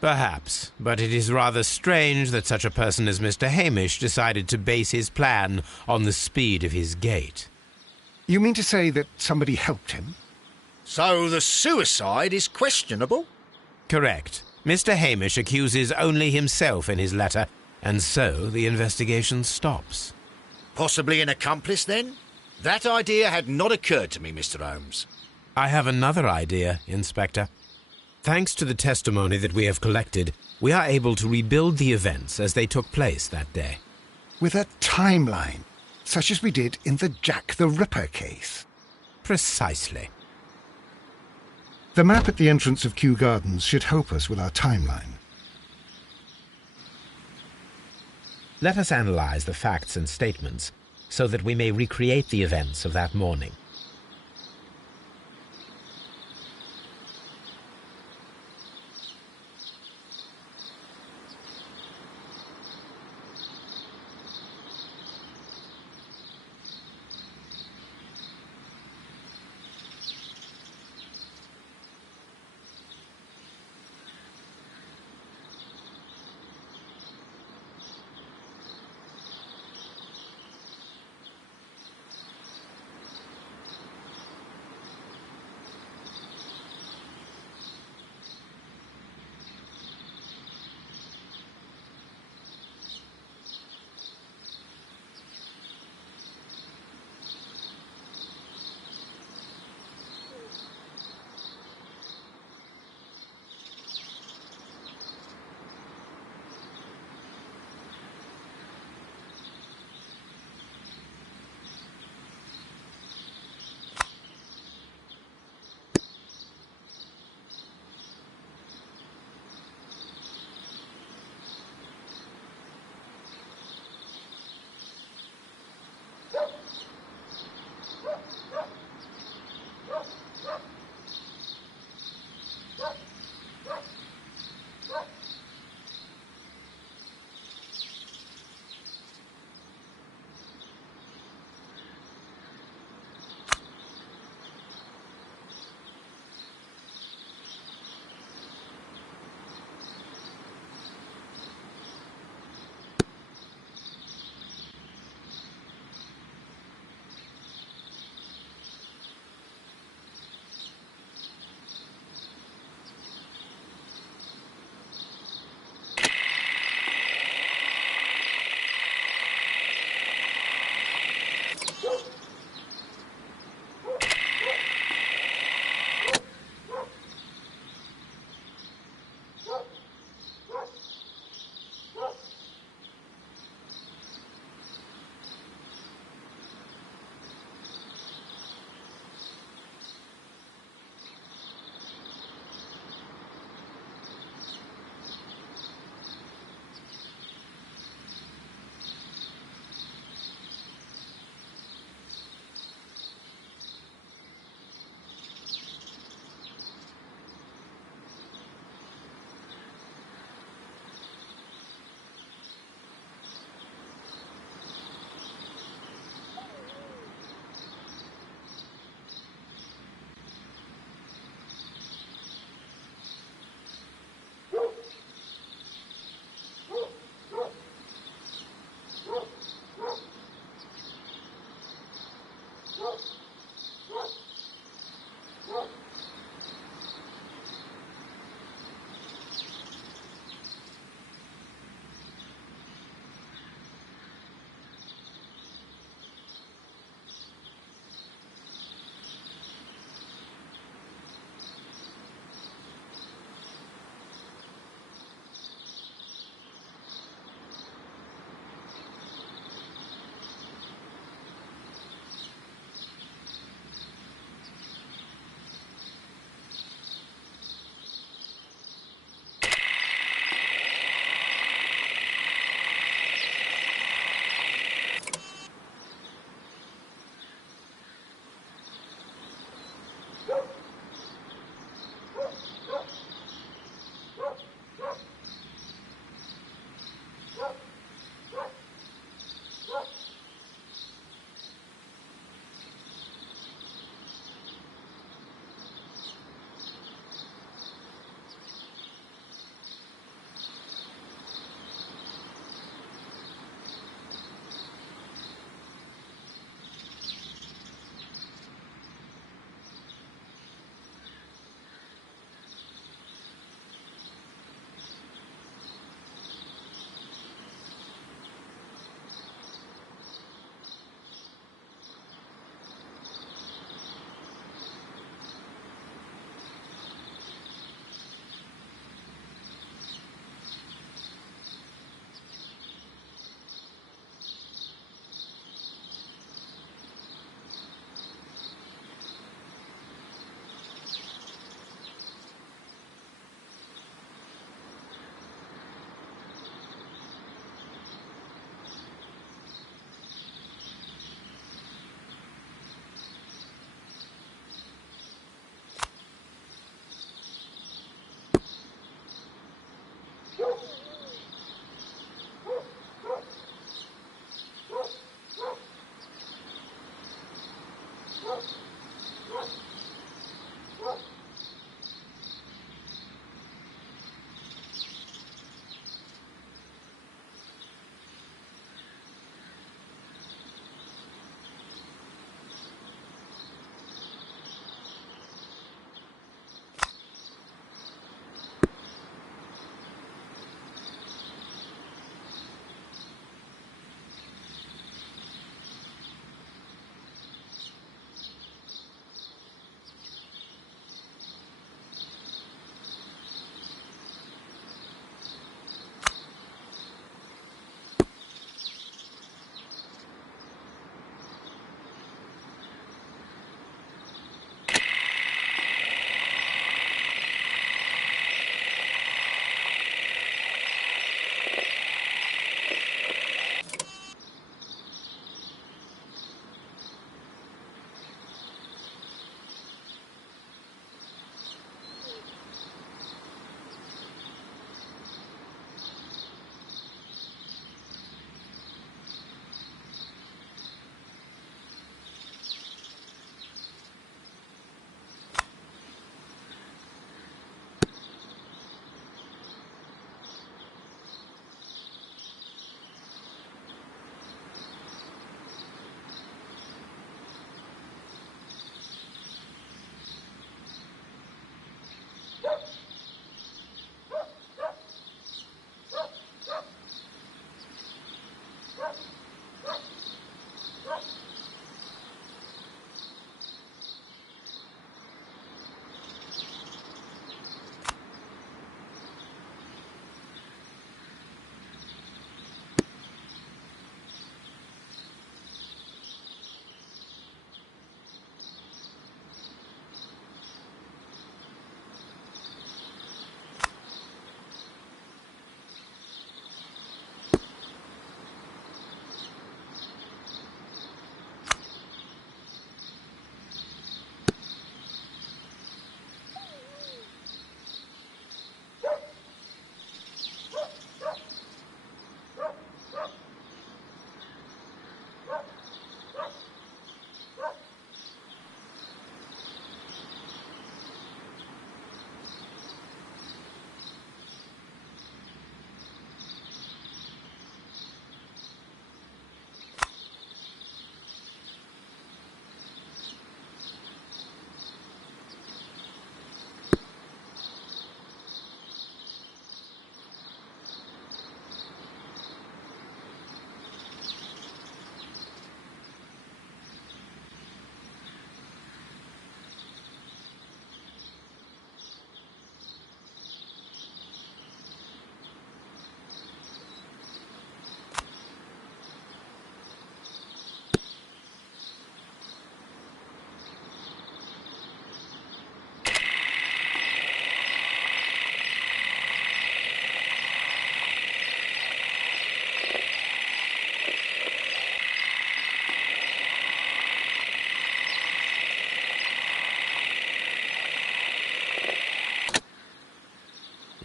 Perhaps, but it is rather strange that such a person as Mr. Hamish decided to base his plan on the speed of his gait. You mean to say that somebody helped him? So the suicide is questionable? Correct. Mr. Hamish accuses only himself in his letter, and so the investigation stops. Possibly an accomplice, then? That idea had not occurred to me, Mr. Holmes. I have another idea, Inspector. Thanks to the testimony that we have collected, we are able to rebuild the events as they took place that day. With a timeline, such as we did in the Jack the Ripper case. Precisely. The map at the entrance of Kew Gardens should help us with our timeline. Let us analyze the facts and statements so that we may recreate the events of that morning.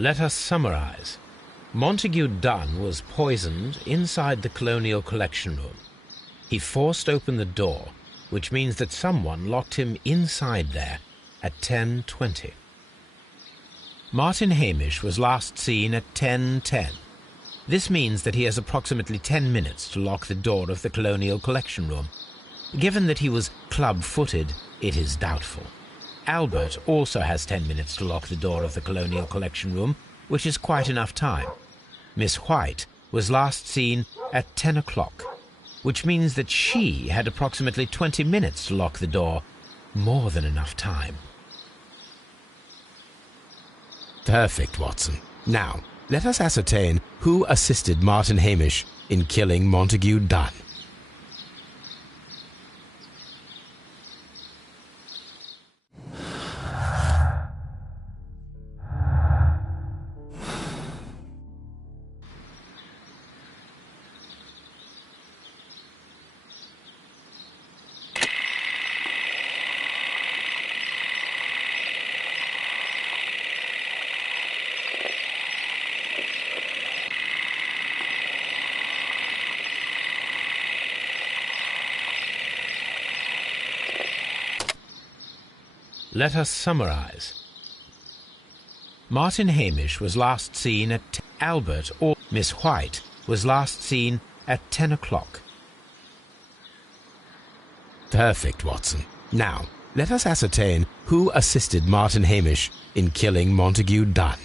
Let us summarize. Montague Dunn was poisoned inside the Colonial Collection Room. He forced open the door, which means that someone locked him inside there at 10:20. Martin Hamish was last seen at 10:10. This means that he has approximately 10 minutes to lock the door of the Colonial Collection Room. Given that he was club-footed, it is doubtful. Albert also has 10 minutes to lock the door of the Colonial Collection Room, which is quite enough time. Miss White was last seen at 10 o'clock, which means that she had approximately 20 minutes to lock the door. More than enough time. Perfect, Watson. Now, let us ascertain who assisted Martin Hamish in killing Montague Dunn. Let us summarize. Martin Hamish was last seen at Albert or Miss White was last seen at 10 o'clock. Perfect, Watson. Now, let us ascertain who assisted Martin Hamish in killing Montague Dunn.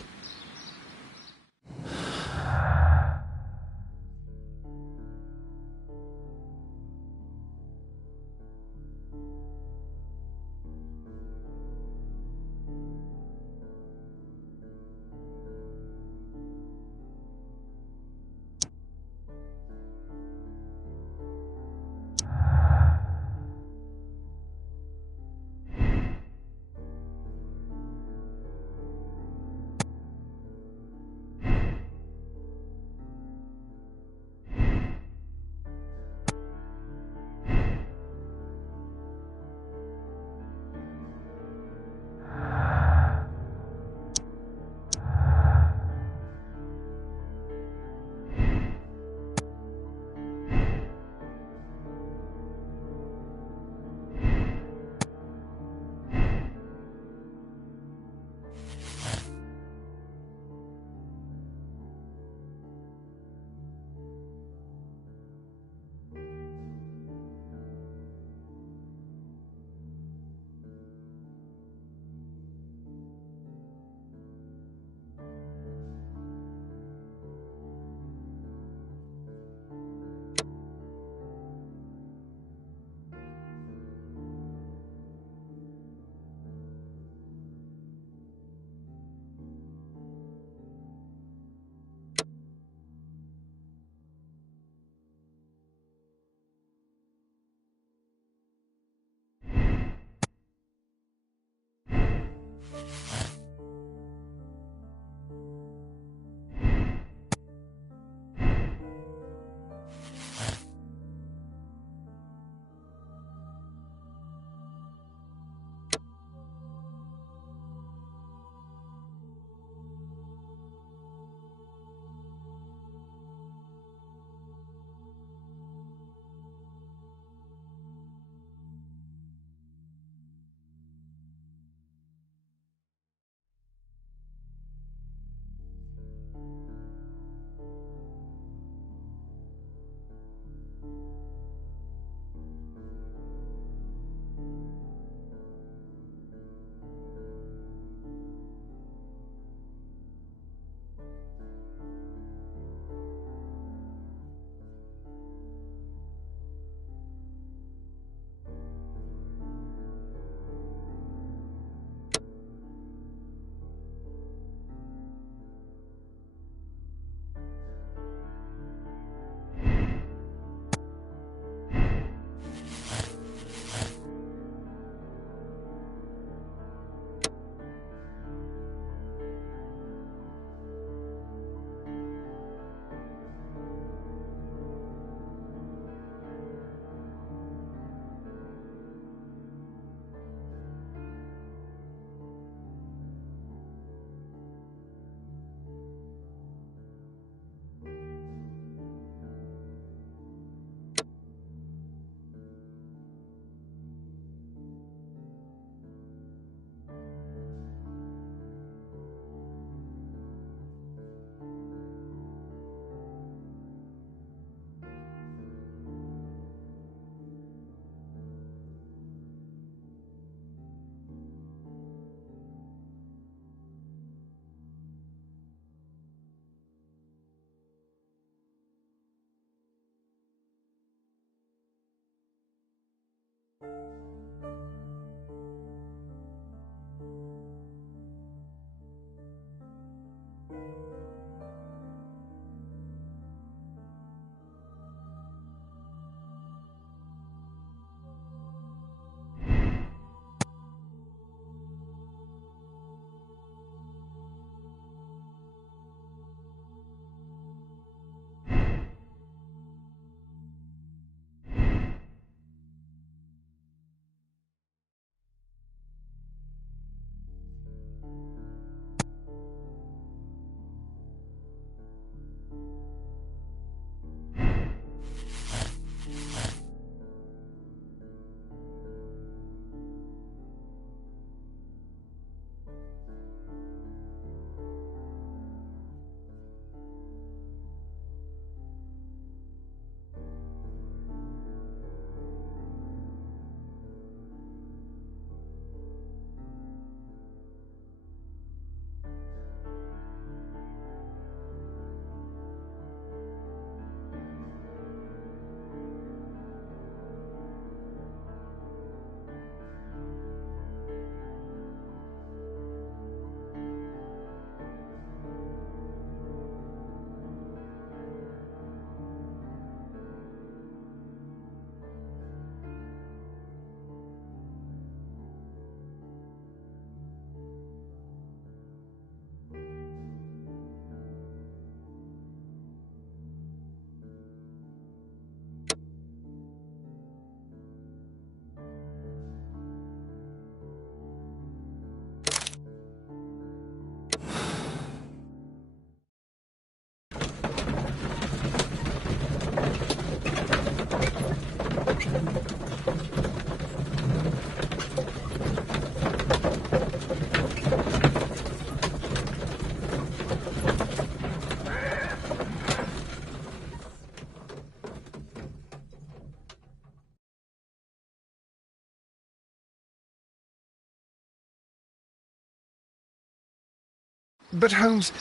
But Holmes,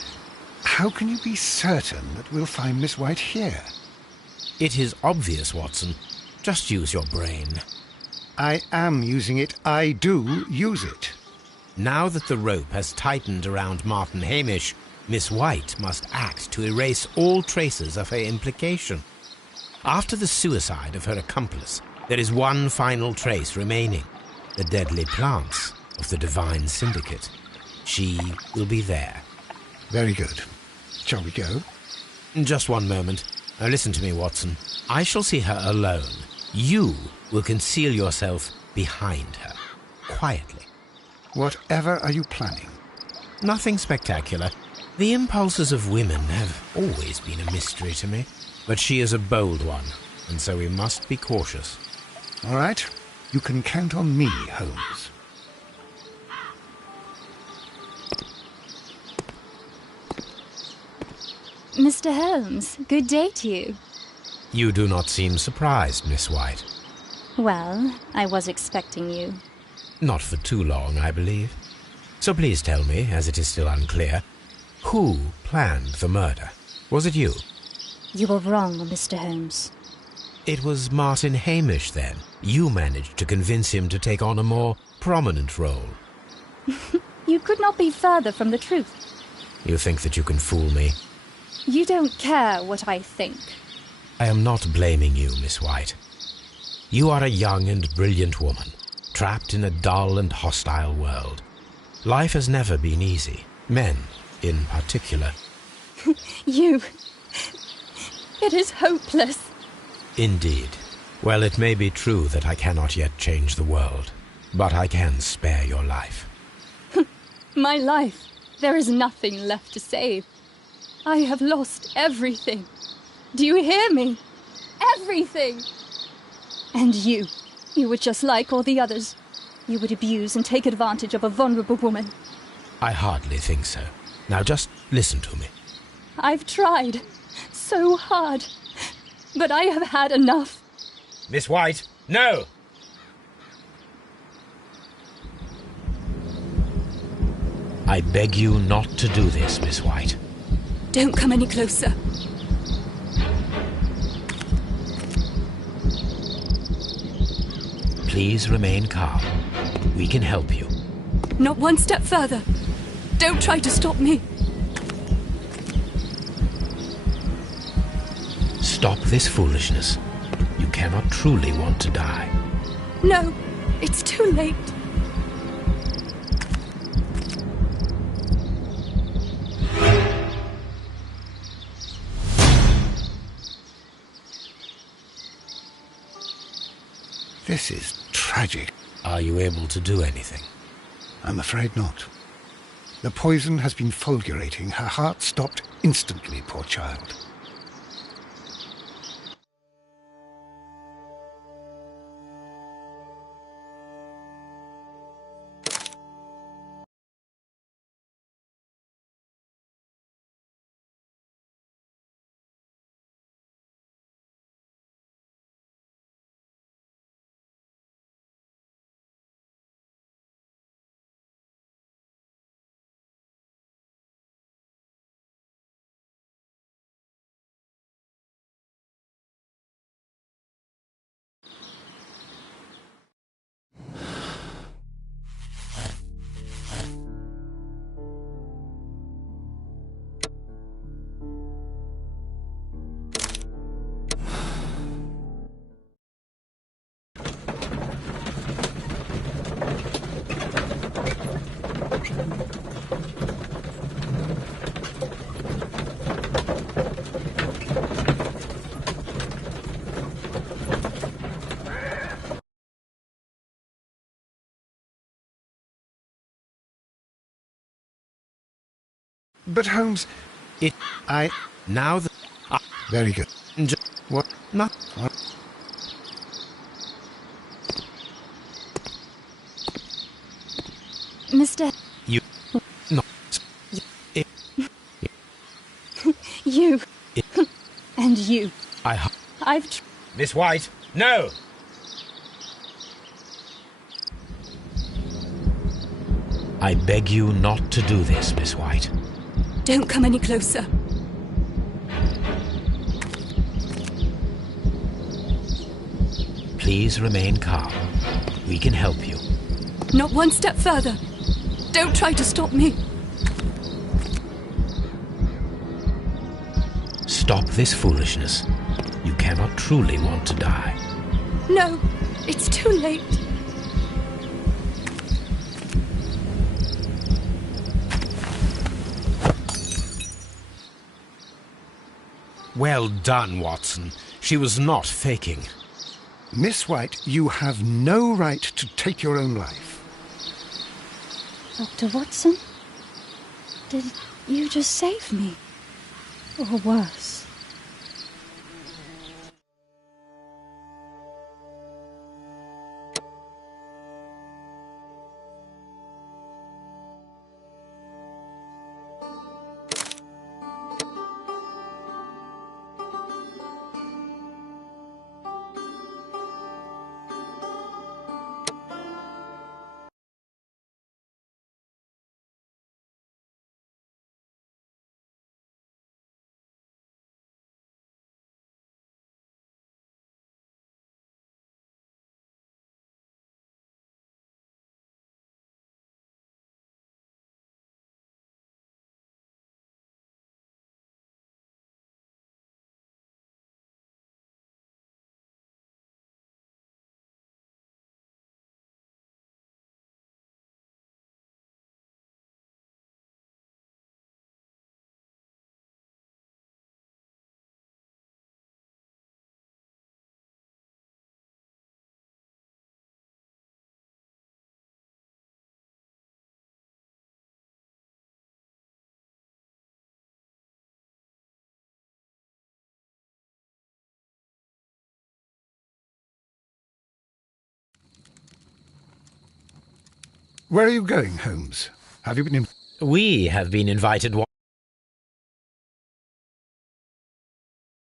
how can you be certain that we'll find Miss White here? It is obvious, Watson. Just use your brain. I am using it. I do use it. Now that the rope has tightened around Martin Hamish, Miss White must act to erase all traces of her implication. After the suicide of her accomplice, there is one final trace remaining, the deadly plants of the Divine Syndicate. She will be there. Very good. Shall we go? Just one moment. Now listen to me, Watson. I shall see her alone. You will conceal yourself behind her, quietly. Whatever are you planning? Nothing spectacular. The impulses of women have always been a mystery to me. But she is a bold one, and so we must be cautious. All right. You can count on me, Holmes. Mr. Holmes, good day to you. You do not seem surprised, Miss White. Well, I was expecting you. Not for too long, I believe. So please tell me, as it is still unclear, who planned the murder? Was it you? You were wrong, Mr. Holmes. It was Martin Hamish, then. You managed to convince him to take on a more prominent role. You could not be further from the truth. You think that you can fool me? You don't care what I think. I am not blaming you, Miss White. You are a young and brilliant woman, trapped in a dull and hostile world. Life has never been easy, men in particular. You... It is hopeless. Indeed. Well, it may be true that I cannot yet change the world, but I can spare your life. My life. There is nothing left to save. I have lost everything. Do you hear me? Everything! And you were just like all the others. You would abuse and take advantage of a vulnerable woman. I hardly think so. Now just listen to me. I've tried so hard, but I have had enough. Miss White, no! I beg you not to do this, Miss White. Don't come any closer. Please remain calm. We can help you. Not one step further. Don't try to stop me. Stop this foolishness. You cannot truly want to die. No, it's too late. This is tragic. Are you able to do anything? I'm afraid not. The poison has been fulgurating. Her heart stopped instantly, poor child. But Holmes, Now that... very good. What? No. What? Mr. You... No. You. And you. I've... Miss White, no! I beg you not to do this, Miss White. Don't come any closer. Please remain calm. We can help you. Not one step further. Don't try to stop me. Stop this foolishness. You cannot truly want to die. No, it's too late. Well done, Watson. She was not faking. Miss White, you have no right to take your own life. Dr. Watson? Did you just save me? Or worse? Where are you going, Holmes? Have you been in... We have been invited...